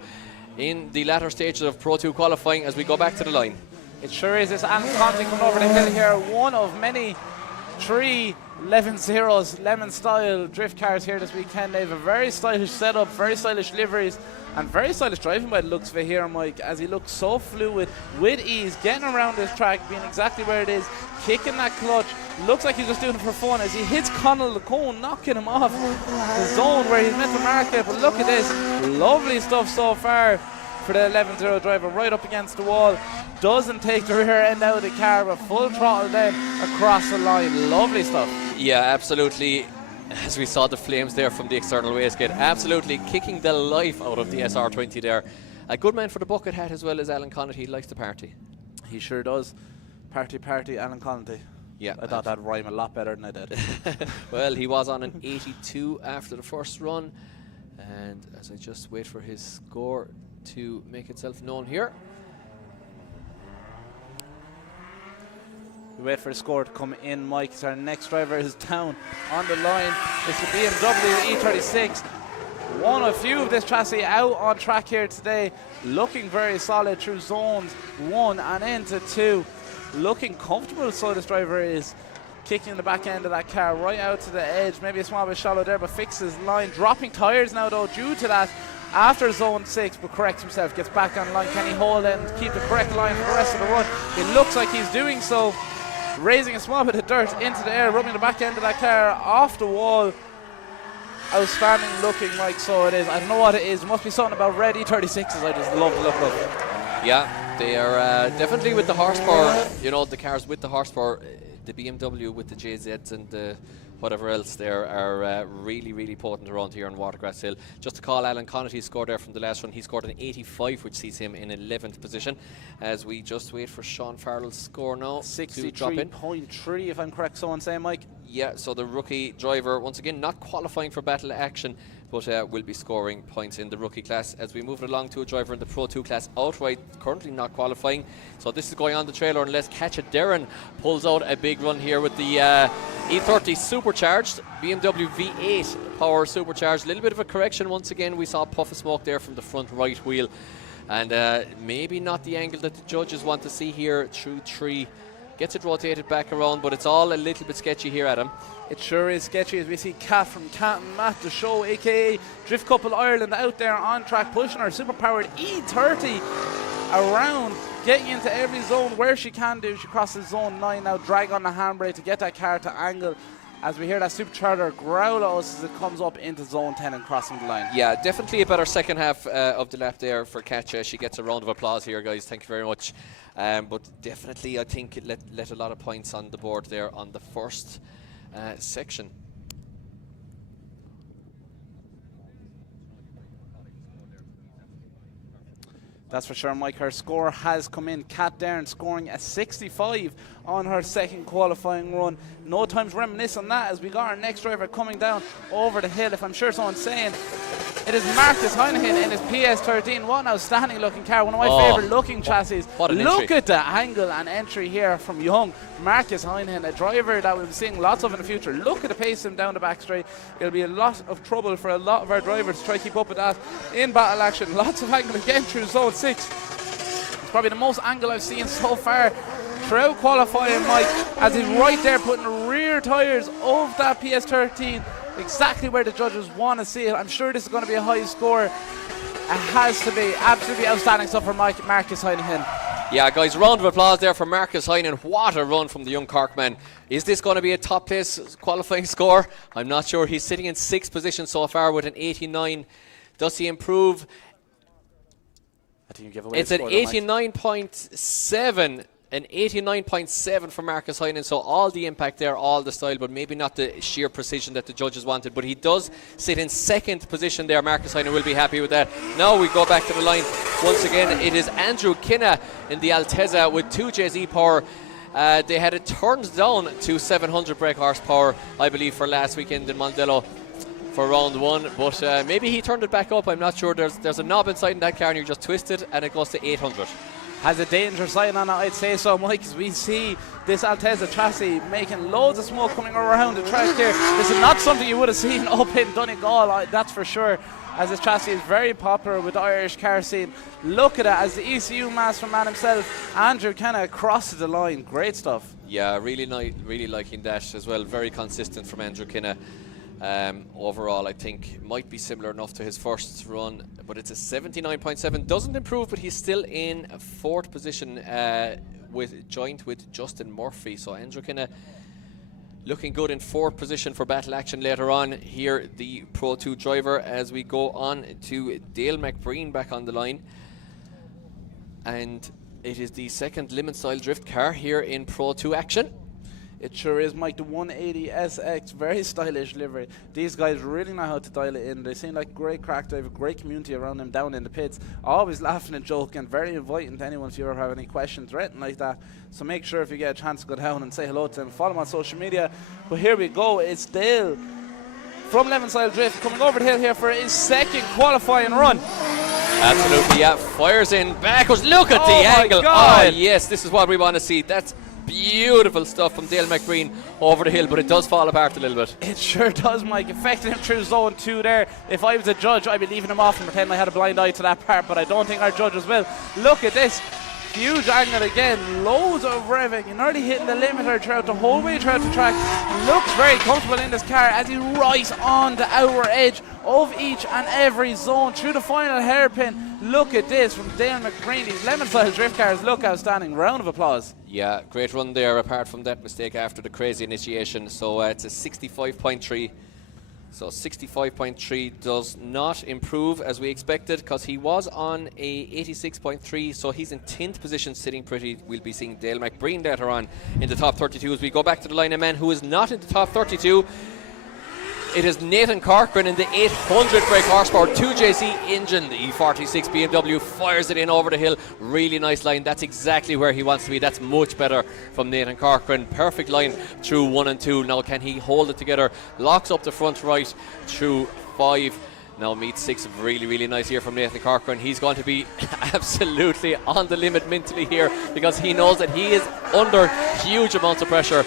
in the latter stages of Pro 2 qualifying as we go back to the line. It sure is. It's Alan Conti coming over the hill here. One of many 3 11-0s, lemon style drift cars here this weekend. They have a very stylish setup, very stylish liveries, and very stylish driving by the looks of it here, Mike, as he looks so fluid, with ease, getting around this track, being exactly where it is, kicking that clutch. Looks like he's just doing it for fun as he hits Connell the cone, knocking him off the zone where he's meant to mark it. But look at this, lovely stuff so far for the 11-0 driver, right up against the wall. Doesn't take the rear end out of the car, but full throttle then across the line. Lovely stuff. Yeah, absolutely. As we saw the flames there from the external wastegate, absolutely kicking the life out of the SR20 there. A good man for the bucket hat as well as Alan Connaughton. He likes to party. He sure does. Party, Alan Connaughton. Yeah, I thought that'd rhyme a lot better than I did. Well, he was on an 82 after the first run, and as I just wait for his score to make itself known here. We wait for the score to come in, Mike. So our next driver is down on the line. It's the BMW E36. One of few of this chassis out on track here today. Looking very solid through zones 1 and into 2. Looking comfortable, so this driver is. Kicking the back end of that car right out to the edge. Maybe a small bit shallow there, but fixes line. Dropping tyres now though due to that after zone 6, but corrects himself, gets back on line. Can he hold and keep the correct line for the rest of the run? It looks like he's doing so. Raising a small bit of dirt into the air, rubbing the back end of that car off the wall. Outstanding looking, Mike, so it is. I don't know what it is. It must be something about red E36s. I just love the look of it. Yeah, they are definitely with the horsepower, you know, the cars with the horsepower. The BMW with the JZs and the whatever else there are really, really potent around here on Watergrasshill. Just to call Alan Connaughton's score there from the last run, he scored an 85, which sees him in 11th position. As we just wait for Sean Farrell's score now. 63.3 if I'm correct, someone saying, Mike. Yeah, so the rookie driver, once again, not qualifying for battle action, but will be scoring points in the rookie class as we move it along to a driver in the Pro 2 class outright, currently not qualifying. So this is going on the trailer unless Catch It Darren pulls out a big run here with the E30 supercharged, BMW V8 power supercharged. A little bit of a correction once again. We saw a puff of smoke there from the front right wheel. And maybe not the angle that the judges want to see here through 3. Gets it rotated back around, but it's all a little bit sketchy here, Adam. It sure is sketchy as we see Kat from Cat and Matt the show, aka Drift Couple Ireland, out there on track pushing her super-powered E30 around, getting into every zone where she can do. She crosses zone 9 now, drag on the handbrake to get that car to angle as we hear that supercharger growl at us as it comes up into zone 10 and crossing the line. Yeah, definitely a better second half of the lap there for Katja. She gets a round of applause here, guys. Thank you very much. But definitely, I think it let a lot of points on the board there on the first section. That's for sure, Mike. Her score has come in. Kat Dern scoring a 65 on her second qualifying run. No time to reminisce on that as we got our next driver coming down over the hill. If I'm sure someone's saying, it is Marcus Heineken in his PS13. What an outstanding looking car. One of my favourite looking chassis. Look at the angle and entry here from young Marcus Heineken, a driver that we'll be seeing lots of in the future. Look at the pace of him down the back straight. It'll be a lot of trouble for a lot of our drivers to try to keep up with that in battle action. Lots of angle again through zone 6. It's probably the most angle I've seen so far throughout qualifying, Mike, as he's right there putting the rear tyres of that PS13 exactly where the judges want to see it. I'm sure this is going to be a high score. It has to be absolutely outstanding stuff for Marcus Heineken. Yeah, guys, round of applause there for Marcus Heineken. What a run from the young Cork man. Is this going to be a top place qualifying score? I'm not sure. He's sitting in 6th position so far with an 89. Does he improve? I think you give away it's an 89.7. An 89.7 for Marcus Heineken, so all the impact there, all the style, but maybe not the sheer precision that the judges wanted. But he does sit in 2nd position there. Marcus Heineken will be happy with that. Now we go back to the line once again. It is Andrew Kinna in the Altezza with 2 JZ power. They had it turned down to 700 brake horsepower, I believe, for last weekend in Mondello for round 1, but maybe he turned it back up. I'm not sure. There's a knob inside in that car and you just twist it and it goes to 800. Has a danger sign on it, I'd say so, Mike, as we see this Altezza chassis making loads of smoke coming around the track here. This is not something you would have seen up in Donegal, that's for sure, as this chassis is very popular with the Irish car scene. Look at it as the ECU master man himself, Andrew Kenna, crosses the line. Great stuff. Yeah, really liking that as well. Very consistent from Andrew Kinna. Overall, I think might be similar enough to his first run, but it's a 79.7. Doesn't improve, but he's still in 4th position joint with Justin Murphy. So Andrew Kinna looking good in 4th position for battle action later on. Here, the Pro 2 driver, as we go on to Dale McBreen back on the line. And it is the 2nd Limit Style Drift car here in Pro 2 action. It sure is, Mike. The 180 SX, very stylish livery. These guys really know how to dial it in. They seem like great crack. They have a great community around them down in the pits. Always laughing and joking. Very inviting to anyone if you ever have any questions or anything like that. So make sure if you get a chance to go down and say hello to them. Follow them on social media. But here we go. It's Dale from Lemon Style Drift coming over the hill here for his 2nd qualifying run. Absolutely, yeah. Fires in backwards. Look at the angle. God. Oh, yes, this is what we want to see. That's beautiful stuff from Dale McBreen over the hill, but it does fall apart a little bit. It sure does, Mike. Affected him through zone 2 there. If I was a judge, I'd be leaving him off and pretending I had a blind eye to that part, but I don't think our judges will. Look at this. Huge angle again. Loads of revving. You're nearly hitting the limiter throughout the whole way throughout the track. Looks very comfortable in this car as he right on the outer edge of each and every zone through the final hairpin. Look at this from Dale McBreen. These Lemon Style Drift cars look outstanding. Round of applause. Yeah, great run there apart from that mistake after the crazy initiation. So it's a 65.3. So 65.3 does not improve as we expected because he was on a 86.3, so he's in 10th position sitting pretty. We'll be seeing Dale McBreen later on in the top 32 as we go back to the line of men who is not in the top 32. It is Nathan Corcoran in the 800 brake horsepower 2JZ engine. The E46 BMW fires it in over the hill. Really nice line. That's exactly where he wants to be. That's much better from Nathan Corcoran. Perfect line through 1 and 2. Now can he hold it together? Locks up the front right through 5. Now meets 6. Really nice here from Nathan Corcoran. He's going to be absolutely on the limit mentally here because he knows that he is under huge amounts of pressure.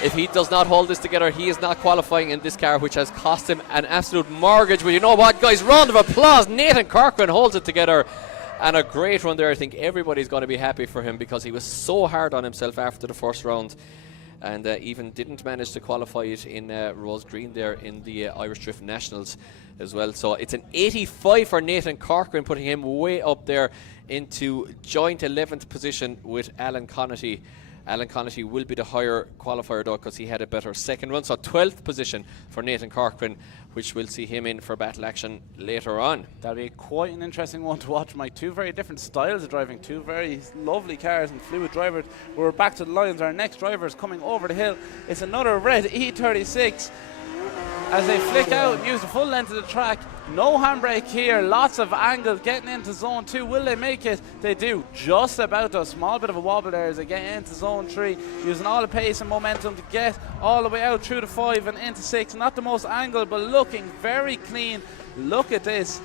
If he does not hold this together, he is not qualifying in this car, which has cost him an absolute mortgage. But you know what, guys? Round of applause. Nathan Corcoran holds it together. And a great run there. I think everybody's going to be happy for him because he was so hard on himself after the first round, and even didn't manage to qualify it in Rose Green there in the Irish Drift Nationals as well. So it's an 85 for Nathan Corcoran, putting him way up there into joint 11th position with Alan Connaughty. Alan Connaughty will be the higher qualifier though, because he had a better second run. So 12th position for Nathan Corcoran, which we'll see him in for battle action later on. That'll be quite an interesting one to watch, Mike. Two very different styles of driving, two very lovely cars and fluid drivers. We're back to the lines. Our next driver is coming over the hill. It's another red E36. As they flick out and use the full length of the track, no handbrake here, lots of angle getting into zone 2. Will they make it? They do, just about. A small bit of a wobble there as they get into zone 3, using all the pace and momentum to get all the way out through the 5 and into 6. Not the most angle, but looking very clean. Look at this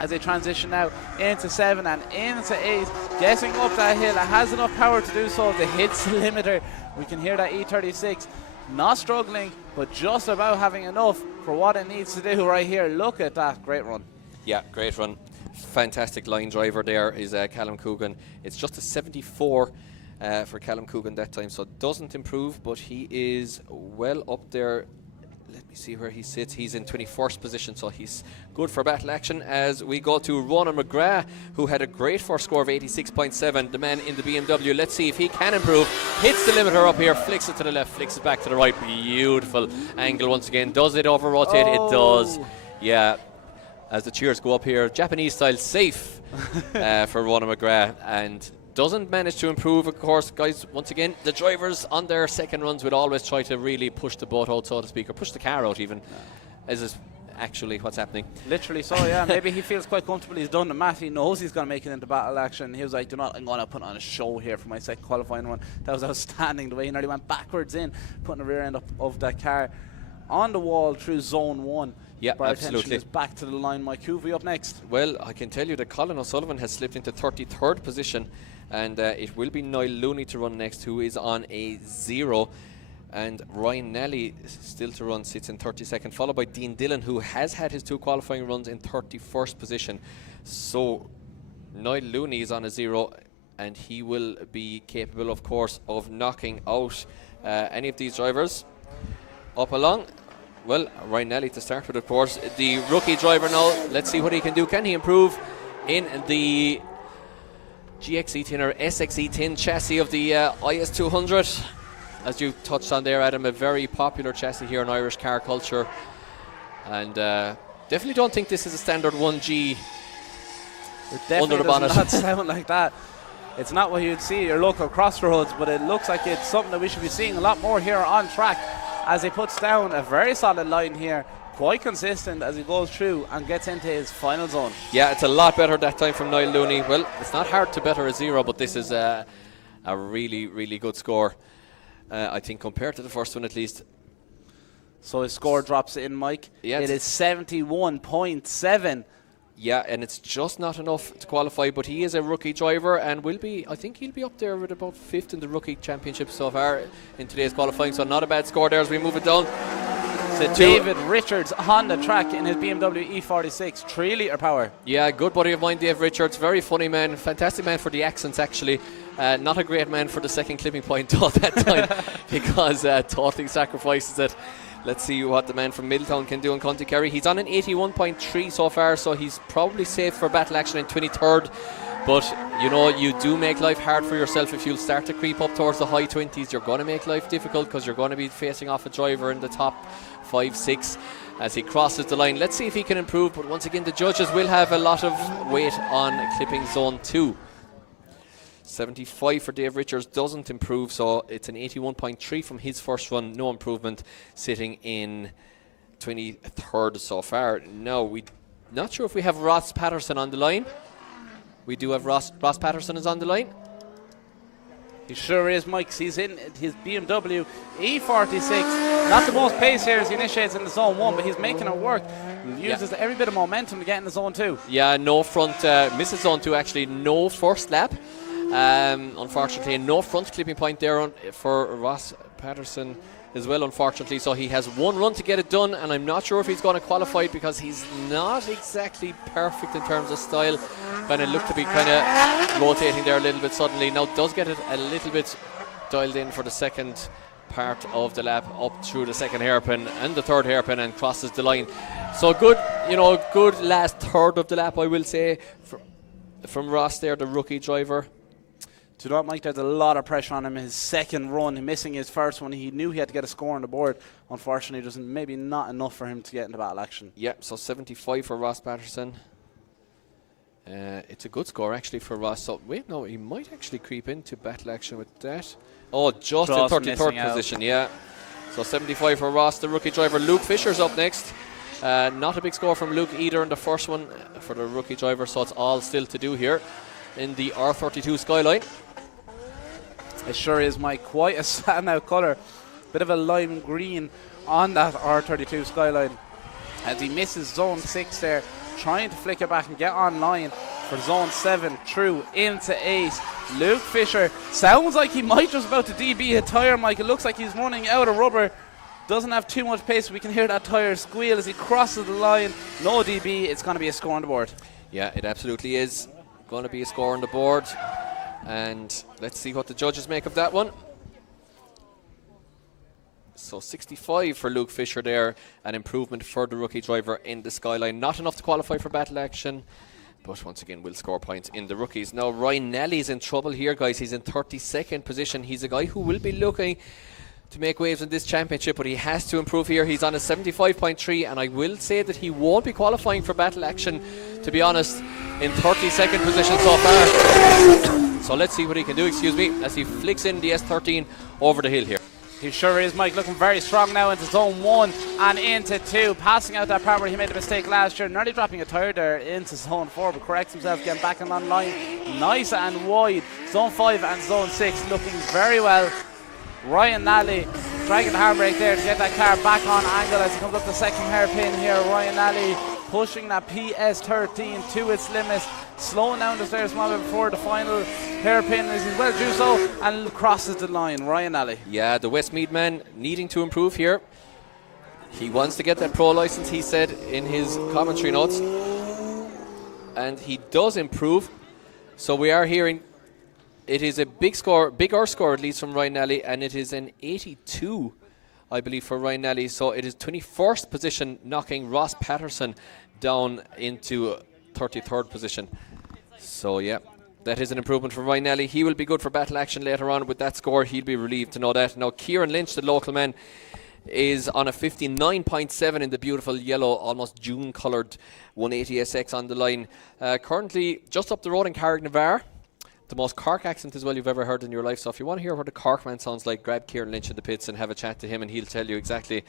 as they transition now into 7 and into 8, getting up that hill. It has enough power to do so. If it hits the limiter, we can hear that E36 not struggling, but just about having enough for what it needs to do right here. Look at that, great run. Yeah, great run. Fantastic line driver there is Callum Coogan. It's just a 74 for Callum Coogan that time, so doesn't improve, but he is well up there. Let me see where he sits. He's in 21st position, so he's good for battle action. As we go to Ronan McGrath, who had a great first score of 86.7, the man in the BMW. Let's see if he can improve. Hits the limiter up here, flicks it to the left, flicks it back to the right. Beautiful angle once again. Does it over rotate? It does. Yeah. As the cheers go up here, Japanese style safe for Ronan McGrath, and doesn't manage to improve, of course, guys. Once again, the drivers on their second runs would always try to really push the boat out, so to speak, or push the car out even, as is actually what's happening. Literally so, yeah. Maybe he feels quite comfortable. He's done the math. He knows he's going to make it into battle action. He was like, I'm going to put on a show here for my second qualifying run. That was outstanding, the way he nearly went backwards in, putting the rear end up of that car on the wall through zone 1. Yeah, Our absolutely. attention is back to the line. Mike, who have we up next? Well, I can tell you that Colin O'Sullivan has slipped into 33rd position, and it will be Niall Looney to run next, who is on a 0. And Ryan Nally, still to run, sits in 32nd, followed by Dean Dillon, who has had his 2 qualifying runs in 31st position. So Niall Looney is on a 0, and he will be capable, of course, of knocking out any of these drivers up along. Well, Ryan Nally to start with, of course. The rookie driver now, let's see what he can do. Can he improve in the GXE10 or SXE10 chassis of the IS200? As you touched on there, Adam, a very popular chassis here in Irish car culture. And definitely don't think this is a standard 1G under the bonnet. It does not sound like that. It's not what you'd see at your local crossroads, but it looks like it's something that we should be seeing a lot more here on track, as he puts down a very solid line here, quite consistent as he goes through and gets into his final zone. Yeah, it's a lot better that time from Niall Looney. Well, it's not hard to better a 0, but this is a really, really good score, I think, compared to the first one at least. So his score drops in, Mike. Yeah, it is 71.7. Yeah, and it's just not enough to qualify, but he is a rookie driver and will be, I think he'll be up there with about 5th in the rookie championship so far in today's qualifying, so not a bad score there as we move it down. So David Richards on the track in his BMW E46, 3 litre power. Yeah, good buddy of mine, Dave Richards, very funny man, fantastic man for the accents actually. Not a great man for the second clipping point all that time because totally sacrifices it. Let's see what the man from Middletown can do in County Kerry. He's on an 81.3 so far, so he's probably safe for battle action in 23rd. But, you know, you do make life hard for yourself if you'll start to creep up towards the high 20s. You're going to make life difficult because you're going to be facing off a driver in the top 5, 6 as he crosses the line. Let's see if he can improve, but once again, the judges will have a lot of weight on clipping zone 2. 75 for Dave Richards, doesn't improve, so it's an 81.3 from his first run, no improvement, sitting in 23rd so far. Now, we're not sure if we have Ross Patterson on the line. We do have Ross Patterson is on the line. He sure is, Mike. He's in his BMW E46. Not the most pace here as he initiates in the zone 1, but he's making it work. He uses every bit of momentum to get in the zone 2. Yeah, no front, misses zone 2 actually, no first lap. Unfortunately, no front clipping point there for Ross Patterson. as well, unfortunately. So he has one run to get it done, and I'm not sure if he's going to qualify because he's not exactly perfect in terms of style. Kind of looked to be kind of rotating there a little bit suddenly. Now does get it a little bit dialed in for the second part of the lap, up through the second hairpin and the third hairpin, and crosses the line. So good, good last third of the lap, I will say, from Ross there, the rookie driver. Do you know what, Mike? There's a lot of pressure on him. His second run, missing his first one, he knew he had to get a score on the board. Unfortunately, there's maybe not enough for him to get into battle action. Yep, so 75 for Ross Patterson. It's a good score actually for Ross. So wait, no, he might actually creep into battle action with that. Oh, just in 33rd position, yeah. So 75 for Ross, the rookie driver. Luke Fisher's up next. Not a big score from Luke either in the first one for the rookie driver, so it's all still to do here in the R32 Skyline. It sure is, Mike. Quite a standout colour. Bit of a lime green on that R32 Skyline. As he misses zone 6 there, trying to flick it back and get online for zone 7 through into 8. Luke Fisher sounds like he might just about to DB a tyre, Mike. It looks like he's running out of rubber. Doesn't have too much pace. We can hear that tyre squeal as he crosses the line. No DB. It's going to be a score on the board. Yeah, it absolutely is going to be a score on the board. And let's see what the judges make of that one. So 65 for Luke Fisher there, an improvement for the rookie driver in the Skyline. Not enough to qualify for battle action, but once again will score points in the rookies. Now Ryan Nelly's in trouble here, guys. He's in 32nd position. He's a guy who will be looking to make waves in this championship, but he has to improve here. He's on a 75.3, and I will say that he won't be qualifying for battle action, to be honest, in 32nd position so far. So let's see what he can do, as he flicks in the S13 over the hill here. He sure is, Mike, looking very strong now into zone 1 and into 2, passing out that part where he made a mistake last year, nearly dropping a tyre there into zone 4, but corrects himself, getting back in on line, nice and wide. Zone 5 and zone 6 looking very well. Ryan Nally dragging the handbrake there to get that car back on angle as he comes up the second hairpin here. Ryan Nally pushing that PS13 to its limit, slowing down the stairs small bit before the final hairpin as he's well do so, and crosses the line. Ryan Nally. Yeah, the Westmead man needing to improve here. He wants to get that pro license, he said in his commentary notes, and he does improve. So we are hearing it is a big score, bigger score at least from Ryan Nally, and it is an 82, I believe, for Ryan Nally. So it is 21st position, knocking Ross Patterson down into 33rd position. So yeah, that is an improvement from Ryan Nally. He will be good for battle action later on with that score. He'll be relieved to know that. Now Kieran Lynch, the local man, is on a 59.7 in the beautiful yellow, almost June coloured 180 SX on the line. Currently just up the road in Carricknavar. The most Cork accent as well you've ever heard in your life. So if you want to hear what a Cork man sounds like, grab Kieran Lynch in the pits and have a chat to him, and he'll tell you exactly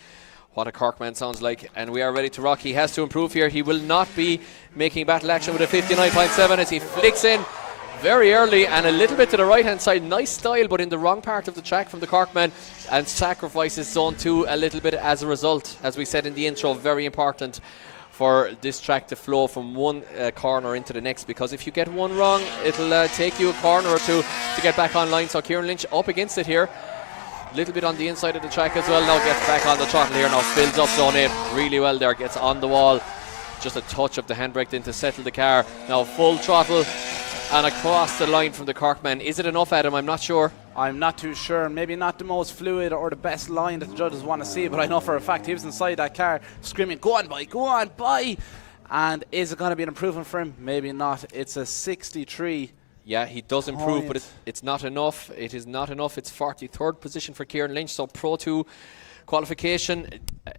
what a Cork man sounds like. And we are ready to rock. He has to improve here. He will not be making battle action with a 59.7 as he flicks in very early and a little bit to the right hand side. Nice style, but in the wrong part of the track from the Cork man, and sacrifices zone 2 a little bit as a result. As we said in the intro, very important for this track to flow from one corner into the next, because if you get one wrong, it'll take you a corner or two to get back online. So Kieran Lynch up against it here, a little bit on the inside of the track as well. Now gets back on the throttle here, now fills up zone 8 really well there, gets on the wall, just a touch of the handbrake then to settle the car. Now full throttle and across the line from the Cork man. Is it enough, Adam? I'm not sure. I'm not too sure. Maybe not the most fluid or the best line that the judges want to see, but I know for a fact he was inside that car screaming, go on, bye. And is it going to be an improvement for him? Maybe not. It's a 63. Yeah, he does improve, but it's not enough. It is not enough. It's 43rd position for Kieran Lynch. So Pro 2 qualification,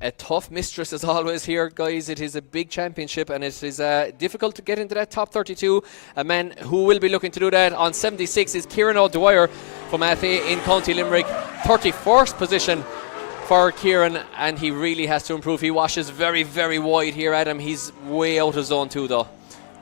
a tough mistress as always here, guys. It is a big championship, and it is difficult to get into that top 32. A man who will be looking to do that on 76 is Kieran O'Dwyer from FA in County Limerick. 31st position for Kieran, and he really has to improve. He washes very, very wide here, Adam. He's way out of zone 2 though.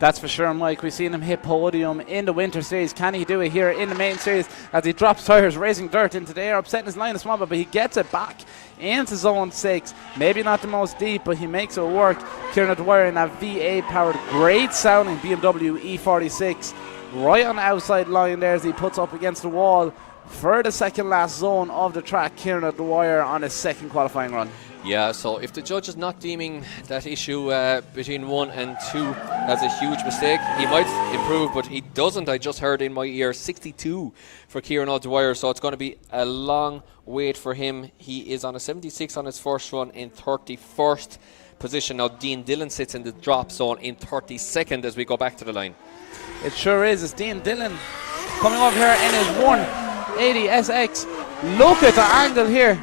That's for sure, Mike. We've seen him hit podium in the winter series. Can he do it here in the main series as he drops tyres, raising dirt into the air, upsetting his line a small bit, but he gets it back into zone 6. Maybe not the most deep, but he makes it work. Kieran O'Dwyer in that V8 powered, great sounding BMW E46. Right on the outside line there as he puts up against the wall. for the second last zone of the track, Kieran O'Dwyer on his second qualifying run. Yeah, so if the judge is not deeming that issue between 1 and 2 as a huge mistake, he might improve, but he doesn't. I just heard in my ear 62 for Kieran O'Dwyer, so it's going to be a long wait for him. He is on a 76 on his first run in 31st position. Now Dean Dillon sits in the drop zone in 32nd as we go back to the line. It sure is. It's Dean Dillon coming over here in his 180 SX. Look at the angle here.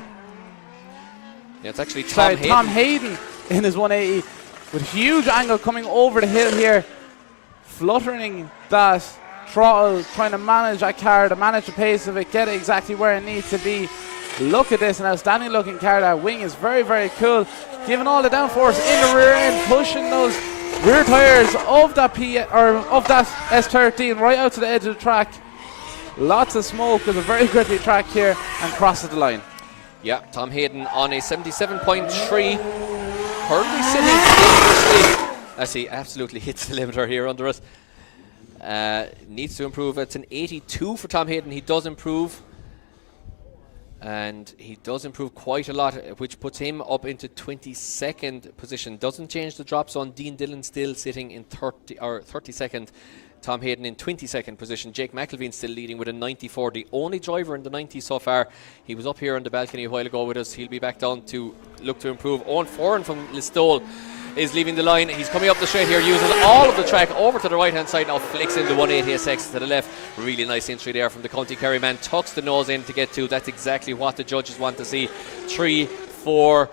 Yeah, it's actually Tom Hayden in his 180 with huge angle coming over the hill here, fluttering that throttle, trying to manage that car, to manage the pace of it, get it exactly where it needs to be. Look at this, an outstanding looking car. That wing is very, very cool, giving all the downforce in the rear end, pushing those rear tires of that S13 right out to the edge of the track. Lots of smoke with a very grippy track here, and crosses the line. Yeah, Tom Hayden on a 77.3, currently sitting dangerously as he absolutely hits the limiter here under us. Needs to improve. It's an 82 for Tom Hayden. He does improve, and he does improve quite a lot, which puts him up into 22nd position. Doesn't change the drop zone. Dean Dillon still sitting in 32nd. Tom Hayden in 22nd position. Jake McElveen still leading with a 94, the only driver in the 90s so far. He was up here on the balcony a while ago with us. He'll be back down to look to improve. Owen Foran from Listowel is leaving the line. He's coming up the straight here, using all of the track over to the right hand side. Now flicks into 180 SX to the left. Really nice entry there from the County Kerry man. Tucks the nose in to get 2. That's exactly what the judges want to see. 3, 4,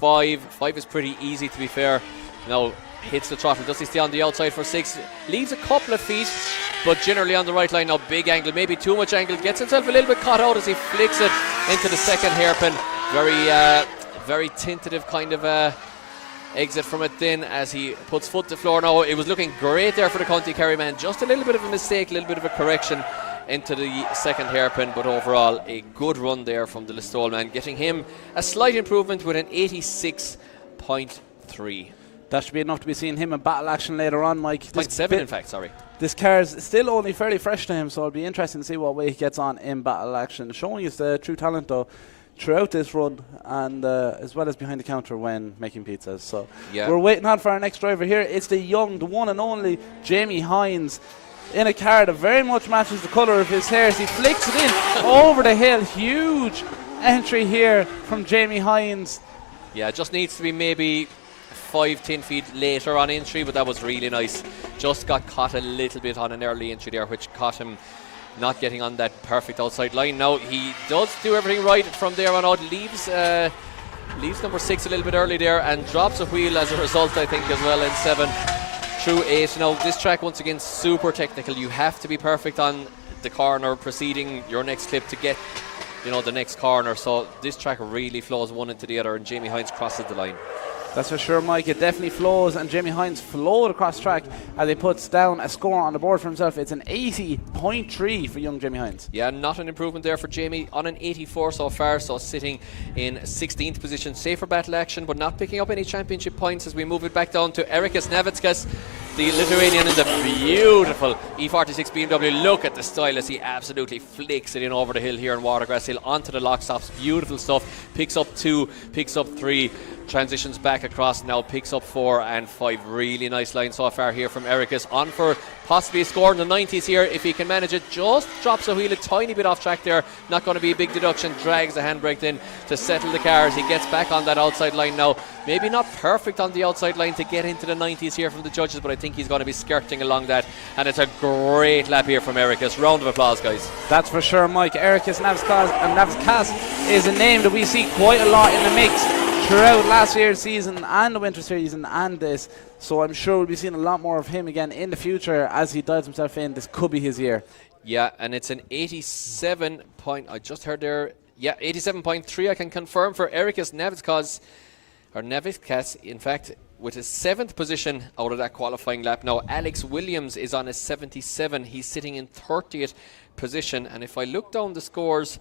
5. 5 is pretty easy, to be fair. Now hits the throttle. Does he stay on the outside for 6? Leaves a couple of feet, but generally on the right line. Now big angle, maybe too much angle. Gets himself a little bit caught out as he flicks it into the second hairpin. Very tentative kind of exit from it then as he puts foot to floor. Now it was looking great there for the County Kerry man. Just a little bit of a mistake, a little bit of a correction into the second hairpin, but overall a good run there from the Listowel man, getting him a slight improvement with an 86.3. That should be enough to be seeing him in battle action later on, Mike. 0.7 in fact, sorry. This car is still only fairly fresh to him, so it'll be interesting to see what way he gets on in battle action. Showing his true talent, though, throughout this run, and as well as behind the counter when making pizzas. So yeah, we're waiting on for our next driver here. It's the young, the one and only Jamie Hines in a car that very much matches the colour of his hair as he flicks it in over the hill. Huge entry here from Jamie Hines. Yeah, just needs to be maybe 5-10 feet later on entry, but that was really nice. Just got caught a little bit on an early entry there, which caught him not getting on that perfect outside line. Now he does do everything right from there on out. Leaves number 6 a little bit early there and drops a wheel as a result, I think, as well in 7 through 8. Now this track, once again, super technical. You have to be perfect on the corner preceding your next clip to get, you know, the next corner. So this track really flows one into the other, and Jamie Hines crosses the line. That's for sure, Mike. It definitely flows, and Jamie Hines flowed across track as he puts down a score on the board for himself. It's an 80.3 for young Jamie Hines. Yeah, not an improvement there for Jamie, on an 84 so far, so sitting in 16th position. Safer battle action, but not picking up any championship points as we move it back down to Erikas Navickas, the Lithuanian in the beautiful E46 BMW. Look at the style as he absolutely flicks it in over the hill here in Watergrasshill onto the lock stops. Beautiful stuff. Picks up 2, picks up 3, transitions back across, now picks up 4 and 5. Really nice line so far here from Erikas, on for possibly a score in the 90s here if he can manage it. Just drops a wheel a tiny bit off track there, not going to be a big deduction. Drags the handbrake in to settle the car as he gets back on that outside line now. Maybe not perfect on the outside line to get into the 90s here from the judges, but I think he's going to be skirting along that, and it's a great lap here from Erikas. Round of applause, guys. That's for sure, Mike. Erikas Navickas is a name that we see quite a lot in the mix throughout last year's season and the winter season and this, so I'm sure we'll be seeing a lot more of him again in the future as he dives himself in. This could be his year. Yeah, and it's an 87 point, I just heard there, yeah, 87.3 I can confirm for Erikas Navickas, in fact, with his 7th position out of that qualifying lap. Now Alex Williams is on a 77, he's sitting in 30th position, and if I look down the scores,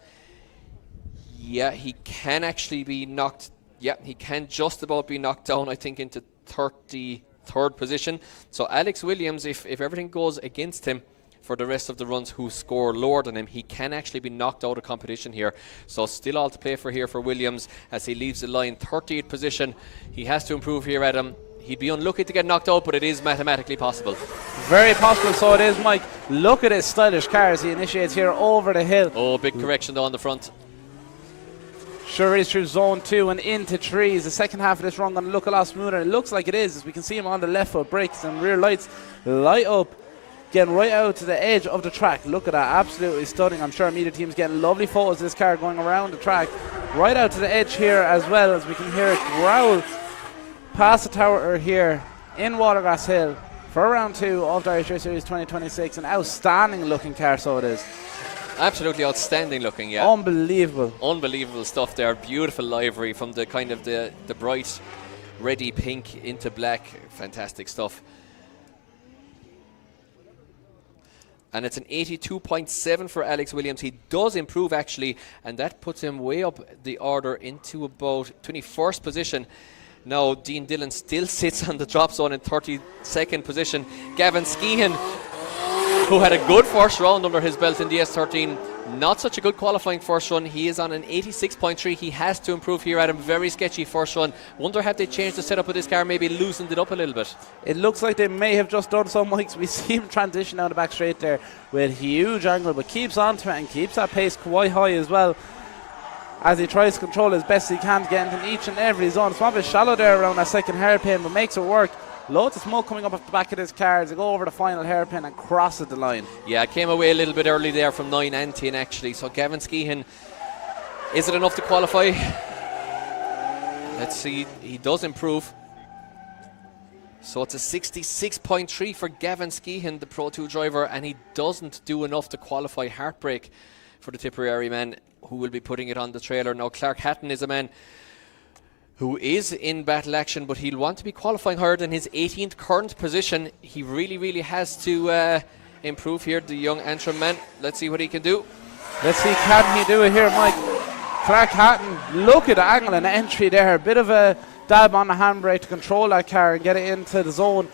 yeah, he can actually be knocked. Yeah, he can just about be knocked down, I think, into 33rd position. So Alex Williams, if everything goes against him, for the rest of the runs who score lower than him. He can actually be knocked out of competition here. So still all to play for here for Williams as he leaves the line. 38th position. He has to improve here, Adam. He'd be unlucky to get knocked out, but it is mathematically possible. Very possible, so it is, Mike. Look at his stylish car as he initiates here over the hill. Oh, big correction though on the front. Sure is through zone 2 and into 3. Is the second half of this run going to look a lot smoother? It looks like it is, as we can see him on the left foot brakes and rear lights light up, getting right out to the edge of the track. Look at that, absolutely stunning. I'm sure media team's getting lovely photos of this car going around the track, right out to the edge here as well, as we can hear it growl past the tower here in Watergrasshill for round 2 of the Irish Race Series 2026. An outstanding looking car, so it is. Absolutely outstanding looking, yeah. Unbelievable. Unbelievable stuff there. Beautiful livery from the kind of the bright reddy pink into black. Fantastic stuff. And it's an 82.7 for Alex Williams. He does improve actually, and that puts him way up the order into about 21st position. Now Dean Dillon still sits on the drop zone in 32nd position. Gavin Skehan, who had a good first round under his belt in the S13, not such a good qualifying first run. He is on an 86.3. He has to improve here, Adam. Very sketchy first run. Wonder have they changed the setup of this car, maybe loosened it up a little bit. It looks like they may have just done so, Mike. We see him transition down the back straight there with huge angle, but keeps on to it and keeps that pace quite high as well, as he tries to control as best he can to get into each and every zone. It's a bit shallow there around that second hairpin, but makes it work. Loads of smoke coming up off the back of this car as they go over the final hairpin and crosses the line. Yeah, it came away a little bit early there from 9 and 10 actually. So Gavin Skehan, is it enough to qualify? Let's see, he does improve. So it's a 66.3 for Gavin Skehan, the Pro 2 driver, and he doesn't do enough to qualify. Heartbreak for the Tipperary man who will be putting it on the trailer. Now Clark Hatton is a man who is in battle action, but he'll want to be qualifying higher than his 18th current position. He really has to improve here, the young Antrim man. Let's see what he can do. Let's see, can he do it here, Mike? Clark Hatton, look at the angle and entry there. A bit of a dab on the handbrake to control that car and get it into the zone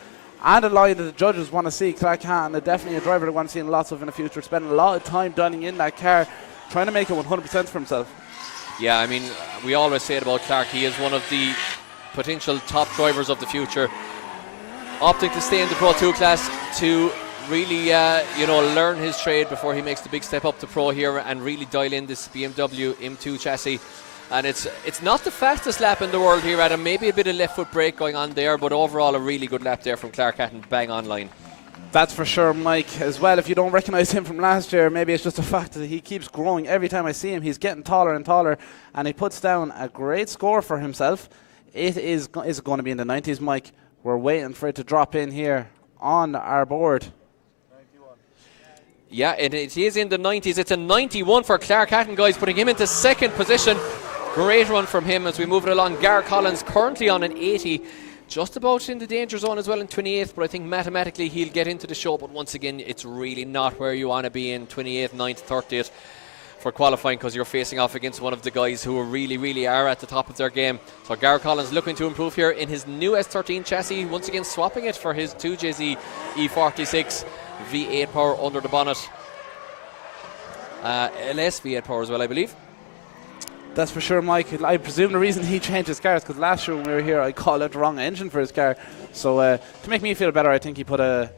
and a line that the judges want to see. Clark Hatton, definitely a driver they want to see lots of in the future. Spending a lot of time dining in that car, trying to make it 100% for himself. Yeah, I mean, we always say it about Clark. He is one of the potential top drivers of the future. Opting to stay in the Pro 2 class to really, learn his trade before he makes the big step up to Pro here and really dial in this BMW M2 chassis. And it's not the fastest lap in the world here, Adam. Maybe a bit of left foot brake going on there, but overall a really good lap there from Clark Hatton, bang on line. That's for sure, Mike. As well, if you don't recognise him from last year, maybe it's just a fact that he keeps growing. Every time I see him, he's getting taller and taller, and he puts down a great score for himself. It is going to be in the 90s, Mike. We're waiting for it to drop in here on our board. 91. Yeah, it is in the 90s. It's a 91 for Clark Hatton, guys, putting him into second position. Great run from him as we move it along. Gar Collins currently on an 80. Just about in the danger zone as well in 28th, but I think mathematically he'll get into the show. But once again, it's really not where you want to be in 28th, 9th, 30th for qualifying, because you're facing off against one of the guys who really are at the top of their game. So Gar Collins looking to improve here in his new S13 chassis, once again swapping it for his 2JZ E46 V8 power under the bonnet. LS V8 power as well, I believe. That's for sure, Mike. I presume the reason he changed his car is because last year when we were here, I called out the wrong engine for his car. So to make me feel better, I think he put a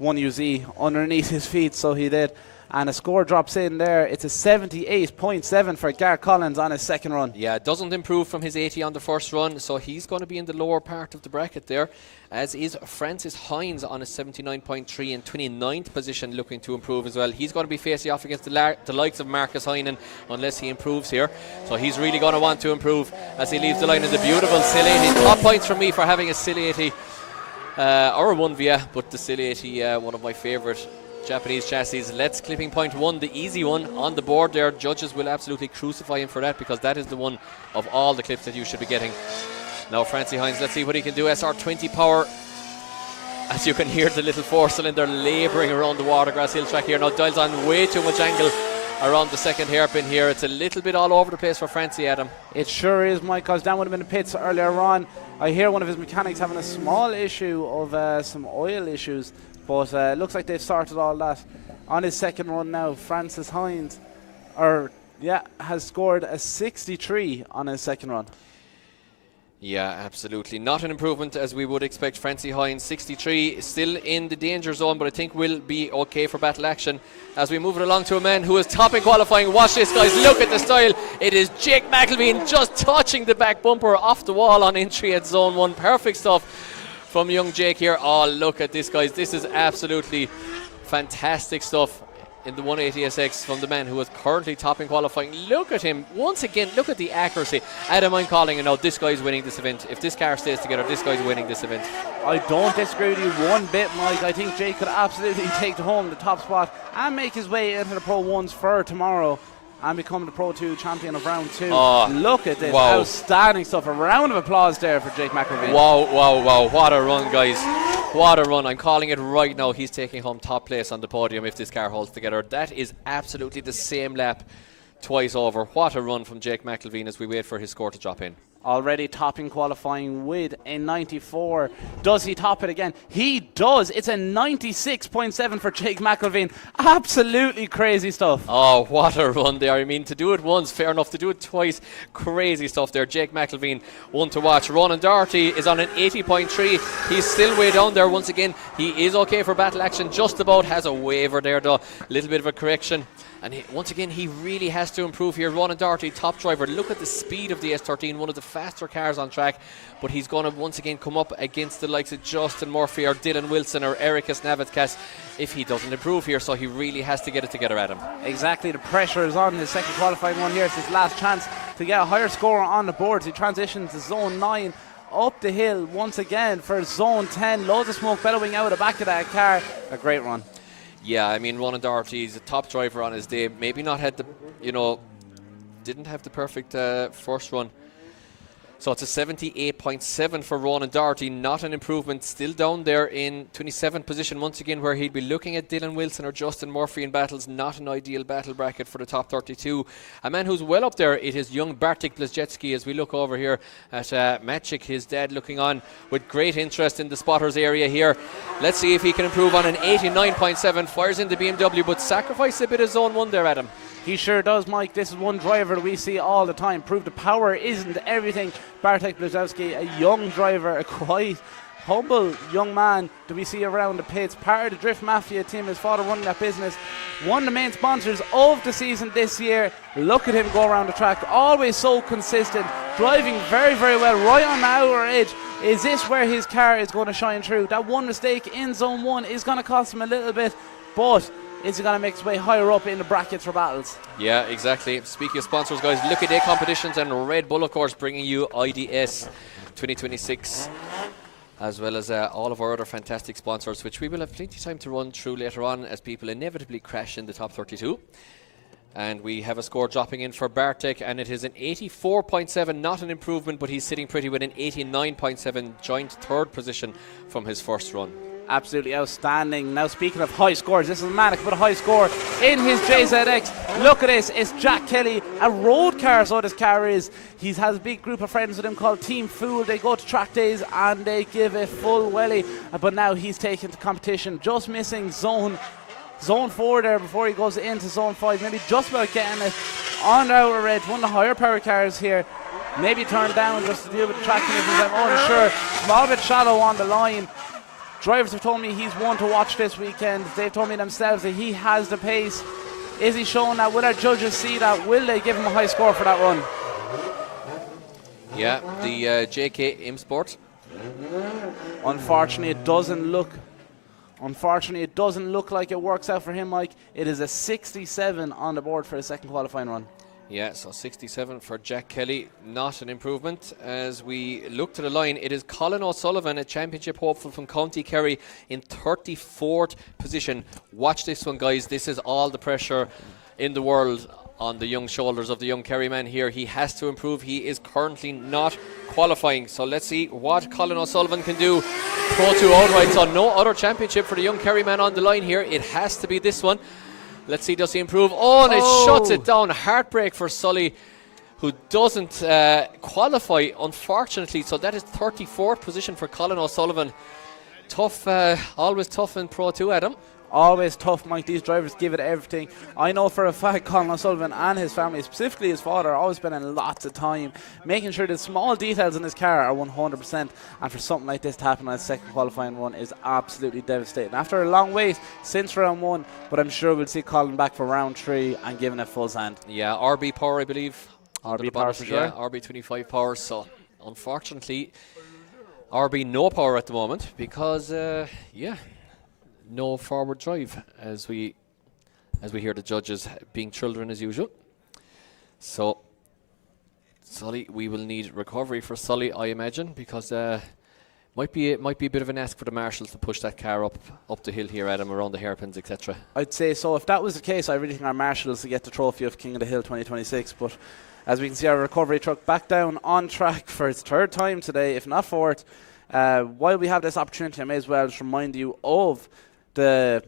1UZ underneath his feet, so he did. And a score drops in there. It's a 78.7 for Gar Collins on his second run. Yeah, it doesn't improve from his 80 on the first run, so he's going to be in the lower part of the bracket there, as is Francis Hines on a 79.3 in 29th position, looking to improve as well. He's going to be facing off against the likes of Marcus Heinen unless he improves here. So he's really going to want to improve as he leaves the line in the beautiful Sill 80. Top points from me for having a Sill 80 or a 1VIA, but the Sill 80, one of my favourite Japanese chassis. Let's clipping point 1, the easy one on the board there. Judges will absolutely crucify him for that, because that is the one of all the clips that you should be getting. Now Francie Hines, let's see what he can do. SR20 power, as you can hear the little 4-cylinder labouring around the Watergrasshill track here. Now dials on way too much angle around the second hairpin here. It's a little bit all over the place for Francie, Adam. It sure is, Mike, because Dan would have been in the pits earlier on. I hear one of his mechanics having a small issue of some oil issues, but looks like they've sorted all that. On his second run now, Francis Hines, has scored a 63 on his second run. Yeah, absolutely. Not an improvement as we would expect. Francie Hines, 63, still in the danger zone, but I think will be okay for battle action as we move it along to a man who is top in qualifying. Watch this, guys. Look at the style. It is Jake McElveen just touching the back bumper off the wall on entry at zone 1. Perfect stuff from young Jake here. Oh, look at this, guys. This is absolutely fantastic stuff in the 180SX from the man who is currently top in qualifying. Look at him once again. Look at the accuracy. Adam, I'm calling it now. This guy's winning this event. If this car stays together, this guy's winning this event. I don't disagree with you one bit, Mike. I think Jake could absolutely take home the top spot and make his way into the Pro 1s for tomorrow and become the Pro 2 champion of round 2. Look at this. Wow. Outstanding stuff. A round of applause there for Jake McElveen. Wow. What a run, guys. What a run. I'm calling it right now. He's taking home top place on the podium if this car holds together. That is absolutely the same lap twice over. What a run from Jake McElveen as we wait for his score to drop in. Already topping qualifying with a 94. Does he top it again? He does. It's a 96.7 for Jake McElveen. Absolutely crazy stuff. Oh, what a run there. I mean, to do it once, fair enough. To do it twice, crazy stuff there. Jake McElveen, one to watch. Ronan Doherty is on an 80.3. He's still way down there once again. He is okay for battle action, just about. Has a waiver there, though. A little bit of a correction. And once again, he really has to improve here. Ronan Doherty, top driver. Look at the speed of the S13, one of the faster cars on track. But he's going to once again come up against the likes of Justin Murphy or Dylan Wilson or Erikas Navitkas if he doesn't improve here. So he really has to get it together, Adam. Exactly. The pressure is on his second qualifying one here. It's his last chance to get a higher score on the boards. He transitions to zone 9. Up the hill once again for zone 10. Loads of smoke bellowing out of the back of that car. A great run. Yeah, I mean, Ronan Doherty is a top driver on his day. Maybe not had the, didn't have the perfect first run. So it's a 78.7 for Ronan Doherty, not an improvement. Still down there in 27th position once again, where he'd be looking at Dylan Wilson or Justin Murphy in battles. Not an ideal battle bracket for the top 32. A man who's well up there, it is young Bartik Blazhetski as we look over here at Maciek, his dad, looking on with great interest in the spotters area here. Let's see if he can improve on an 89.7. Fires in the BMW, but sacrifice a bit of zone 1 there, Adam. He sure does, Mike. This is one driver that we see all the time. Prove the power isn't everything. Bartek Blazowski, a young driver, a quite humble young man that we see around the pits. Part of the Drift Mafia team, his father running that business. One of the main sponsors of the season this year. Look at him go around the track. Always so consistent. Driving very, very well. Right on the outer edge. Is this where his car is going to shine through? That one mistake in zone 1 is going to cost him a little bit, but is he going to make his way higher up in the brackets for battles? Yeah, exactly. Speaking of sponsors, guys, Look at Day Competitions and Red Bull, of course, bringing you IDS 2026, as well as all of our other fantastic sponsors, which we will have plenty of time to run through later on as people inevitably crash in the top 32. And we have a score dropping in for Bartek, and it is an 84.7, not an improvement, but he's sitting pretty with an 89.7, joint third position from his first run. Absolutely outstanding. Now, speaking of high scores, this is Manic with a high score in his JZX. Look at this. It's Jack Kelly, a road car, so this car is. He has a big group of friends with him called Team Fool. They go to track days and they give a full welly. But now he's taken to competition, just missing zone 4 there before he goes into zone 5. Maybe just about getting it on the outer edge. One of the higher power cars here. Maybe turn down just to deal with the track conditions. I'm unsure. Small bit shallow on the line. Drivers have told me he's one to watch this weekend. They've told me themselves that he has the pace. Is he showing that? Will our judges see that? Will they give him a high score for that run? Yeah, the JK Import. Unfortunately, it doesn't look like it works out for him, Mike. It is a 67 on the board for his second qualifying run. Yeah, so 67 for Jack Kelly, not an improvement. As we look to the line, it is Colin O'Sullivan, a championship hopeful from County Kerry, in 34th position. Watch this one, guys. This is all the pressure in the world on the young shoulders of the young Kerry man here. He has to improve. He is currently not qualifying. So let's see what Colin O'Sullivan can do. Pro2 outright, so no other championship for the young Kerry man on the line here. It has to be this one. Let's see, does he improve? Oh, and it shuts it down. Heartbreak for Sully, who doesn't qualify, unfortunately. So that is 34th position for Colin O'Sullivan. Tough, always tough in Pro 2, Adam. Always tough, Mike. These drivers give it everything. I know for a fact Colin O'Sullivan and his family, specifically his father, are always spending lots of time making sure the small details in his car are 100%. And for something like this to happen on his second qualifying run is absolutely devastating. After a long wait since round 1, but I'm sure we'll see Colin back for round 3 and giving it full send. Yeah, RB power, I believe. RB power for sure. Yeah, RB 25 power. So unfortunately, RB no power at the moment because, no forward drive as we hear the judges being children as usual. So Sully, we will need recovery for Sully, I imagine, because might be a bit of an ask for the marshals to push that car up the hill here, Adam, around the hairpins, etc. I'd say so. If that was the case, I really think our marshals to get the trophy of King of the Hill 2026. But as we can see, our recovery truck back down on track for its 3rd time today, if not 4th. While we have this opportunity, I may as well just remind you of the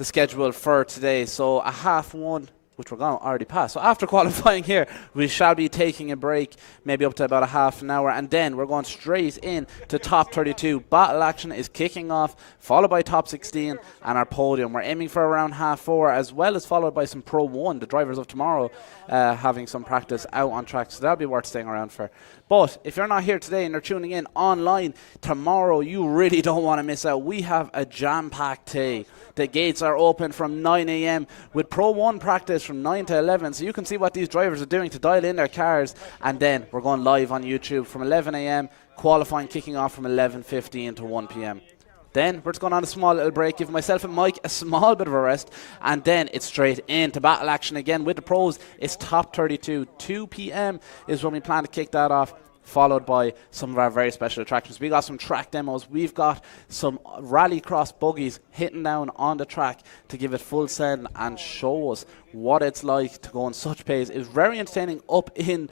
schedule for today. So a half 1, which we're going to already pass. So after qualifying here, we shall be taking a break, maybe up to about a half an hour, and then we're going straight in to top 32. Battle action is kicking off, followed by top 16 and our podium. We're aiming for around half 4, as well as followed by some Pro 1, the drivers of tomorrow, having some practice out on track. So that'll be worth staying around for. But if you're not here today and you're tuning in online, tomorrow you really don't want to miss out. We have a jam-packed day. The gates are open from 9 a.m. with Pro 1 practice from 9 to 11. So you can see what these drivers are doing to dial in their cars. And then we're going live on YouTube from 11 a.m. Qualifying kicking off from 11:15 to 1 p.m. Then we're just going on a small little break, giving myself and Mike a small bit of a rest, and then it's straight into battle action again with the pros. It's top 32. 2 p.m. is when we plan to kick that off, followed by some of our very special attractions. We got some track demos. We've got some rallycross buggies hitting down on the track to give it full send and show us what it's like to go on such pace. It's very entertaining up in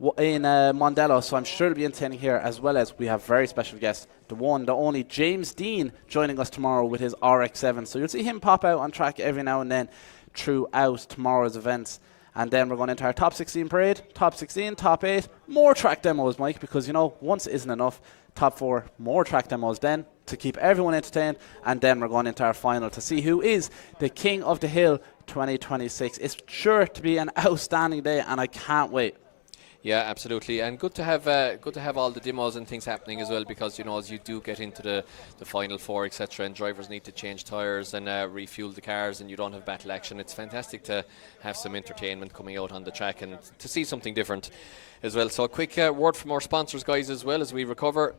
Mondello, so I'm sure it'll be entertaining here, as well as we have very special guests, the one, the only James Dean, joining us tomorrow with his RX-7. So you'll see him pop out on track every now and then throughout tomorrow's events. And then we're going into our top 16 parade, top 16, top 8, more track demos, Mike, because, you know, once isn't enough. Top 4, more track demos then to keep everyone entertained. And then we're going into our final to see who is the King of the Hill 2026. It's sure to be an outstanding day, and I can't wait. Yeah, absolutely, and good to have all the demos and things happening as well, because, you know, as you do get into the final 4, etc., and drivers need to change tyres and refuel the cars, and you don't have battle action, it's fantastic to have some entertainment coming out on the track and to see something different as well. So a quick word from our sponsors, guys, as well as we recover.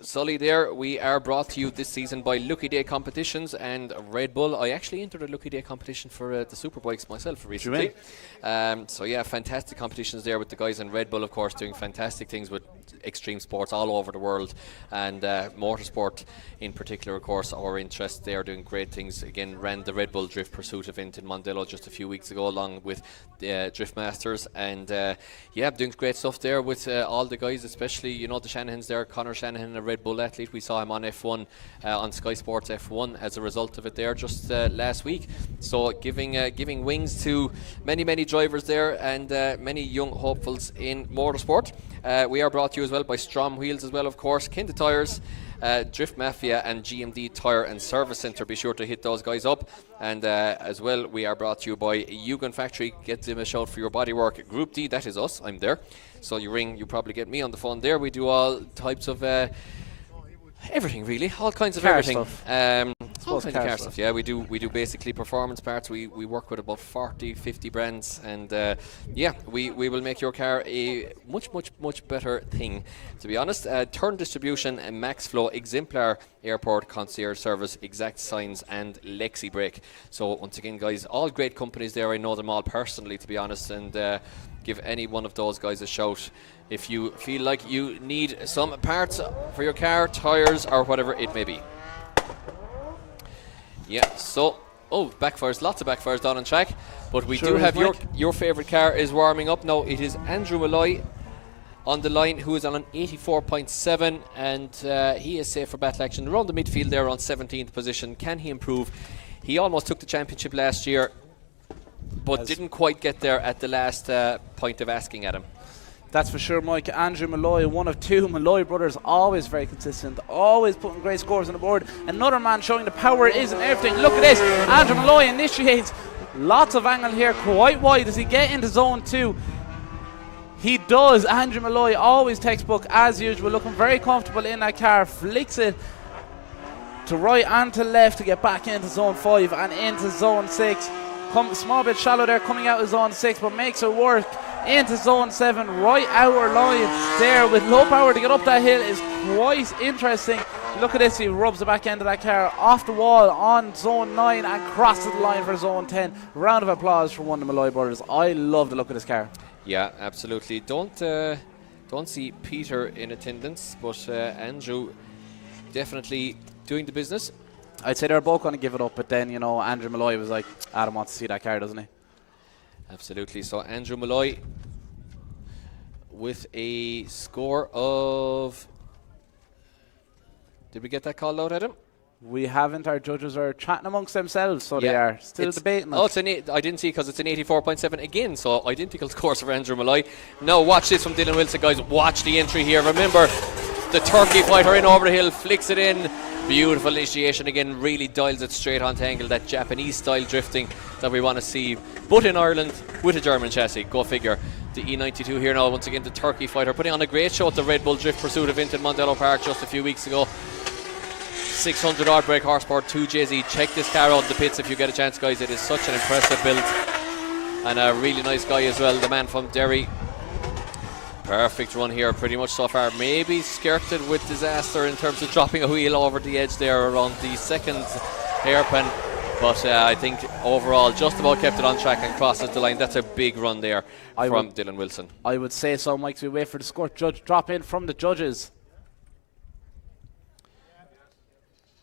Sully there, we are brought to you this season by Lucky Day Competitions and Red Bull. I actually entered a Lucky Day competition for the Superbikes myself recently. So yeah, fantastic competitions there with the guys in Red Bull, of course, doing fantastic things with extreme sports all over the world, and motorsport in particular, of course, our interest. They are doing great things. Again, ran the Red Bull Drift Pursuit event in Mondello just a few weeks ago, along with Drift Masters, and yeah, doing great stuff there with all the guys, especially, you know, the Shanahans there. Connor Shanahan, a Red Bull athlete, we saw him on F1 on Sky Sports F1 as a result of it there just last week. So giving wings to many drivers there, and many young hopefuls in motorsport. We are brought to you as well by Strom Wheels as well, of course, Kinda Tires, Drift Mafia and GMD Tire and Service Centre. Be sure to hit those guys up. And as well, we are brought to you by Yugon Factory. Get them a shout for your bodywork. Group D, that is us, I'm there. So you ring, you probably get me on the phone there. We do all types of everything, really, all kinds of car everything. Stuff. All kinds of car stuff. Yeah, we do basically performance parts. We work with about 40-50 brands, and yeah, we will make your car a much better thing, to be honest. Turn Distribution and Max Flow, Exemplar Airport Concierge Service, Exact Signs and Lexi Brake. So once again, guys, all great companies there. I know them all personally, to be honest, and give any one of those guys a shout if you feel like you need some parts for your car, tires, or whatever it may be. Yeah, so, backfires, lots of backfires down on track, but we do have your favourite car is warming up now. It is Andrew Malloy on the line, who is on an 84.7, and he is safe for battle action around the midfield there on 17th position. Can he improve? He almost took the championship last year, but didn't quite get there at the last point of asking at him. That's for sure, Mike. Andrew Malloy, one of two Malloy brothers, always very consistent, always putting great scores on the board. Another man showing the power is in everything. Look at this. Andrew Malloy initiates lots of angle here, quite wide. Does he get into zone 2? He does. Andrew Malloy, always textbook as usual, looking very comfortable in that car. Flicks it to right and to left to get back into zone 5 and into zone 6. Small bit shallow there coming out of zone 6, but makes it work into zone 7, right outer line there with low power to get up that hill is quite interesting. Look at this, he rubs the back end of that car off the wall on zone 9 and crosses the line for zone 10. Round of applause for one of the Malloy brothers. I love the look of this car. Yeah, absolutely. Don't see Peter in attendance, but Andrew definitely doing the business. I'd say they're both going to give it up, but then, you know, Andrew Malloy was like, Adam wants to see that car, doesn't he? Absolutely. So Andrew Malloy with a score of... Did we get that called out at him? We haven't. Our judges are chatting amongst themselves, so they are still debating. Oh, I didn't see because it's an 84.7 again, so identical scores for Andrew Malloy. Now watch this from Dylan Wilson, guys. Watch the entry here. Remember, the turkey fighter in over the hill, flicks it in. Beautiful initiation again, really dials it straight onto angle, that Japanese style drifting that we want to see, but in Ireland with a German chassis. Go figure. The E92 here now, once again the turkey fighter, putting on a great show at the Red Bull Drift Pursuit event in Mondello Park just a few weeks ago. 600 odd brake horsepower, 2JZ. Check this car out in the pits if you get a chance, guys. It is such an impressive build and a really nice guy as well, the man from Derry. Perfect run here pretty much so far. Maybe skirted with disaster in terms of dropping a wheel over the edge there around the second hairpin, but I think overall just about kept it on track and crosses the line. That's a big run there from Dylan Wilson. I would say so, Mike. So we wait for the score drop in from the judges.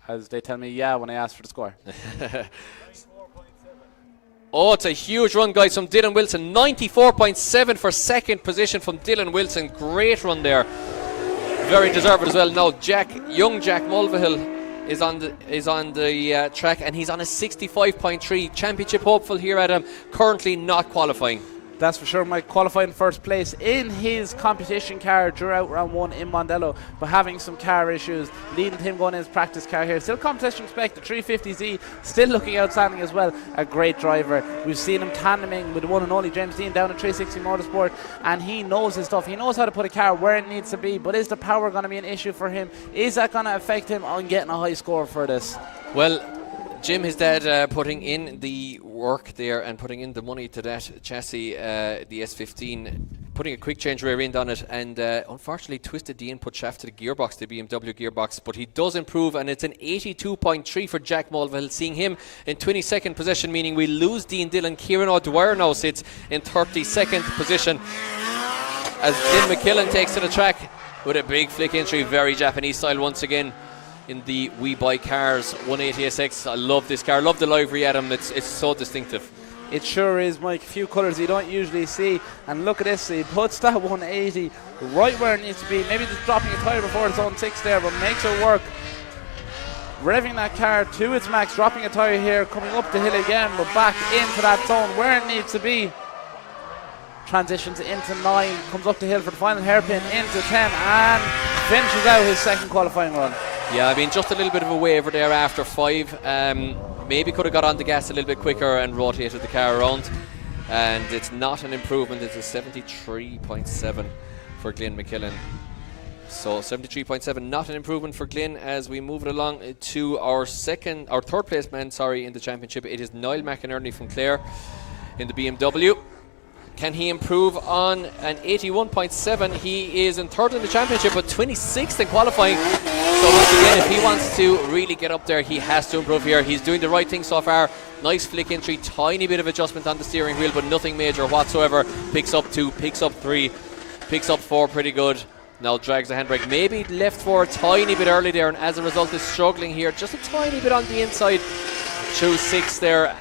As they tell me, yeah, when I ask for the score. Oh, it's a huge run, guys, from Dylan Wilson. 94.7 for second position from Dylan Wilson. Great run there. Very deserved as well. Now, young Jack Mulvihill is on the track, and he's on a 65.3. Championship hopeful here at him. Currently not qualifying. That's for sure. Mike qualifying first place in his competition car throughout round 1 in Mondello, but having some car issues, leading to him going in his practice car here. Still competition spec, the 350Z, still looking outstanding as well. A great driver. We've seen him tandeming with the one and only James Dean down at 360 Motorsport, and he knows his stuff. He knows how to put a car where it needs to be, but is the power going to be an issue for him? Is that going to affect him on getting a high score for this? Well, Jim, his dad, putting in the work there and putting in the money to that chassis, the S15, putting a quick change rear end on it, and unfortunately twisted the input shaft to the gearbox, the BMW gearbox, but he does improve, and it's an 82.3 for Jack Mulvihill, seeing him in 22nd position, meaning we lose Dean Dillon. Kieran O'Dwyer now sits in 32nd position as Lynn McKillen takes to the track with a big flick entry, very Japanese style once again. In the We Buy Cars 180SX. I love this car. I love the livery, Adam. It's so distinctive. It sure is, Mike. A few colours you don't usually see. And look at this. He puts that 180 right where it needs to be. Maybe just dropping a tyre before it's on 6 there, but makes it work. Revving that car to its max. Dropping a tyre here. Coming up the hill again, but back into that zone where it needs to be. Transitions into 9. Comes up the hill for the final hairpin into 10. And finishes out his second qualifying run. Yeah, I mean, just a little bit of a waver there after 5. Maybe could have got on the gas a little bit quicker and rotated the car around. And it's not an improvement. It's a 73.7 for Glenn McKillen. So 73.7, not an improvement for Glenn as we move it along to our third place man, in the championship. It is Niall McInerney from Clare in the BMW. Can he improve on an 81.7? He is in third in the championship, but 26th in qualifying. So once again, if he wants to really get up there, he has to improve here. He's doing the right thing so far. Nice flick entry, tiny bit of adjustment on the steering wheel, but nothing major whatsoever. Picks up 2, picks up 3, picks up 4, pretty good. Now drags the handbrake, maybe left for a tiny bit early there, and as a result is struggling here. Just a tiny bit on the inside. Choose 6 there.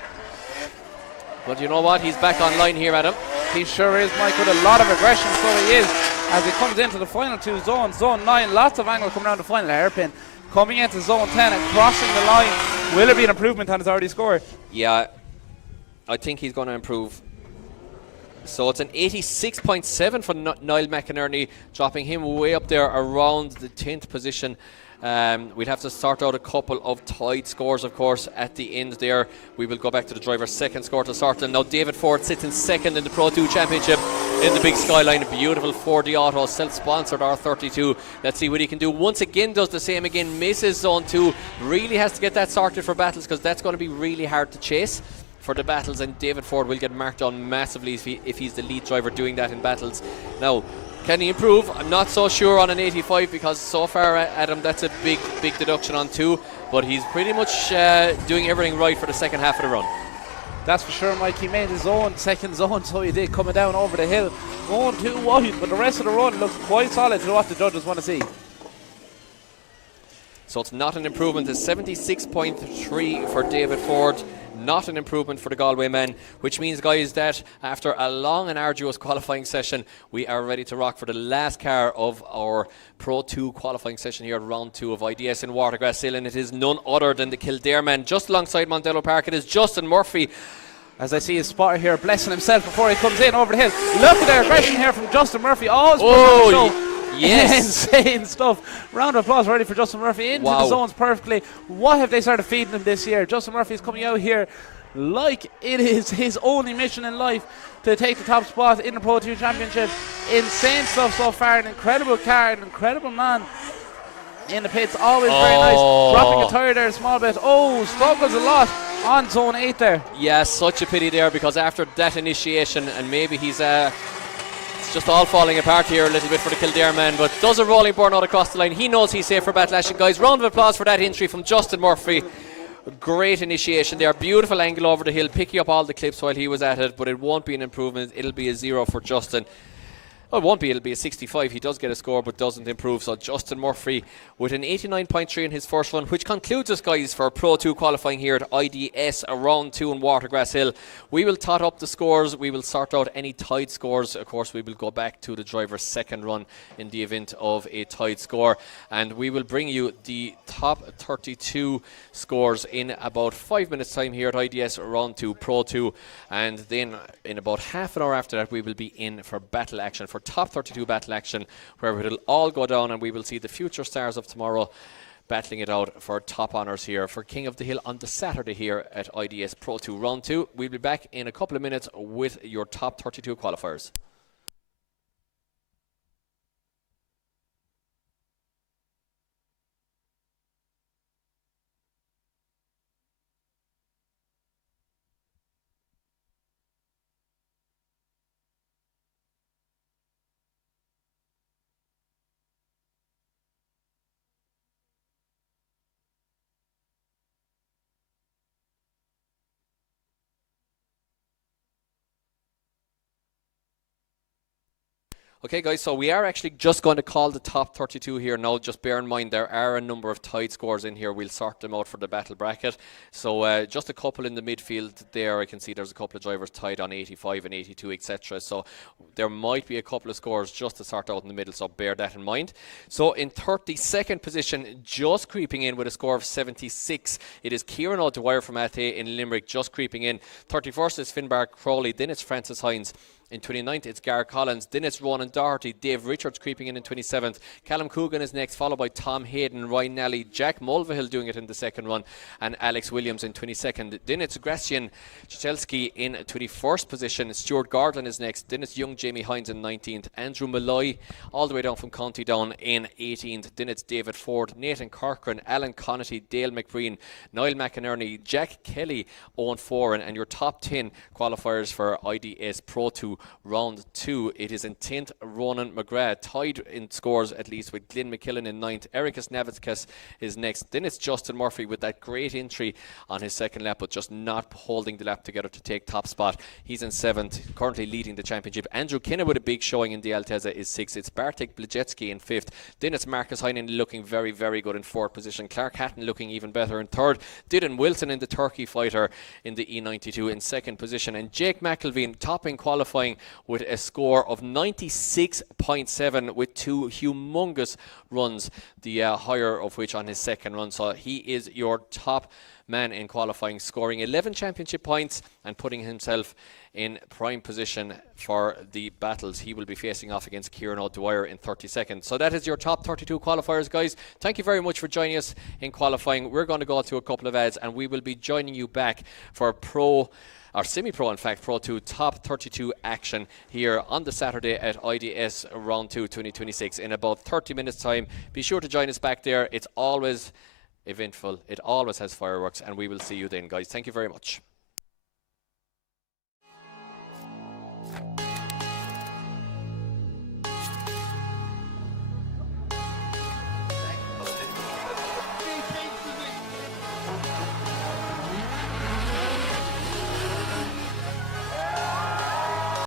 But you know what? He's back online here, Adam. He sure is, Mike, with a lot of aggression, so he is, as he comes into the final 2 zones. Zone 9, lots of angle coming around the final hairpin. Coming into zone 10 and crossing the line Will there be an improvement on his already score? Yeah, I think he's going to improve. So it's an 86.7 for Niall McInerney, dropping him way up there around the 10th position. We'll have to sort out a couple of tied scores, of course, at the end there. We will go back to the driver's second score to sort them. Now, David Ford sits in second in the Pro 2 Championship in the big Skyline. A beautiful Ford Auto, self-sponsored R32. Let's see what he can do. Once again, does the same again, misses zone 2. Really has to get that sorted for battles, because that's going to be really hard to chase for the battles, and David Ford will get marked on massively if he's the lead driver doing that in battles. Now, can he improve? I'm not so sure on an 85, because so far, Adam, that's a big deduction on 2, but he's pretty much doing everything right for the second half of the run. That's for sure, Mike. He made his own second zone, so he did, coming down over the hill. Going too wide, but the rest of the run looks quite solid to what the judges want to see. So it's not an improvement. It's 76.3 for David Ford. Not an improvement for the Galway men, which means, guys, that after a long and arduous qualifying session, we are ready to rock for the last car of our Pro 2 qualifying session here at round 2 of IDS in Watergrasshill, and it is none other than the Kildare man. Just alongside Mondello Park, it is Justin Murphy. As I see his spotter here blessing himself before he comes in over the hill. Look at the aggression here from Justin Murphy. Always putting on the show. Yes. Insane stuff. Round of applause ready for Justin Murphy into the zones perfectly. What have they started feeding him this year? Justin Murphy is coming out here like it is his only mission in life to take the top spot in the Pro 2 Championship. Insane stuff so far. An incredible car, an incredible man in the pits. Always very nice. Dropping a tyre there a small bit. Struggles a lot on zone 8 there. Yeah, such a pity there, because after that initiation, and maybe he's it's just all falling apart here a little bit for the Kildare man, but does a rolling burnout across the line. He knows he's safe for battle action, guys. Round of applause for that entry from Justin Murphy. Great initiation there. Beautiful angle over the hill, picking up all the clips while he was at it, but it won't be an improvement. It'll be a 0 for Justin. Well, it won't be, it'll be a 65. He does get a score but doesn't improve. So Justin Murphy with an 89.3 in his first run, which concludes us, guys, for Pro 2 qualifying here at IDS round 2 in Watergrasshill. We will tot up the scores. We will sort out any tied scores. Of course, we will go back to the driver's second run in the event of a tied score. And we will bring you the top 32 scores in about 5 minutes time here at IDS round 2 Pro 2. And then in about half an hour after that, we will be in for battle action, for top 32 battle action, where it'll all go down and we will see the future stars of tomorrow battling it out for top honours here for King of the Hill on the Saturday here at IDS Pro 2 round 2. We'll be back in a couple of minutes with your top 32 qualifiers. Okay, guys, so we are actually just going to call the top 32 here now. Just bear in mind there are a number of tied scores in here. We'll sort them out for the battle bracket. So just a couple in the midfield there. I can see there's a couple of drivers tied on 85 and 82, etc. So there might be a couple of scores just to sort out in the middle, so bear that in mind. So in 32nd position, just creeping in with a score of 76, it is Kieran O'Dwyer from Athay in Limerick, just creeping in. 31st is Finbar Crowley, then it's Francis Hines. In 29th, it's Gar Collins. Then it's Ronan Doherty. Dave Richards creeping in 27th. Callum Coogan is next, followed by Tom Hayden, Ryan Nally, Jack Mulvihill doing it in the second run, and Alex Williams in 22nd. Then it's Gracian Chichelski in 21st position. Stuart Gordon is next. Then it's young Jamie Hines in 19th. Andrew Malloy, all the way down from County Down, in 18th. Then it's David Ford, Nathan Corcoran, Alan Connaty, Dale McBreen, Niall McInerney, Jack Kelly, Owen Foran, and your top 10 qualifiers for IDS Pro 2 round 2. It is in 10th, Ronan McGrath, tied in scores at least with Glenn McKillen in 9th. Ericus Navitskas is next. Then it's Justin Murphy with that great entry on his second lap, but just not holding the lap together to take top spot. He's in 7th, currently leading the championship. Andrew Kinna with a big showing in the Alteza is 6th. It's Bartek Blajecki in 5th. Then it's Marcus Heinen looking very, very good in 4th position. Clark Hatton looking even better in 3rd. Dylan Wilson in the Turkey Fighter in the E92 in 2nd position. And Jake McElveen topping qualifying qualifying with a score of 96.7 with 2 humongous runs, the higher of which on his second run. So he is your top man in qualifying, scoring 11 championship points and putting himself in prime position for the battles he will be facing off against Kieran O'Dwyer in 30 seconds. So that is your top 32 qualifiers, guys. Thank you very much for joining us in qualifying. We're going to go to a couple of ads and we will be joining you back for semi-pro, in fact, Pro 2 top 32 action here on the Saturday at IDS Round 2 2026 in about 30 minutes time. Be sure to join us back there. It's always eventful. It always has fireworks, and we will see you then, guys. Thank you very much.